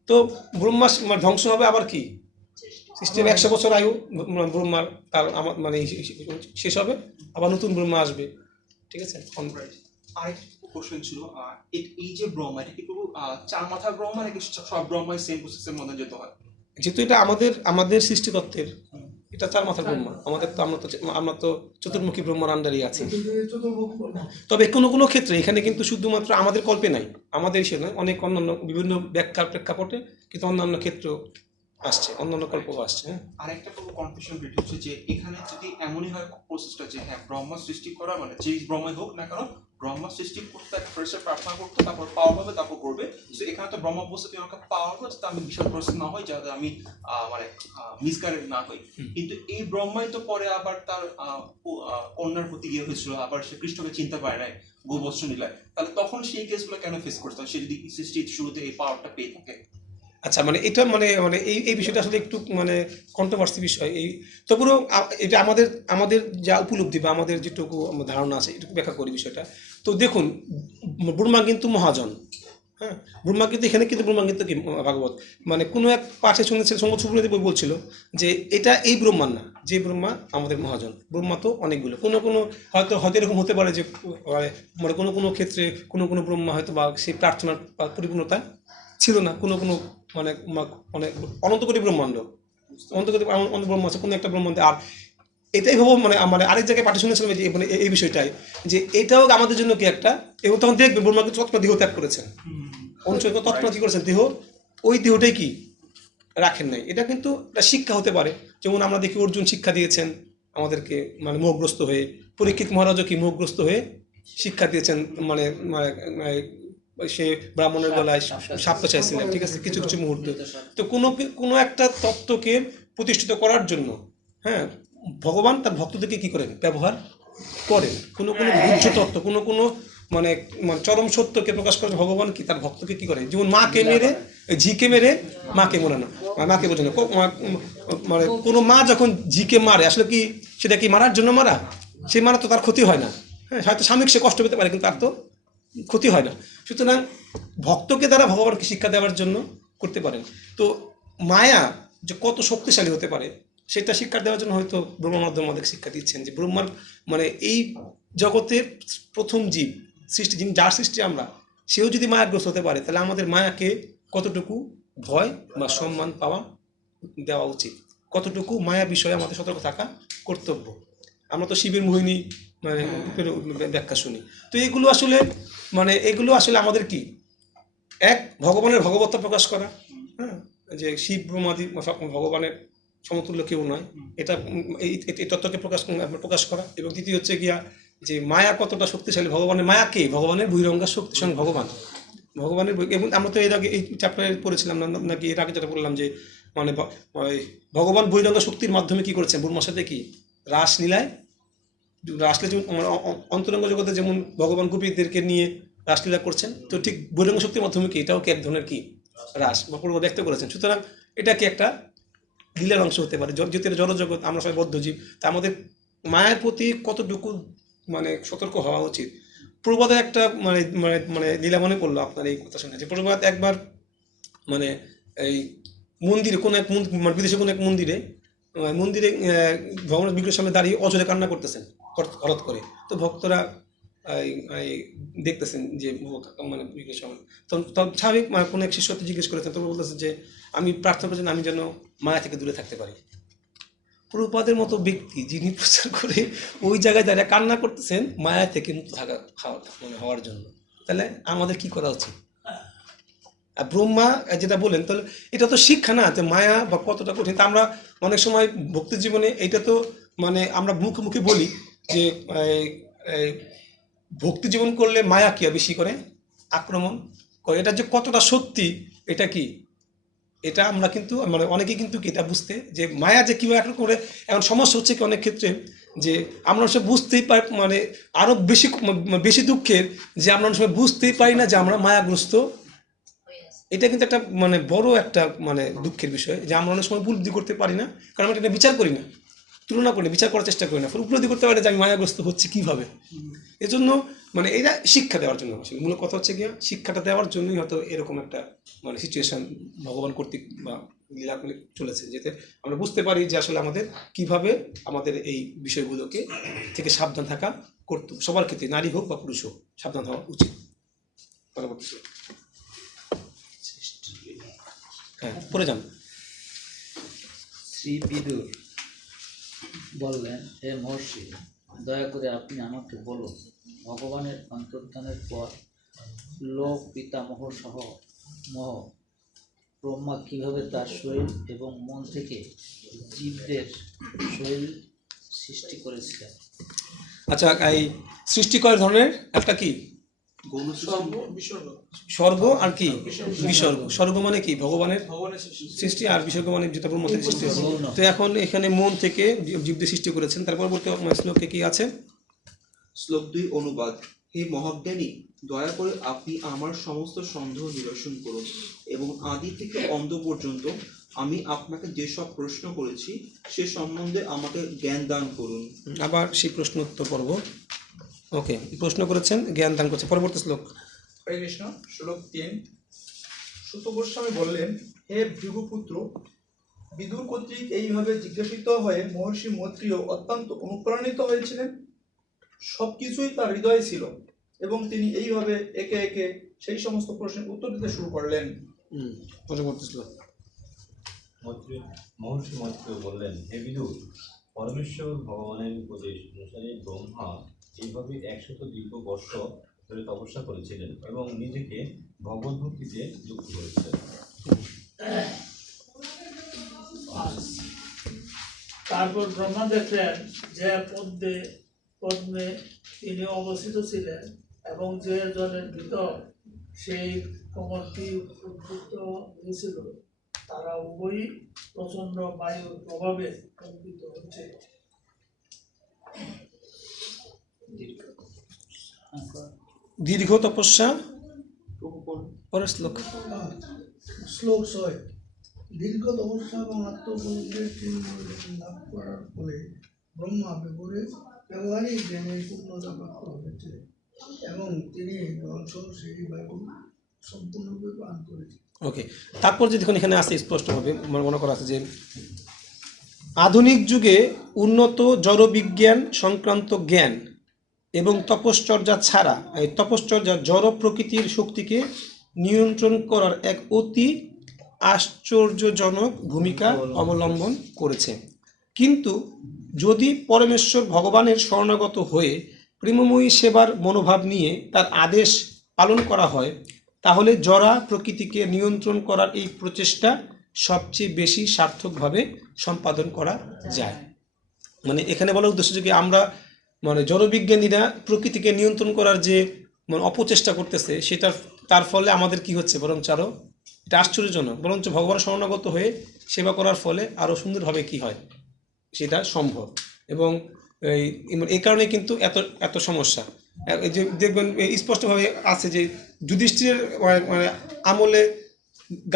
তো ব্রহ্মা ধ্বংস হবে, আবার কি সিস্টেম 100 বছর আয়ু ব্রহ্মার, তার আমার মানে শেষ হবে, আবার নতুন ব্রহ্মা আসবে, ঠিক আছে। আরেকটা কোশ্চেন ছিল, এই যে ব্রহ্মা, এটা কি প্রভু চার মাথার ব্রহ্মা নাকি সব ব্রহ্মাই সেম প্রসেসের মধ্যে যেতে হয়? যেহেতু এটা আমাদের সৃষ্টিকর্তের, এটা চার মাথার ব্রহ্মা, আমাদের তো আমরা তো চতুর্মুখী ব্রহ্মার আন্ডারই আছি। তবে কোনো ক্ষেত্রে এখানে কিন্তু শুধুমাত্র আমাদের কল্পে নাই, আমাদের সে নয়, অনেক অন্যান্য বিভিন্ন ব্যাখ্যার প্রেক্ষাপটে কিন্তু অন্যান্য ক্ষেত্র আসছে, অন্যান্য কল্প আসছে। আরেকটা কোনো কনফিউশন ক্রিয়েট হচ্ছে যে এখানে যদি এমনই হয় প্রসেসটা যে হ্যাঁ ব্রহ্মা সৃষ্টি করা মানে যে ব্রহ্মাই হোক না কেন, ব্রহ্মা সৃষ্টি করতে ফার্স্টে প্রার্থনা করতো, তারপর পাওয়ার হবে, তারপর করবে। তো এখানে তো ব্রহ্মা বলছে তুমি আমাকে পাওয়ার করছে, তা আমি বিশাল প্রসেস না হয় যাতে আমি মানে মিসগাইডেড না হই। কিন্তু এই ব্রহ্মাই তো পরে আবার তার কন্যার প্রতি গিয়ে হয়েছিল, আবার সে কৃষ্ণকে চিন্তা পারে নাই গোবৎস নীলায়, তাহলে তখন সেই কেসগুলো কেন ফেস করতে হয় সে যদি সৃষ্টির শুরুতে এই পাওয়ারটা পেয়ে থাকে? আচ্ছা, মানে এটা মানে এই বিষয়টা আসলে একটু মানে কন্ট্রোভার্সি বিষয়। এই তবুও এটা আমাদের যা উপলব্ধি বা আমাদের যেটুকু ধারণা আছে এটুকু ব্যাখ্যা করি বিষয়টা। তো দেখুন, ব্রহ্মা কিন্তু মহাজন, হ্যাঁ, ব্রহ্মা কিন্তু এখানে কিন্তু ব্রহ্মা কিন্তু কি ভাগবত মানে কোনো এক পাঠে শুনেছেন, সম্ভবত সুব্রত বই বলছিল যে এটা এই ব্রহ্মার না, যে ব্রহ্মা আমাদের মহাজন। ব্রহ্মা তো অনেকগুলো, কোনো হয়তো এরকম হতে পারে যে মানে কোনো ক্ষেত্রে কোনো ব্রহ্মা হয়তো বা সেই প্রার্থনার পরিপূর্ণতা ছিল না, কোনো মানে অনন্ত কোটি ব্রহ্মাণ্ড, অনন্ত ব্রহ্ম আছে কোনো একটা ব্রহ্মাণ্ডে। আর এটাই ভাবো মানে আরেক জায়গায় পাঠে শুনেছিলাম যে মানে এই বিষয়টাই যে এটাও আমাদের জন্য কি একটা, এবং তখন দেখবে ব্রহ্মা কিন্তু তৎক্ষণাৎ দেহ ত্যাগ করেছেন, অনুসর্গ তৎক্ষণাৎ কি করেছেন, ওই দেহটাই কি রাখেন নাই। এটা কিন্তু একটা শিক্ষা হতে পারে, যেমন আমরা দেখি অর্জুন শিক্ষা দিয়েছেন আমাদেরকে, মানে মোহগ্রস্ত হয়ে, পরীক্ষিত মহারাজও কি মোহগ্রস্ত হয়ে শিক্ষা দিয়েছেন, মানে সে ব্রাহ্মণের গলায় সাপটা চাইছিলেন, ঠিক আছে, কিছু মুহূর্ত। তো কোনো একটা তত্ত্বকে প্রতিষ্ঠিত করার জন্য, হ্যাঁ, ভগবান তার ভক্তদেরকে কি করেন, ব্যবহার করেন। কোনো বুদ্ধ তত্ত্ব, কোনো মানে চরম সত্যকে প্রকাশ করেন ভগবান কি তার ভক্তকে কি করেন, যেমন মাকে মেরে ঝিকে মেরে মাকে মোড়ানো, মাকে বোঝানো। মানে কোনো মা যখন ঝিকে মারে আসলে কি সেটা কি মারার জন্য মারা, সে মারা তো তার ক্ষতি হয় না, হ্যাঁ, হয়তো স্বামীকে সে কষ্ট পেতে পারে কিন্তু তার তো ক্ষতি হয় না। সুতরাং ভক্তকে দ্বারা ভগবানকে শিক্ষা দেওয়ার জন্য করতে পারেন। তো মায়া যে কত শক্তিশালী হতে পারে সেটা শিক্ষা দেওয়ার জন্য হয়তো ব্রহ্মার মাধ্যমে আমাদের শিক্ষা দিচ্ছেন যে ব্রহ্মার মানে এই জগতের প্রথম জীব সৃষ্টি, যিনি যার সৃষ্টি আমরা, সেও যদি মায়াগ্রস্ত হতে পারে তাহলে আমাদের মায়াকে কতটুকু ভয় বা সম্মান পাওয়া দেওয়া উচিত, কতটুকু মায়া বিষয়ে আমাদের সতর্ক থাকা কর্তব্য। আমরা তো শিবের মোহিনী মানে ব্যাখ্যা শুনি। তো এগুলো আসলে আমাদের কি এক ভগবানের ভগবত্তা প্রকাশ করা, হ্যাঁ, যে শিব ব্রহ্মাদি ভগবানের সমতুল্য কেউ নয়, এটা এই তত্ত্বকে প্রকাশ করা। এবং দ্বিতীয় হচ্ছে গিয়া যে মায়া কতটা শক্তিশালী, ভগবানের মায়াকে ভগবানের বহিরঙ্গার শক্তি সঙ্গে ভগবানের এবং আমরা তো এর আগে এই চ্যাপ্টারে পড়েছিলাম নাকি এর আগে যেটা বললাম যে মানে ভগবান বহিরঙ্গা শক্তির মাধ্যমে কি করেছেন, ব্রহ্মার সাথে কি রাসলীলায় যেমন অন্তরঙ্গ জগতে যেমন ভগবান গোপীদেরকে নিয়ে রাসলীলা করছেন, তো ঠিক বহিরঙ্গ শক্তির মাধ্যমে কি এটাও কি এক ধরনের কি রাস বা পূর্ব ব্যক্ত করেছেন। সুতরাং এটা কি একটা লীলার অংশ হতে পারে, যেহেতু জড়জগৎ, আমরা সবাই বদ্ধজীব, তা আমাদের মায়ের প্রতি কতটুকু মানে সতর্ক হওয়া উচিত। প্রবাদের একটা মানে লীলা মনে পড়লো আপনার এই কথা শুনে, যে প্রবাদ একবার মানে এই মন্দিরে কোনো এক বিদেশে কোনো এক মন্দিরে ভগবানের বিগ্রহের সামনে দাঁড়িয়ে অজরে কান্না করতেছেন হঠাৎ করে। তো ভক্তরা দেখতেছেন যে মানে তখন স্বাভাবিক মানে কোনো এক শিষ্যত্ব জিজ্ঞেস করেছেন, তখন বলতেছে যে আমি প্রার্থনা করছেন আমি যেন মায়া থেকে দূরে থাকতে পারি। প্রভুপাদের মতো ব্যক্তি যিনি প্রচার করে ওই জায়গায় দাঁড়িয়ে কান্না করতেছেন মায়া থেকে মুক্ত থাকা মানে হওয়ার জন্য, তাহলে আমাদের কি করা উচিত? আর ব্রহ্মা যেটা বলেন, তাহলে এটা তো শিক্ষা না যে মায়া বা কতটা কঠিন। তা আমরা অনেক সময় ভক্তি জীবনে এটা তো মানে আমরা মুখে মুখে বলি যে ভক্তি জীবন করলে মায়া কি বেশি করে আক্রমণ করে, এটা যে কতটা সত্যি এটা কি, এটা আমরা কিন্তু মানে অনেকেই কিন্তু কি এটা বুঝতে যে মায়া যে কীভাবে আক্রমণ করে। এখন সমস্যা হচ্ছে কি অনেক ক্ষেত্রে যে আমরা সব বুঝতেই পারি, মানে আরও বেশি দুঃখের যে আমরা অনেক সময় বুঝতেই পারি না যে আমরা মায়াগ্রস্ত। এটা কিন্তু একটা মানে বড় একটা মানে দুঃখের বিষয় যে আমরা অনেক সময় উপলব্ধি করতে পারি না, কারণ আমরা এটা বিচার করি না, তুলনা করি না, বিচার করার চেষ্টা করি না, উপলব্ধি করতে পারি যে আমি মায়াগ্রস্ত হচ্ছি কীভাবে। এজন্য মানে এটা শিক্ষা দেওয়ার জন্য, আসলে মূল কথা হচ্ছে গিয়ে শিক্ষাটা দেওয়ার জন্যই হয়তো এরকম একটা মানে সিচুয়েশন ভগবান কর্তৃক বা লীলা করে চলেছে, যাতে আমরা বুঝতে পারি যে আসলে আমাদের কিভাবে আমাদের এই বিষয়গুলোকে থেকে সাবধান থাকা কর্তব্য, সবার ক্ষেত্রে নারী হোক বা পুরুষ হোক সাবধান হওয়া উচিত। পরবর্তী হ্যাঁ পরে যান। শ্রী বিদুর বললেন, হে মহর্ষি, দয়া করে আপনি আমাকে বলুন, ভগবানের অন্তর্ধানের পর লোক পিতামহ সহ ব্রহ্মা কিভাবে তার শরীর এবং মন থেকে জীবদের শরীর সৃষ্টি করেছিলেন? আচ্ছা, এই সৃষ্টি করার ধরনের একটা কি স্বর্গ আর কি বিসর্গ। স্বর্গ মানে কি ভগবানের সৃষ্টি, আর বিসর্গ মানে যেটা ব্রহ্ম থেকে সৃষ্টি হয়। তো এখন এখানে মন থেকে জীবদের সৃষ্টি করেছেন। তার পরবর্তী শ্লোকে কি আছে? শ্লোক 2 অনুবাদ। হে মহাজ্ঞানী, দয়া করে আপনি আমার সমস্ত সন্দেহ নিরসন করুন এবং আদি থেকে অন্ত পর্যন্ত আমি আপনাকে যেসব প্রশ্ন করেছি সে সম্বন্ধে আমাকে জ্ঞান দান করুন। আবার সেই প্রশ্ন উত্তর পর্ব। ওকে, প্রশ্ন করেছেন, জ্ঞান দান করছে। পরবর্তী শ্লোক। হরে কৃষ্ণ। শ্লোক 3। সুত গোস্বামী বললেন, হে ভৃগুপুত্র, বিদুর কর্তৃক এইভাবে জিজ্ঞাসিত হয়ে মহর্ষি মৈত্রেয় অত্যন্ত অনুপ্রাণিত হয়েছিলেন। সবকিছুই তার হৃদয়ে ছিল এবং তিনি এইভাবে একে একে সেই সমস্ত প্রশ্নের উত্তর দিতে শুরু করলেন। পরবর্তী শ্লোক। মহর্ষি মৈত্রেয় বললেন, হে বিদুর, পরমেশ্বর ভগবানের উপদেশ অনুসারে ব্রহ্মা এইভাবে 100 দীর্ঘ বর্ষ ধরে তপস্যা করেছিলেন এবং নিজেকে ভগবত ভক্তিতে যুক্ত করেছিলেন। তারপর ব্রহ্মা দেখলেন যে পদ্মে তিনি অবস্থিত ছিলেন এবং যে জলের ভিতর সেই কোমরটি উদ্ভূত হয়েছিল তারা উভয়ই প্রচন্ড বায়ুর প্রভাবে কম্পিত হচ্ছে। দীর্ঘ তপস্যা। পরের শ্লোক। শ্লোক 6। দীর্ঘ তপস্যা এবং আত্মপরিগ্রহের চিহ্ন লাভ করার ফলে ব্রহ্মা ব্যবহারিক জ্ঞানের পূর্ণতা প্রাপ্ত হয়েছে এবং তিনি জলসহ সেই বায়ু সম্পূর্ণরূপে পান করেছেন। ওকে, তারপর যে দেখুন এখানে আছে স্পষ্টভাবে মনে করা আছে যে আধুনিক যুগে উন্নত জড়বিজ্ঞান সংক্রান্ত জ্ঞান এবং তপশ্চর্যা ছাড়া এই তপশ্চর্যা জড় প্রকৃতির শক্তিকে নিয়ন্ত্রণ করার এক অতি আশ্চর্যজনক ভূমিকা অবলম্বন করেছে। কিন্তু যদি পরমেশ্বর ভগবানের শরণাগত হয়ে প্রেমময়ী সেবার মনোভাব নিয়ে তার আদেশ পালন করা হয়, তাহলে জড়া প্রকৃতিকে নিয়ন্ত্রণ করার এই প্রচেষ্টা সবচেয়ে বেশি সার্থকভাবে সম্পাদন করা যায়। মানে এখানে বলার উদ্দেশ্য যে আমরা মানে জড়বিজ্ঞানীরা প্রকৃতিকে নিয়ন্ত্রণ করার যে মানে অপচেষ্টা করতেছে সেটার তার ফলে আমাদের কি হচ্ছে, বরঞ্চ আরও এটা আশ্চর্যজনক, বরঞ্চ ভগবানের শরণাগত হয়ে সেবা করার ফলে আরও সুন্দরভাবে কি হয় সেটা সম্ভব। এবং এই কারণে কিন্তু এত সমস্যা। এই যে দেখবেন স্পষ্টভাবে আছে যে যুধিষ্ঠিরের মানে আমলে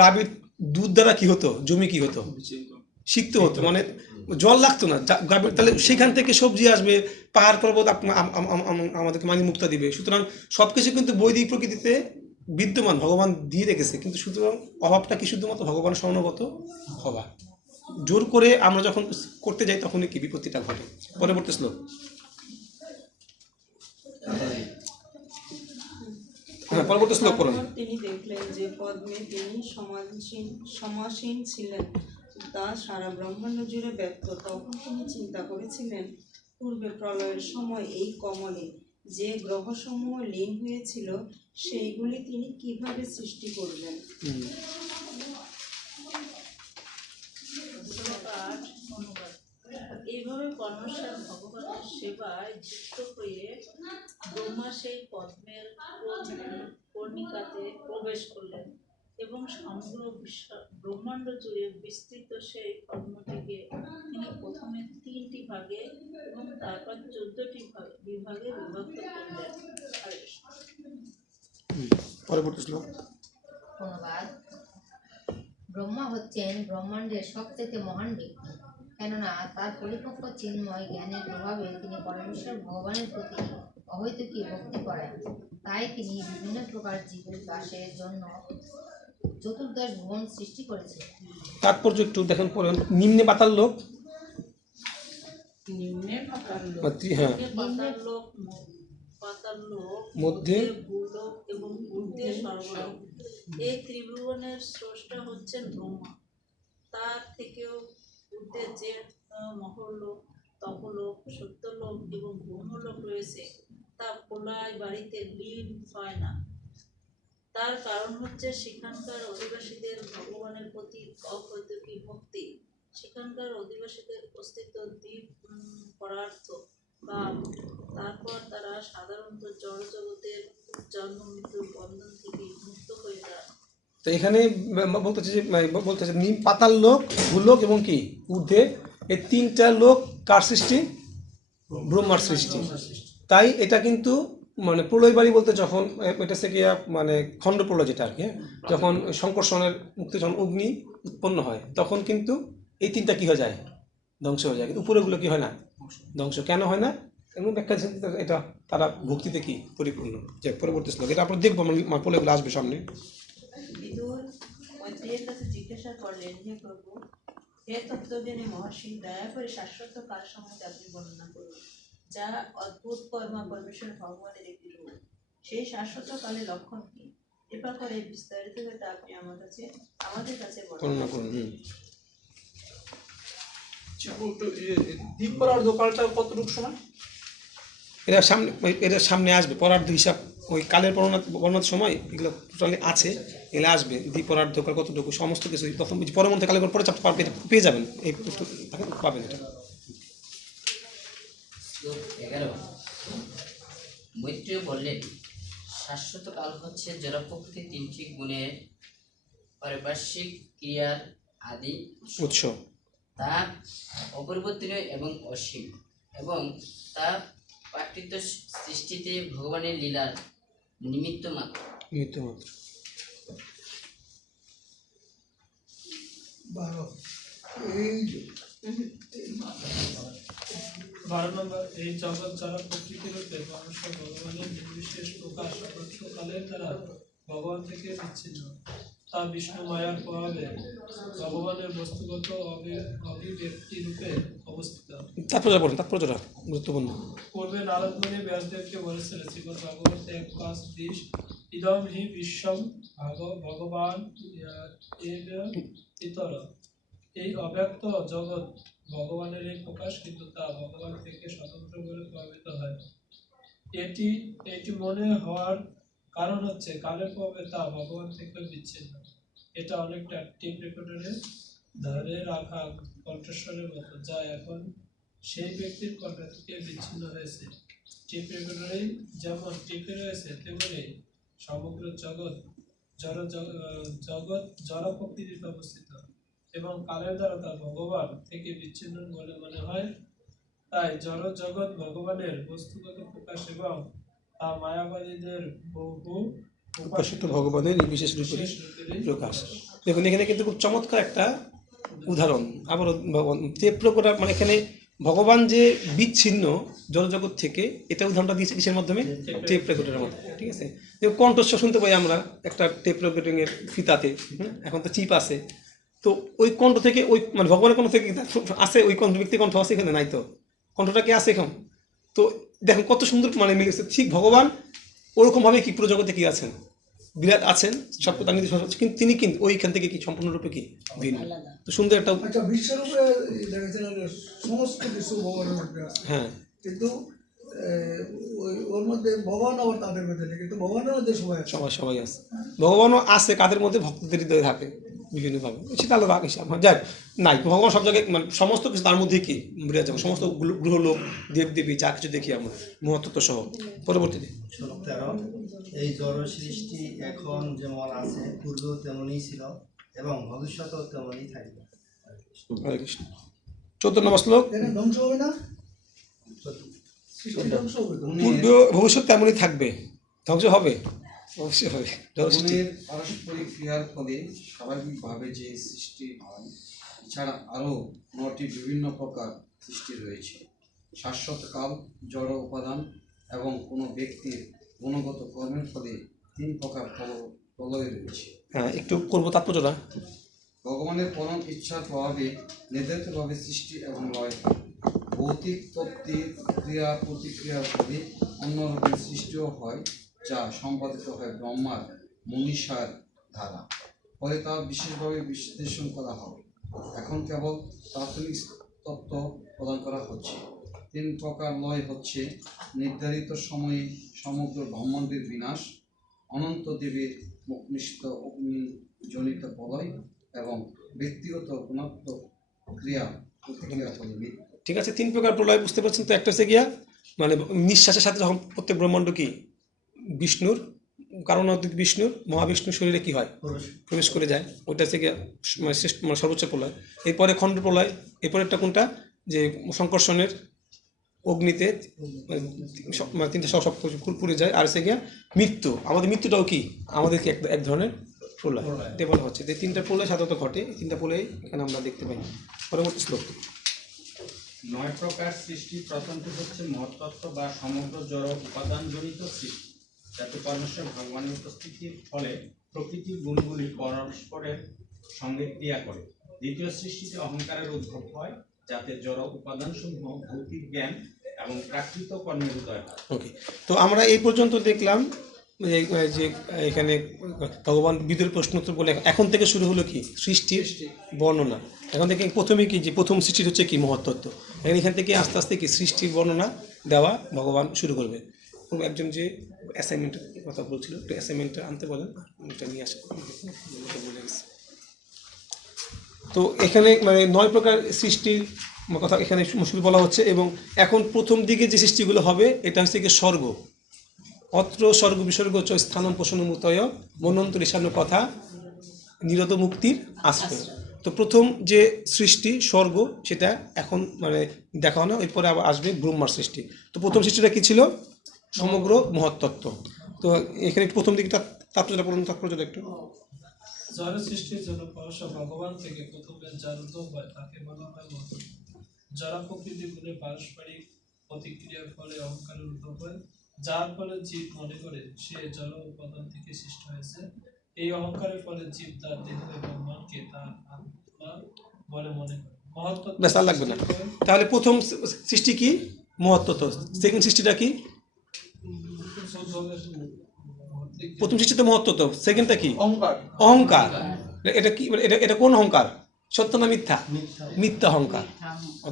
গাভীর দুধ দ্বারা কি হতো, জমি কি হতো, সিক্ত হতো, মানে জল লাগতো না গাভীর, তাহলে সেখান থেকে সবজি আসবে, পাহাড় পর্বত আমাদেরকে মানি মুক্তা দিবে। সুতরাং সব কিছু কিন্তু বৈদিক প্রকৃতিতে বিদ্যমান, ভগবান দিয়ে রেখেছে। কিন্তু সুতরাং অভাবটা কি শুধুমাত্র ভগবানের শরণাগত হওয়া। জোর করে আমরা যখন করতে যাই তখনই কি বিপত্তিটা ঘটে। পরবর্তী শ্লোক। হ্যাঁ, পরবর্তী শ্লোক পড়ুন। তারপর তিনি দেখলেন যে পদ্মে তিনি সমাসীন ছিলেন তা সারা ব্রহ্মাণ্ড জুড়ে ব্যক্ত। তখন তিনি চিন্তা করেছিলেন, পূর্বে প্রলয়ের সময় এই কমলে যে গ্রহসমূহ লীন হয়েছিল সেইগুলি তিনি কিভাবে সৃষ্টি করবেন। এইভাবে পরমেশ্বর ভগবানের সেবায় যুক্ত হয়ে ব্রহ্মা সেই পদ্মের কর্ণিকাতে প্রবেশ করলেন এবং সমগ্র ব্রহ্মাণ্ড জুড়ে বিস্তৃত সেই পদ্মটিকে তিনি প্রথমে 3টি ভাগে এবং তারপর 14টি বিভাগে বিভক্ত করলেন। হরে কৃষ্ণ। পরবর্তী শ্লোক। ধন্যবাদ। ব্রহ্মা হচ্ছেন ব্রহ্মাণ্ডের সবচেয়ে মহান ব্যক্তি, কেননা তার পরিপক্ক চিন্ময় জ্ঞানের প্রভাবে তিনি পরমেশ্বর ভগবানের প্রতি অহৈতুকী ভক্তি করেন। তাই তিনি বিভিন্ন প্রকার জীবের বাসের জন্য 14 ভুবন সৃষ্টি করেছেন। তাৎপর্য একটু দেখেন পড়েন। নিম্নে পাতাল লোক, নিম্নে পাতাল লোক, হ্যাঁ, পাতাল লোক, মধ্যে ভূলোক এবং ঊর্ধ্বে স্বর্গলোক। এই ত্রিভুবনের স্রষ্টা হচ্ছেন ব্রহ্মা। তার থেকেও ঊর্ধ্বে যে মহরলোক, তপলোক, সত্যলোক এবং ব্রহ্মলোক রয়েছে তা প্রলয় বাড়িতে লীন হয় না। তার কারণ হচ্ছে সেখানকার অধিবাসীদের ভগবানের প্রতি অহৈতুকী ভক্তি। সেখানকার অধিবাসীদের অস্তিত্ব দ্বীপ পরার্থ ভাব। তারপর তারা সাধারণত জড়জগতের জন্ম মৃত্যুর বন্ধন থেকে মুক্ত হয়ে যায়। তো এখানে বলতেছে নিম পাতাল লোক, ভূলোক এবং কি ঊর্ধ্বে, এই 3টা লোক কার সৃষ্টি? ব্রহ্মার সৃষ্টি। তাই এটা কিন্তু মানে প্রলয় বাড়ি বলতে যখন এটা হচ্ছে গিয়া মানে খণ্ড প্রলয় যেটা আর কি, যখন সংকর্ষণের মুক্তি যখন অগ্নি উৎপন্ন হয় তখন কিন্তু এই 3টা কি হয়ে যায়? ধ্বংস হয়ে যায়। কিন্তু উপরেগুলো কি হয় না? ধ্বংস কেন হয় না? এমন ব্যাখ্যা এটা তারা ভক্তিতে কি পরিপূর্ণ। যে পরবর্তী শ্লোক এটা আমরা দেখবো, আমার প্রলয়গুলো আসবে সামনে। বিদুর মৈত্রেয়ের কাছে জিজ্ঞাসা করলেন, হে প্রভু, হে তত্ত্বজ্ঞানী মহর্ষি, দয়া করে শাশ্বত কাল সম্বন্ধে আপনি বর্ণনা করুন, যা অদ্ভুত কর্মা পরমেশ্বর ভগবানের একটি রূপ। সেই শাশ্বত কালের লক্ষণ কি? কৃপা করে বিস্তারিত ভাবে আপনি আমাদের কাছে বর্ণনা করুন। দ্বীপ পরার্ধকালটা কতটুকু সময়? এটা সামনে আসবে পরার্ধ হিসাব, ওই কালের বর্ণনার সময় এগুলো টোটালি আছে, এগুলো আসবে। দ্বিপরার্ধকাল কতটুকু সমস্ত কিছু প্রথম পরবর্তী কালের পরে পেয়ে যাবেন, এই পাবেন এটা। 11 মৈত্রেয় বললেন, শাশ্বত কাল হচ্ছে জড় প্রকৃতির 3টি গুণের পারিপার্শ্বিক ক্রিয়ার আদি উৎস। তা অপরিবর্তনীয় এবং অসীম, এবং তা প্রাকৃত সৃষ্টিতে ভগবানের লীলার নিমিত্ত মাত্র। 12 নম্বর, এই জগৎ যারা প্রকৃতি রূপে মানুষ ভগবানের নির্বিশেষ প্রকাশ কালের দ্বারা ভগবান থেকে বিচ্ছিন্ন, তা বিষ্ণু মায়ার প্রভাবে ভগবানের বস্তুগত অভিব্যক্তি রূপে অবস্থিত। তাৎপর্যটা গুরুত্বপূর্ণ। পূর্বে নারদ মুনি ব্যাসদেবকে বলেছিলেন, শ্রীমদ্ ভাগবত 1:5 ইদম হি বিশ্বম ভগবান ইতর। এই অব্যক্ত জগৎ ভগবানের এই প্রকাশ, কিন্তু তা ভগবান থেকে স্বতন্ত্র বলে প্রভাবিত হয়। এটি মনে হওয়ার কারণ হচ্ছে কালের প্রভাবে তা ভগবান থেকে বিচ্ছিন্ন। এটা অনেকটা টেপ রেকর্ডারে ধরে রাখা কণ্ঠস্বরের মতো, যা এখন সেই ব্যক্তির কণ্ঠ থেকে বিচ্ছিন্ন হয়েছে। টেপ রেকর্ডারে যেমন টেপে রয়েছে, তেমনি সমগ্র জগৎ জড় প্রকৃতিতে অবস্থিত এবং কালের দ্বারা তা ভগবান থেকে বিচ্ছিন্ন বলে মনে হয়। তাই জড় জগৎ ভগবানের বস্তুগত প্রকাশ এবং তা মায়াবাদীদের বহু উপাসিত ভগবানের নির্বিশেষ রূপে প্রকাশ। দেখুন এখানে কিন্তু খুব চমৎকার একটা উদাহরণ। আবার টেপ রেকর্ডার মানে এখানে ভগবান যে বিচ্ছিন্ন জড়জগৎ থেকে, এটা উদাহরণটা দিয়েছে কিসের মাধ্যমে? টেপ রেকর্ডারের মাধ্যমে। ঠিক আছে, কণ্ঠস্বর শুনতে পাই আমরা একটা টেপ রেকর্ডিংয়ের ফিতাতে, এখন তো চিপ আছে, তো ওই কণ্ঠ থেকে ওই মানে ভগবানের কণ্ঠ থেকে আছে, ওই কণ্ঠ ব্যক্তি কণ্ঠ আছে এখানে নাই, তো কণ্ঠটা কি আছে এখন? তো দেখুন কত সুন্দর মানে মিলেছে। ঠিক ভগবান ওরকমভাবে কি পুরো জগতে কি আছেন? বিরাট আছেন, সব কথা কিন্তু তিনি কিন্তু ওইখান থেকে কি সম্পূর্ণরূপে কি ভিন্ন। তো সুন্দর একটা আচ্ছা, বিশ্বরূপে দেখা যায় যে সমস্ত কিছু ভগবানের মধ্যে আছে, হ্যাঁ, কিন্তু ওর মধ্যে ভগবান আবার তাদের মধ্যে নেই, কিন্তু ভগবানের মধ্যে সবাই আছে। সবাই আছে, ভগবানও আছে কাদের মধ্যে? ভক্তদের হৃদয়ে থাকে বিভিন্নভাবে, সেটা আলাদা হিসাব। যাক, নাই ভগবান সব জায়গায়, মানে সমস্ত কিছু তার মধ্যে কি বিরাজমান, সমস্ত গ্রহলোক দেবদেবী যা কিছু দেখি আমরা মহত্ত্ব সহ। পরবর্তীতে শ্লোক 13, এই জড় সৃষ্টি এখন যেমন আছে পূর্বেও তেমনই ছিল এবং ভবিষ্যতেও তেমনই থাকবে। হরে কৃষ্ণ। 14 নম্বর শ্লোক, এখানে ধ্বংস হবে না, সৃষ্টি ধ্বংস হবে তো? পূর্বে ভবিষ্যৎ তেমনই থাকবে, ধ্বংস হবে, অবশ্যই হবে। গুণের পারস্পরিক ক্রিয়ার ফলে স্বাভাবিকভাবে যে সৃষ্টি হয়, এছাড়া আরও 9টি বিভিন্ন প্রকার সৃষ্টি রয়েছে। শাশ্বত কাল, জড় উপাদান এবং কোনো ব্যক্তির গুণগত কর্মের ফলে 3 প্রকার প্রলয় রয়েছে। হ্যাঁ, একটু করবো তাৎপর্যটা। ভগবানের পরম ইচ্ছার প্রভাবে নির্ধারিতভাবে সৃষ্টি এবং লয় হয়। ভৌতিক তত্ত্বের ক্রিয়া প্রতিক্রিয়ার ফলে অন্য রূপের সৃষ্টিও হয়, যা সম্পাদিত হয় ব্রহ্মার মনীষার দ্বারা। ফলে তা বিশেষভাবে বিশ্লেষণ করা হবে। এখন কেবল প্রাথমিক তত্ত্ব প্রদান করা হচ্ছে। 3 প্রকার লয় হচ্ছে নির্ধারিত সময়ে সমগ্র ব্রহ্মাণ্ডের বিনাশ, অনন্ত দেবের মুখনিষ্ঠ অগ্নিজনিত প্রলয় এবং ব্যক্তিগত গুণাত্মক ক্রিয়া প্রতিক্রিয়া ফলে মৃত্যু। ঠিক আছে, 3 প্রকার প্রলয় বুঝতে পারছেন তো? একটা হচ্ছে গিয়া মানে নিঃশ্বাসের সাথে যখন প্রত্যেক ব্রহ্মাণ্ড কি বিষ্ণুর কারণ বিষ্ণুর মহাবিষ্ণুর শরীরে কি হয়, প্রবেশ করে যায়, ওইটা হচ্ছে গিয়া মানে শ্রেষ্ঠ, মানে সর্বোচ্চ প্রলয়। এরপরে খণ্ড প্রলয়, এরপরে একটা কোনটা যে সংকর্ষণের অগ্নিতে মানে 3টা সব পুড়ে যায়। আর হচ্ছে গিয়া মৃত্যু, আমাদের মৃত্যুটাও কি আমাদের কি এক ধরনের প্রলয় এটা বলা হচ্ছে। যে 3টা প্রলয় সাধারণত ঘটে, 3টা প্রলয় এখানে আমরা দেখতে পাই। পরবর্তী শ্লোক, 9 প্রকার সৃষ্টি। প্রথমটি হচ্ছে মহত্তত্ত্ব বা সমগ্র জড় উপাদানজনিত সৃষ্টি, যাতে পরমেশ্বর ভগবানের উপস্থিতির ফলে প্রকৃতির গুণগুলি পরস্পরের সঙ্গে ক্রিয়া করে। দ্বিতীয় সৃষ্টিতে অহংকারের উদ্ভব হয়, যাতে জড় উপাদানসমূহ ভৌতিক জ্ঞান এবং প্রাকৃত কর্মের উদয় হয়। ওকে, তো আমরা এই পর্যন্ত দেখলাম যে এখানে ভগবান বিদুর প্রশ্ন উত্তর বলে এখন থেকে শুরু হলো কি সৃষ্টির বর্ণনা। এখন থেকে প্রথমে কি যে প্রথম সৃষ্টির হচ্ছে কি মহত্তত্ত্ব, এখান থেকে আস্তে আস্তে কি সৃষ্টির বর্ণনা দেওয়া ভগবান শুরু করবে। একজন যে অ্যাসাইনমেন্টের কথা বলছিল, একটু অ্যাসাইনমেন্টটা আনতে বলেন, ওটা নিয়ে আসে বলে গেছে। তো এখানে মানে 9 প্রকার সৃষ্টির কথা এখানে শুরু বলা হচ্ছে। এবং এখন প্রথম দিকে যে সৃষ্টিগুলো হবে এটা হচ্ছে কি স্বর্গ। অত্র স্বর্গ বিসর্গ চ স্থানম পোষণমুতয় মন্বন্তর ঈশান্য কথা নিরত মুক্তির আশ্রয়। তো প্রথম যে সৃষ্টি স্বর্গ সেটা এখন মানে দেখা হয় না, এরপরে আবার আসবে ব্রহ্মার সৃষ্টি। তো প্রথম সৃষ্টিটা কি ছিল? সমগ্র মহত্তত্ত্ব। তো এখানে প্রথম দিকে তাৎপর্যটা একটু জড় সৃষ্টির জন্য পরশ ভগবান থেকে প্রথমে যার উদ্ভব হয় তাকে বলা হয় মহত্তত্ত্ব। যারা প্রকৃতি গুণে পারস্পরিক প্রতিক্রিয়ার ফলে অহংকারের উদ্ভব হয়, যার ফলে জীব মনে করে সে জড় উপাদান থেকে সৃষ্টি হয়েছে। এই অহংকারের ফলে জীব তার দেহ এবং মনকে তার আত্মা বলে মনে করে। বেশ আর লাগবে না। তাহলে প্রথম সৃষ্টি কি? মহত্তত্ত্ব। সেকেন্ড সৃষ্টিটা কি? প্রথম সৃষ্টিতে মহত্তত্ত্ব, সেকেন্ডটা কি? অহংকার। এটা কি? এটা কোন অহংকার? সত্য না মিথ্যা? মিথ্যা অহংকার।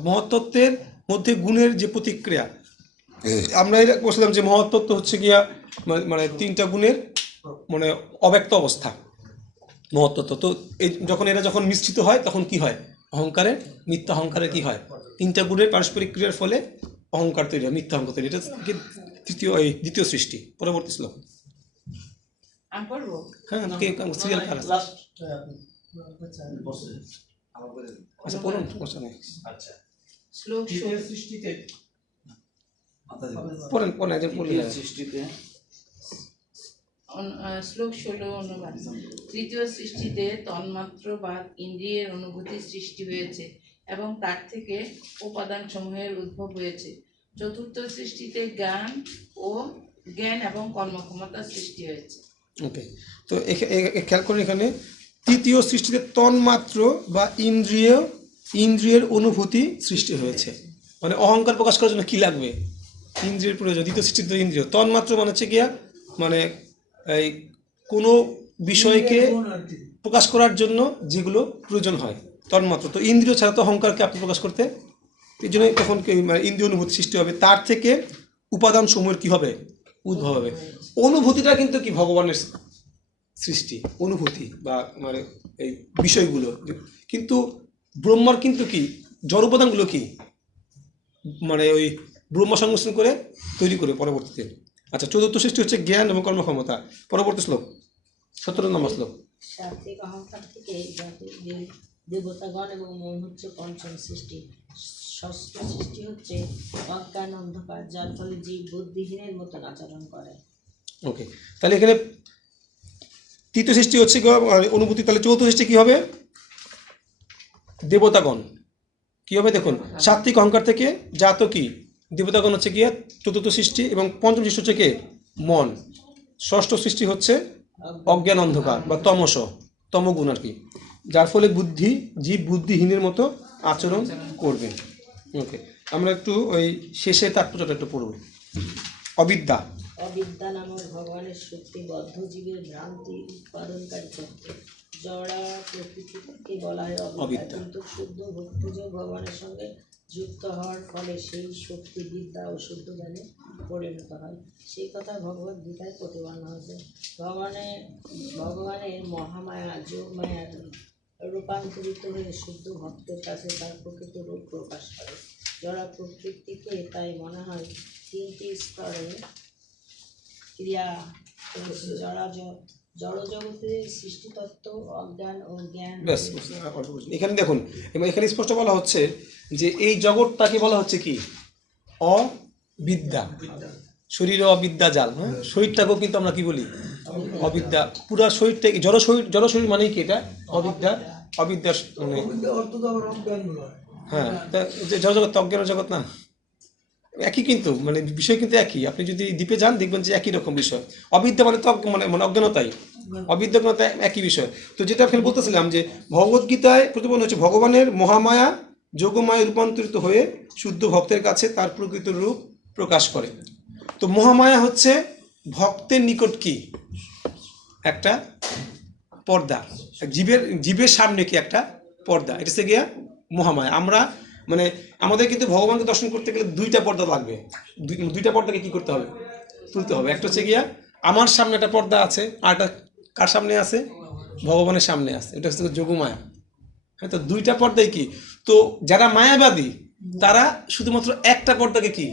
মহত্তত্ত্বের মধ্যে গুণের যে প্রতিক্রিয়া, আমরা এটা বলছিলাম যে মহত্তত্ত্ব হচ্ছে গিয়া মানে 3টা গুণের মানে অব্যক্ত অবস্থা মহত্তত্ত্ব। তো এই যখন মিশ্রিত হয় তখন কি হয়? অহংকারের, মিথ্যা অহংকারের কি হয়? 3টা গুণের পারস্পরিক ক্রিয়ার ফলে অহংকার তৈরি হয়, মিথ্যা অহংকার তৈরি। এটা দ্বিতীয় সৃষ্টি। পরবর্তী শ্লোক। হ্যাঁ, সিরিয়াল আচ্ছা পড়ুন, সমস্যা নেই। আচ্ছা, শ্লোক সৃষ্টিতে পড়েন একজন পড়লে সৃষ্টিতে শ্লোক 16 অনুবাদ। তৃতীয় সৃষ্টিতে তন্মাত্র বা ইন্দ্রিয়ের অনুভূতি সৃষ্টি হয়েছে এবং তার থেকে উপাদান সমূহের উদ্ভব হয়েছে। চতুর্থ সৃষ্টিতে জ্ঞান এবং কর্মক্ষমতা সৃষ্টি হয়েছে। ওকে, তো খেয়াল করুন এখানে তৃতীয় সৃষ্টিতে তন্মাত্র বা ইন্দ্রিয়ের অনুভূতি সৃষ্টি হয়েছে। মানে অহংকার প্রকাশ করার জন্য কি লাগবে? ইন্দ্রিয়ের প্রয়োজন। দ্বিতীয় সৃষ্টিতে ইন্দ্রিয়। তন্মাত্র মানে হচ্ছে গিয়া মানে এই কোনো বিষয়কে প্রকাশ করার জন্য যেগুলো প্রয়োজন হয় তন্মাত্র। তো ইন্দ্রিয় ছাড়া তো অহংকারকে আপনি প্রকাশ করতে, এই জন্য তখন ইন্দ্রিয় অনুভূতি সৃষ্টি হবে, তার থেকে উপাদান সমূহের কি হবে, উদ্ভব হবে। অনুভূতিটা কিন্তু কি ভগবানের সৃষ্টি, অনুভূতি বা মানে এই বিষয়গুলো। কিন্তু ব্রহ্মার কিন্তু কি জড় উপাদানগুলো কি মানে ওই ব্রহ্মা সংমিশ্রণ করে তৈরি করে পরবর্তীতে। আচ্ছা, চতুর্থ সৃষ্টি হচ্ছে জ্ঞান এবং কর্মক্ষমতা। পরবর্তী শ্লোক 17 নম্বর শ্লোক। সাত্বিক অহংকার থেকে দেবতাগণ এবং মন হচ্ছে পঞ্চম সৃষ্টি। ষষ্ঠ সৃষ্টি হচ্ছে অজ্ঞান অন্ধকার, যার ফলে জীব বুদ্ধিহীনের মতন আচরণ করে। ওকে, তাহলে এখানে তৃতীয় সৃষ্টি হচ্ছে অনুভূতি। তাহলে চতুর্থ সৃষ্টি কি হবে? দেবতাগণ কি হবে দেখুন, সাত্বিক অহংকার থেকে জাত কি দেবতাগণ হচ্ছে গিয়ে চতুর্থ সৃষ্টি, এবং পঞ্চম সৃষ্টি হচ্ছে কে মন। ষষ্ঠ সৃষ্টি হচ্ছে অজ্ঞান অন্ধকার বা তমগুণ আর কি, যার ফলে জীব বুদ্ধিহীনের মতো আচরণ করবে। ওকে, আমরা একটু ওই শেষের তাৎপর্যটা একটু পড়ব। অবিদ্যা নামক ভগবানের শক্তি বদ্ধ জীবের ভ্রান্তি উৎপাদনকারী তত্ত্ব। জড়া প্রকৃতিকে বলা হয় অবিদ্যা, কিন্তু শুদ্ধ ভক্তিযোগ ভগবানের সঙ্গে যুক্ত হওয়ার ফলে সেই শক্তি বিদ্যা ও শুদ্ধ জ্ঞানে পরিণত হয়। সেই কথা ভগবদ গীতায় প্রতিপাদ্য হয়েছে। ভগবানের মহামায়া যোগমায়া রূপান্তরিত হয়ে শুদ্ধ ভক্তের কাছে তার প্রকৃত রূপ প্রকাশ করে। জড়া প্রকৃতিকে তাই মনে হয় তিনটি স্তরে ক্রিয়া জড়জগতের সৃষ্টিতত্ত্ব, অজ্ঞান ও জ্ঞান। এখানে দেখুন, এখানে স্পষ্ট বলা হচ্ছে যে এই জগৎটাকে বলা হচ্ছে কি অবিদ্যা, শরীর অবিদ্যা জাল। হ্যাঁ, শরীরটাকেও কিন্তু আমরা কি বলি অবিদ্যা। পুরা শরীরটাকে জড় শরীর মানেই কি এটা অবিদ্যা। অবিদ্যার মানে হ্যাঁ, জড় জগৎ অজ্ঞান জগৎ না, একই কিন্তু মানে বিষয় কিন্তু একই। আপনি যদি দ্বীপে যান দেখবেন যে একই রকম বিষয়। অবিদ্যা মানে তো মানে অজ্ঞানতাই, অবিদ্যা একই বিষয়। তো যেটা এখানে বলতেছিলাম যে ভগবদ্গীতায় প্রতিপাদন হচ্ছে ভগবানের মহামায়া যোগমায় রূপান্তরিত হয়ে শুদ্ধ ভক্তের কাছে তার প্রকৃত রূপ প্রকাশ করে। তো মহামায়া হচ্ছে ভক্তের নিকট কি একটা পর্দা, জীবের সামনে কি একটা পর্দা, এটা হচ্ছে গিয়া মহামায়া। আমরা মানে আমাদের কিন্তু ভগবানকে দর্শন করতে গেলে দুইটা পর্দা লাগবে, দুইটা পর্দাকে কি করতে হবে, তুলতে হবে। একটা হচ্ছে গিয়া আমার সামনে একটা পর্দা আছে, আর একটা কার সামনে আছে, ভগবানের সামনে আছে, এটা হচ্ছে যোগমায়া। হ্যাঁ, তো দুইটা পর্দাই কি। তো যারা মায়াবাদী তারা শুধুমাত্র একটা পর্দাকে কি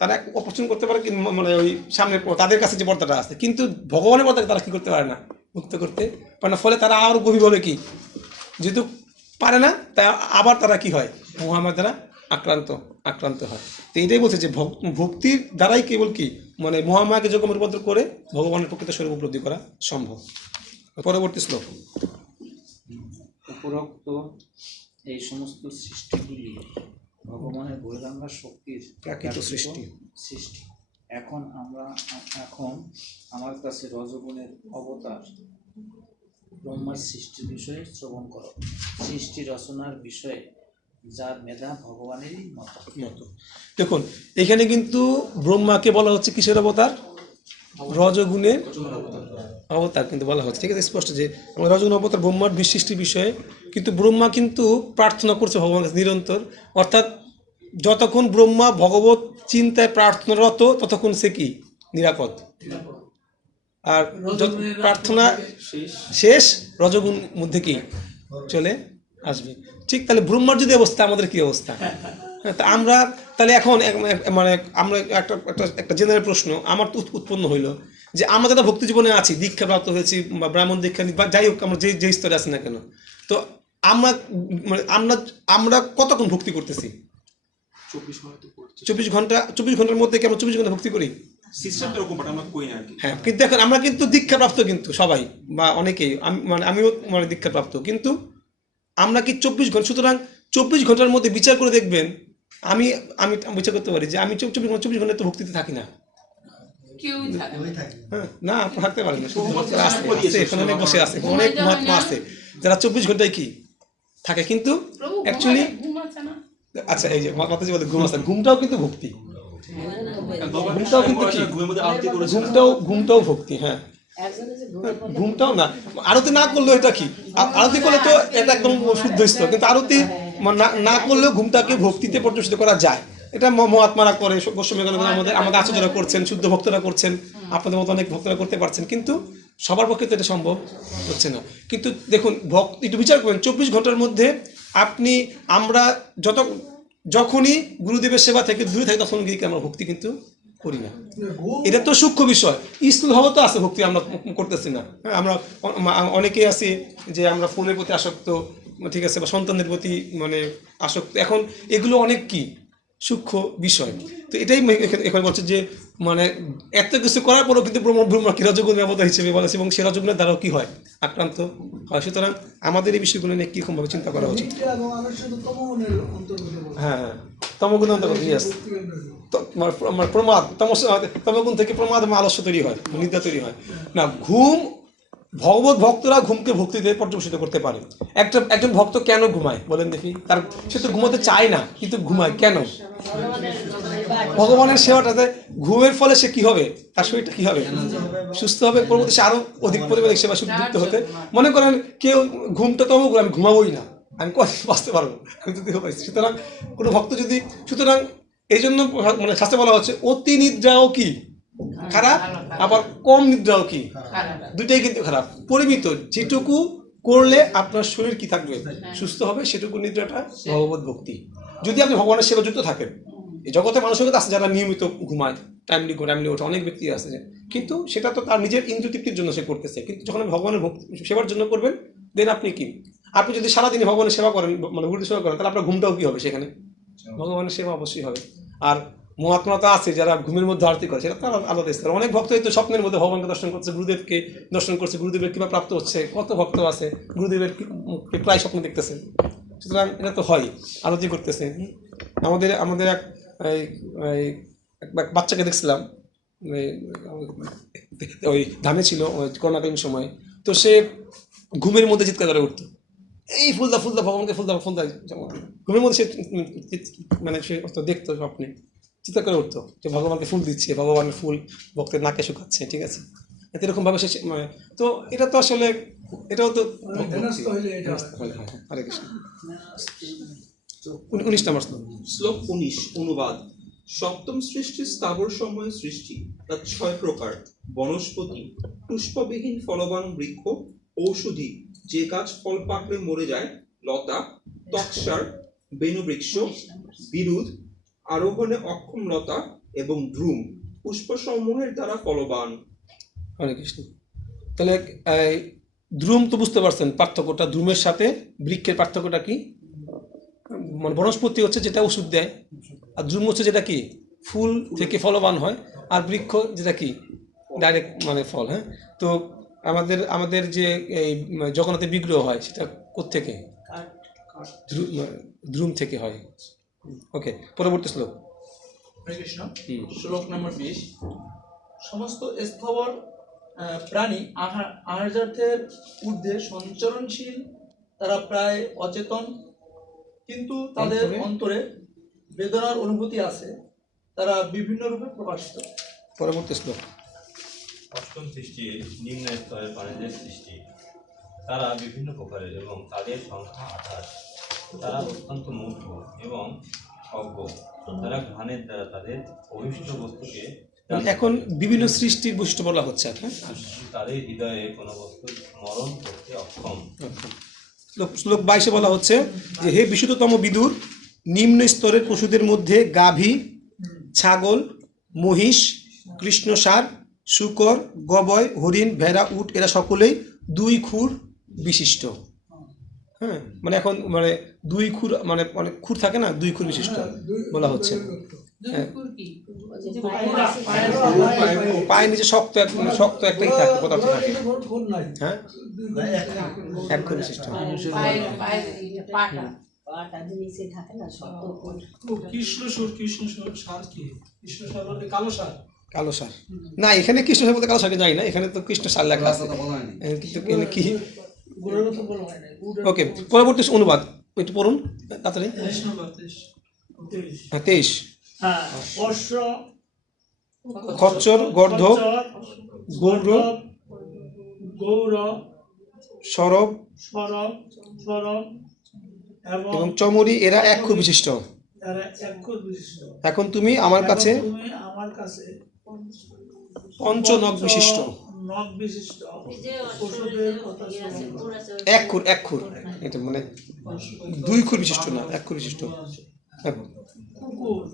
তারা অপছন্দ করতে পারে, মানে ওই সামনে তাদের কাছে যে পর্দাটা আছে, কিন্তু ভগবানের পর্দাকে তারা কি করতে পারে না, মুক্ত করতে পারে না। ফলে তারা আরো গভীরভাবে কি যেহেতু পারে না, তাই আবার তারা কি হয় মহামায়া দ্বারা আক্রান্ত হয়। তো এটাই বলছে যে ভক্তির দ্বারাই কেবল কি মানে মহামায়াকে যোগমে রূপান্তর করে ভগবানের প্রকৃত স্বরূপ উপলব্ধি করা সম্ভব। পরবর্তী শ্লোক। উপরোক্ত এই সমস্ত সৃষ্টিগুলি ভগবানের বহিরাঙ্গা শক্তির প্রাকৃত সৃষ্টি। এখন আমার কাছে রজগুণের অবতার ব্রহ্মার সৃষ্টির বিষয়ে শ্রবণ করো। সৃষ্টি রচনার বিষয়ে যার মেধা ভগবানেরই মতো। দেখুন এখানে কিন্তু ব্রহ্মাকে বলা হচ্ছে কিসের অবতার, রজগুণের অবতার কিন্তু বলা হচ্ছে। ঠিক আছে, স্পষ্ট যে রজগুণ অবতার ব্রহ্মার সৃষ্টির বিষয়ে। কিন্তু ব্রহ্মা কিন্তু প্রার্থনা করছে ভগবানের কাছে নিরন্তর, অর্থাৎ যতক্ষণ ব্রহ্মা ভগবত চিন্তায় প্রার্থনারত ততক্ষণ সে কি নিরাপদ। আর প্রার্থনা শেষ রজগুণ মধ্যে কি চলে আসবে। ঠিক, তাহলে ব্রহ্মার যদি অবস্থা আমাদের কি অবস্থা। তা আমরা তাহলে এখন মানে আমরা একটা জেনারেল প্রশ্ন আমার তো উৎপন্ন হইলো যে আমরা যারা ভক্তি জীবনে আছি, দীক্ষা প্রাপ্ত হয়েছি বা ব্রাহ্মণ দীক্ষা বা যাই হোক আমরা যে স্তরে আছি না কেন, তো আমরা কতক্ষণ ভক্তি করতেছি? 24 ঘন্টার মধ্যে কি আমরা 24 ঘন্টা ভক্তি করি? হ্যাঁ, কিন্তু দেখেন আমরা কিন্তু দীক্ষাপ্রাপ্ত কিন্তু সবাই বা অনেকেই, আমিও মানে দীক্ষাপ্রাপ্ত, কিন্তু আমরা কি 24 ঘন্টা, সুতরাং 24 ঘন্টার মধ্যে বিচার করে দেখবেন আমি বিচার করতে পারি যে আমি 24 ঘন্টা তো ভক্তিতে থাকি না। না, থাকতে পারি না, অনেক বসে আছে, অনেক মহাত্মা আছে যারা 24 ঘন্টায় কি থাকে, কিন্তু অ্যাকচুয়ালি আচ্ছা এই যে মাতাজি বলে ঘুম আছে, ঘুমটাও কিন্তু ভক্তি। ঘুমটাও কিন্তু কি ঘুমটাও ভক্তি, হ্যাঁ ঘুমটাও না, আরতি না করলেও এটা কি, আরতি করলে তো এটা একদম শুদ্ধ স্তর, কিন্তু আরতি না করলেও ঘুমটাকে ভক্তিতে পর্যবেসিত করা যায়। এটা মহাত্মারা করে, আমাদের আচার্যরা করছেন, শুদ্ধ ভক্তরা করছেন, আপনাদের মতো অনেক ভক্তরা করতে পারছেন, কিন্তু সবার পক্ষে তো এটা সম্ভব হচ্ছে না। কিন্তু দেখুন একটু বিচার করেন, 24 ঘন্টার মধ্যে আমরা যখনই গুরুদেবের সেবা থেকে দূরে থাকি তখন গিয়ে আমরা ভক্তি কিন্তু করি না। এটা তো সূক্ষ্ম বিষয়, স্থূল ভাবে তো আছে ভক্তি আমরা করতেছি না। আমরা অনেকেই আছি যে আমরা ফোনের প্রতি আসক্ত, ঠিক আছে, বা সন্তানদের প্রতি মানে আসক্ত, এখন এগুলো অনেক কি সূক্ষ্ম বিষয়। তো এটাই এখানে বলছে যে মানে এত কিছু করার পরেও কিন্তু ব্রহ্মা রজগুণ ব্যবতা হিসেবে বলেছে, এবং সে রজগুণের দ্বারাও কি হয়, আক্রান্ত হয়। সুতরাং আমাদের এই বিষয়গুলো নিয়ে কীরকমভাবে চিন্তা করা উচিত। হ্যাঁ, তমগুণ অন্তর্গত, ইয়েস, প্রমাদ, তমগুণ থেকে প্রমাদ এবং আলস্য তৈরি হয়, নিদ্রা তৈরি হয় না। ঘুম, ভগবত ভক্তরা ঘুমকে ভক্তিতে পর্যবেসিত করতে পারে। একজন ভক্ত কেন ঘুমায় বলেন দেখি? সে তো ঘুমাতে চায় না, কিন্তু ঘুমায় কেন? ভগবানের সেবাটাতে ঘুমের ফলে সে কি হবে, তার শরীরটা কি হবে, সুস্থ হবে, পরবর্তী সে আরো অধিক পরিমাণে সেবা যুক্ত হতে। মনে করেন কেউ ঘুমটা তো আমি ঘুমাবোই না, আমি কত বাঁচতে পারবো, আমি তো দেহ পাইছি। সুতরাং কোনো ভক্ত যদি, সুতরাং এই জন্য মানে শাস্ত্রে বলা হচ্ছে অতি নিদ্রাও কি খারাপ, আবার কম নিদ্রাও কি, দুইটাই কিন্তু খারাপ। পরিমিত, যেটুকু করলে আপনার শরীর কি থাকবে, সুস্থ হবে, সেটুকু নিদ্রাটা ভগবত ভক্তি। যদি আপনি ভগবানের সেবা যুক্ত থাকেন, এই জগতে মানুষের কাছে আছে যারা নিয়মিত ঘুমায়, টাইমলি ওঠে, অনেক ব্যক্তি আছে, কিন্তু সেটা তো তার নিজের ইন্দ্রিয় তৃপ্তির জন্য সে করতেছে। কিন্তু যখন আপনি ভগবানের সেবার জন্য করবেন, দেন আপনি যদি সারাদিনই ভগবানের সেবা করেন, মানে গুরুদেব সেবা করেন, তাহলে আপনার ঘুমটাও কি হবে, সেখানে ভগবানের সেবা অবশ্যই হবে। আর মহাত্মা তো আছে যারা ঘুমের মধ্যে আরতি করে, সেটা তো আলাদা স্তর। অনেক ভক্ত হয়তো স্বপ্নের মধ্যে ভগবানকে দর্শন করছে, গুরুদেবকে দর্শন করছে, গুরুদেবের কৃপা প্রাপ্ত হচ্ছে। কত ভক্ত আছে গুরুদেবের প্রায় স্বপ্ন দেখতেছে। সুতরাং এটা তো হয়, আরতি করতেছে। আমাদের এক বাচ্চাকে দেখছিলাম, ওই ধামে ছিল করোনাকালীন সময়, তো সে ঘুমের মধ্যে চিৎকার করে উঠতো, এই ফুলদা ভগবানকে ফুলদা ঘুমের মধ্যে সে মানে সে দেখতো স্বপ্নে, চিন্তা করে উঠতো যে ভগবানকে ফুল দিচ্ছে, ভগবানের ফুল ভক্তের নাকে শুকাচ্ছে, ঠিক আছে, এরকম ভাবে সে। তো এটা তো আসলে এটাও তো হরে কৃষ্ণ। 19 নম্বর শ্লোক 19 অনুবাদ। সপ্তম সৃষ্টি স্থাবর সময় সৃষ্টি, তা 6 প্রকার: বনস্পতি, পুষ্পবিহীন ফলবান বৃক্ষ, ঔষধি, যে গাছ ফল পাকলে মরে যায়, লতা, তক্সার, বেণুবৃক্ষ, বিরুধ, আরোহণে অক্ষম লতা, এবং দ্রুম, পুষ্পসমূহের দ্বারা ফলবান। হরে কৃষ্ণ। তাহলে দ্রুম তো বুঝতে পারছেন পার্থক্যটা, দ্রুমের সাথে বৃক্ষের পার্থক্যটা কি? মানে বনস্পতি হচ্ছে যেটা ওষুধ দেয়, আর দ্রুম হচ্ছে যেটা কি ফুল থেকে ফলবান হয়, আর বৃক্ষ যেটা কি ডাইরেক্ট মানে ফল। হ্যাঁ, তো আমাদের যে এই জগন্নাথের বিগ্রহ হয় সেটা কোত্থেকে? দ্রুম থেকে হয়। ওকে, পরবর্তী শ্লোক। হরে কৃষ্ণ। শ্লোক নম্বর 20। সমস্ত স্থবর প্রাণী আহার্যার্থের ঊর্ধ্বে সঞ্চরণশীল, তারা প্রায় অচেতন, কিন্তু তাদের অন্তরে বেদনার অনুভূতি আছে, তারা বিভিন্ন রূপে প্রকাশিত। পরবর্তী শ্লোক। অষ্টম সৃষ্টি নিম্ন স্তরের প্রাণীদের সৃষ্টি, তারা বিভিন্ন প্রকারের এবং তাদের সংখ্যা 28। তারা অত্যন্ত মূর্খ এবং অজ্ঞ, তারা ঘ্রাণের দ্বারা তাদের অভিষ্ট বস্তুকে, এখন বিভিন্ন সৃষ্টির বৈশিষ্ট্য বলা হচ্ছে, তাদের হৃদয়ে কোনো বস্তু স্মরণ করতে অক্ষম। শ্লোক 22 বলা হচ্ছে যে হে বিশুদ্ধতম বিদুর, নিম্ন স্তরের পশুদের মধ্যে গাভী, ছাগল, মহিষ, কৃষ্ণসার, শূকর, গবয়, হরিণ, ভেড়া, উট এরা সকলেই 2 খুর বিশিষ্ট। হ্যাঁ, মানে এখন মানে 2 খুর মানে অনেক খুর থাকে না, 2 খুর বিশিষ্ট বলা হচ্ছে। পায়ের নিচে শক্ত একটা থাকে, পদার্থ থাকে। হ্যাঁ, 1 খুর বিশিষ্ট। কালো সার না, এখানে কৃষ্ণ সার বলতে কালো সারকে যাই না, এখানে তো কৃষ্ণ সার লেখা আছে, কিন্তু কি। ওকে, পরবর্তী অনুবাদ একটু পড়ুন তাড়াতাড়ি। 23। অশ্ব খচ্চর, গর্ধব, গৌর, গৌর, সরব সরব, সরব এবং এবং চমরি, এরা এক খুর বিশিষ্ট। এরা একর বিশিষ্ট। এখন তুমি আমার কাছে এবং তুমি আমার কাছে পঞ্চনখ বিশিষ্ট নখ বিশিষ্ট পশুদের কথা শোনো। এক খুর এটা মানে 2 খুর বিশিষ্ট না, 1 খুর বিশিষ্ট। এখন কুকুর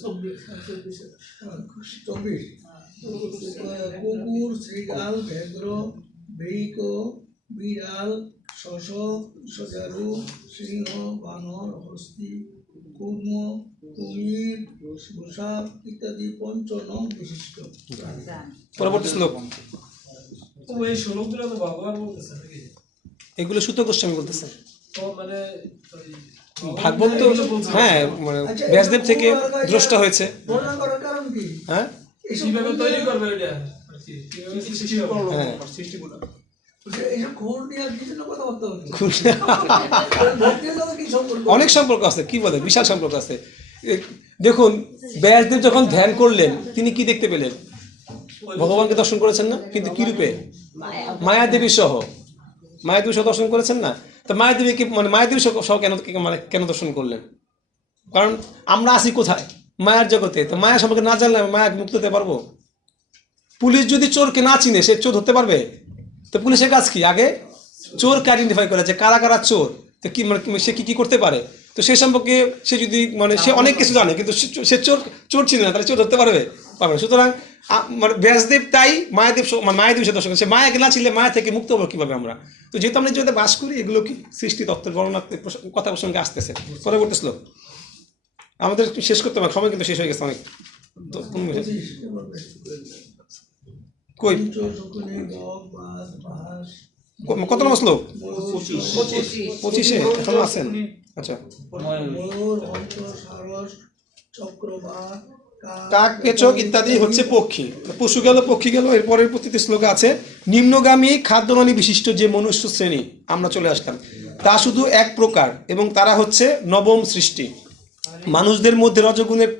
24 কুকুর, শৃগাল, ব্যাঘ্র, বেইক, বিড়াল, শোষক, সজারু, সিংহ, বানর, হস্তি, কুর্ম, কুমির, গোসাপ ইত্যাদি পঞ্চনখ বিশিষ্ট। পরবর্তী শ্লোক। এই শ্লোকগুলো তো ভগবান বলতেছে নাকি? এগুলো সুত গোস্বামী বলতেছে। তো মানে ভাগবত তো হ্যাঁ মানে ব্যাসদেব থেকে দ্রষ্টা হয়েছে। বর্ণনা করার কারণ কি? হ্যাঁ কিভাবে তৈরি করবে এটা আর কি কিভাবে সৃষ্টি করবে হ্যাঁ সৃষ্টিগুলো এইসব ঘোর নিয়ে কি জন্য কথাবার্তা হচ্ছে? ভক্তির সাথে কি সম্পর্ক? অনেক সম্পর্ক আছে, কি বলে বিশাল সম্পর্ক আছে। দেখুন ব্যাসদেব যখন ধ্যান করলেন তিনি কি দেখতে পেলেন? ভগবানকে দর্শন করেছেন না? কিন্তু কি রূপে? মায়াদেবী সহ। মায়াদেবী সহ দর্শন করেছেন না? তো মায়াদেবীকে মানে মায়াদেবী সহ কেন দর্শন করলেন? কারণ আমরা আছি কোথায়? মায়ার জগতে। তো মায়া সম্পর্কে না জানলে মায়া মুক্ত হতে পারবো? পুলিশ যদি চোরকে না চিনে সে চোর ধরতে পারবে? তো পুলিশের কাজ কি? আগে চোরকে আইডেন্টিফাই করা, যে কারা কারা চোর, তো কি মানে সে কি করতে পারে। তো সে সম্পর্কে সে যদি মানে সে অনেক কিছু জানে কিন্তু সে চোর চিনে না, তাহলে চোর ধরতে পারবে? পারবে। সুতরাং মানে ব্যাসদেব তাই মায়াদেব মায়াদেবী সে দর্শন, সে মায়াকে না চিনলে মায়া থেকে মুক্ত হবো কিভাবে আমরা? তো যেহেতু আমরা যদি বাস করি, এগুলো কি সৃষ্টি তত্ত্বের গণনা কথা প্রসঙ্গে আসতেছে। পরবর্তী শ্লোক আমাদের শেষ করতে হবে, সময় কিন্তু শেষ হয়ে গেছে অনেক। কই কত নম্বর শ্লোক? 25-এ এখনো আছেন? আচ্ছা। কাক, পেচক ইত্যাদি হচ্ছে পক্ষী। পশু গেল, পক্ষী গেল। এরপরের প্রতিটি শ্লোকে আছে নিম্নগামী খাদ্যনালী বিশিষ্ট যে মনুষ্য শ্রেণী আমরা চলে আসতাম তা শুধু এক প্রকার এবং তারা হচ্ছে নবম সৃষ্টি। মানুষদের মধ্যে রজগুণের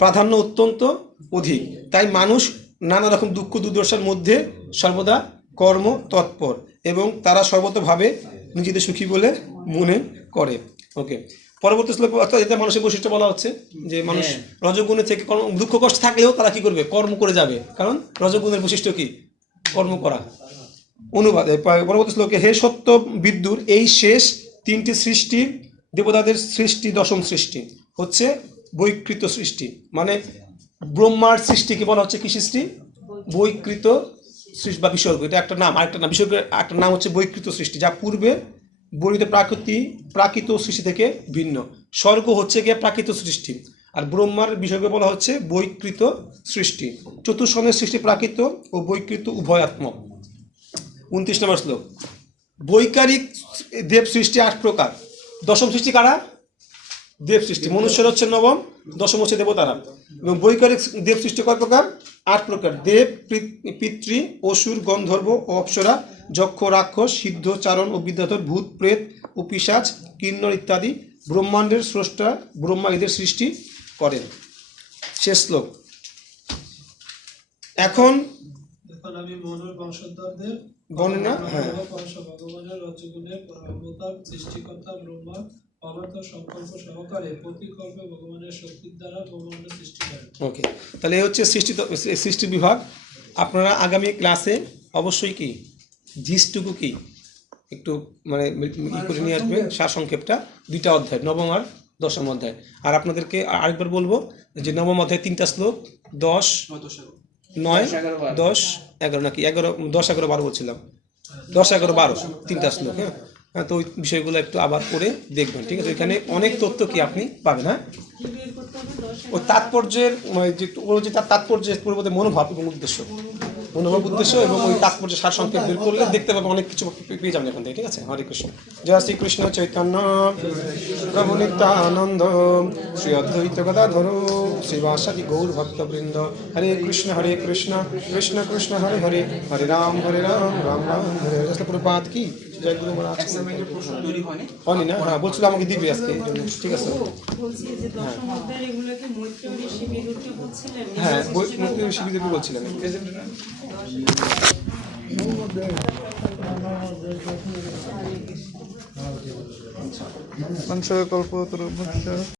প্রাধান্য অত্যন্ত অধিক, তাই মানুষ নানা রকম দুঃখ দুর্দশার মধ্যে সর্বদা কর্ম তৎপর এবং তারা সর্বতভাবে নিজেদের সুখী বলে মনে করে। ওকে, পরবর্তী শ্লোক অর্থাৎ এটা মানুষের বৈশিষ্ট্য বলা হচ্ছে যে মানুষ রজগুণে থেকে দুঃখ কষ্ট থাকলেও তারা কি করবে? কর্ম করে যাবে, কারণ রজগুণের বৈশিষ্ট্য কি? কর্ম করা। অনুবাদ পরবর্তী শ্লোকে হে সত্য বিদ্যুর এই শেষ 3টি সৃষ্টি দেবতাদের সৃষ্টি, দশম সৃষ্টি হচ্ছে বৈকৃত সৃষ্টি। মানে ব্রহ্মার সৃষ্টিকে বলা হচ্ছে কি সৃষ্টি? বৈকৃত সৃষ্টি বা বিসর্গ। এটা একটা নাম, আরেকটা নাম বিসর্গের একটা নাম হচ্ছে বৈকৃত সৃষ্টি, যা পূর্বে বর্ণিত প্রাকৃত সৃষ্টি থেকে ভিন্ন। স্বর্গ হচ্ছে গিয়ে প্রাকৃত সৃষ্টি, আর ব্রহ্মার বিসর্গে বলা হচ্ছে বৈকৃত সৃষ্টি। চতুর্ষণের সৃষ্টি প্রাকৃত ও বৈকৃত উভয়াত্মক। 29 নম্বর শ্লোক বৈকারিক দেব সৃষ্টি 8 প্রকার। দশম সৃষ্টি কারা? দেব সৃষ্টি। মনুষ্যের হচ্ছে নবম, দশম হচ্ছে দেবতারা। এবং বৈকারিক দেব সৃষ্টি কয় প্রকার? 8 প্রকার। দেব, পিতৃ, অসুর, গন্ধর্ব ও অপ্সরা, যক্ষ, রাক্ষস, সিদ্ধ, চারণ ও বিদ্যাধর, ভূত, প্রেত ও পিশাচ, কিন্নর ইত্যাদি। ব্রহ্মাণ্ডের স্রষ্টা ব্রহ্মা এদের সৃষ্টি করেন। শেষ শ্লোক। এখন আমি মনের বংশধরদের বর্ণনা ভগবানের রজগুণের অবতার সৃষ্টিকর্তা ব্রহ্মা অনন্ত সংকল্প সহকারে প্রতিকল্পে ভগবানের শক্তির দ্বারা ব্রহ্মাণ্ড সৃষ্টি করেন। ওকে, তাহলে এই হচ্ছে সৃষ্টি বিভাগ। আপনারা আগামী ক্লাসে অবশ্যই কি জিসটুকু কি একটু মানে ই করে নিয়ে আসবেন, সারসংক্ষেপটা 2টা অধ্যায়, নবম আর দশম অধ্যায়। আর আপনাদেরকে আরেকবার বলবো যে নবম অধ্যায় 3টা শ্লোক 10, 9, 10, 11 নাকি 11, 10, 11, 12 বলছিলাম। 10, 11, 12 3টা শ্লোক। হ্যাঁ, তো ওই বিষয়গুলো একটু আবার করে দেখবেন, ঠিক আছে? এখানে অনেক তথ্য কি আপনি পাবেন। হ্যাঁ, ওই তাৎপর্যের যে তার তাৎপর্যের পরিবর্তে মনোভাব এবং উদ্দেশ্য এবং ওই তাৎপর্যের সারসংক্ষেপ বের করলে দেখতে পাবেন অনেক কিছু পেয়ে যাবেন এখান থেকে, ঠিক আছে? হরে কৃষ্ণ। জয় শ্রীকৃষ্ণ চৈতন্য প্রভু নিত্যানন্দ শ্রী অদ্বৈত গদাধর শ্রীবাসাদি গৌর ভক্তবৃন্দ। হরে কৃষ্ণ কৃষ্ণ কৃষ্ণ হরে হরে, হরে রাম রাম রাম হরে হরে। প্রপাত কি জয় গুরু মহারাজ। হয়নি না? হ্যাঁ বলছিল আমাকে দিবে আজকে এই জন্য। ঠিক আছে বলছি যে দশম অধ্যায়ের এগুলোকে মৈত্রেয় ঋষি বিদুরকে বলছিলেন। হ্যাঁ মৈত্রেয় ঋষি বিদুরকে বলছিলেন। বংশকল্পতরুভ্যশ্চ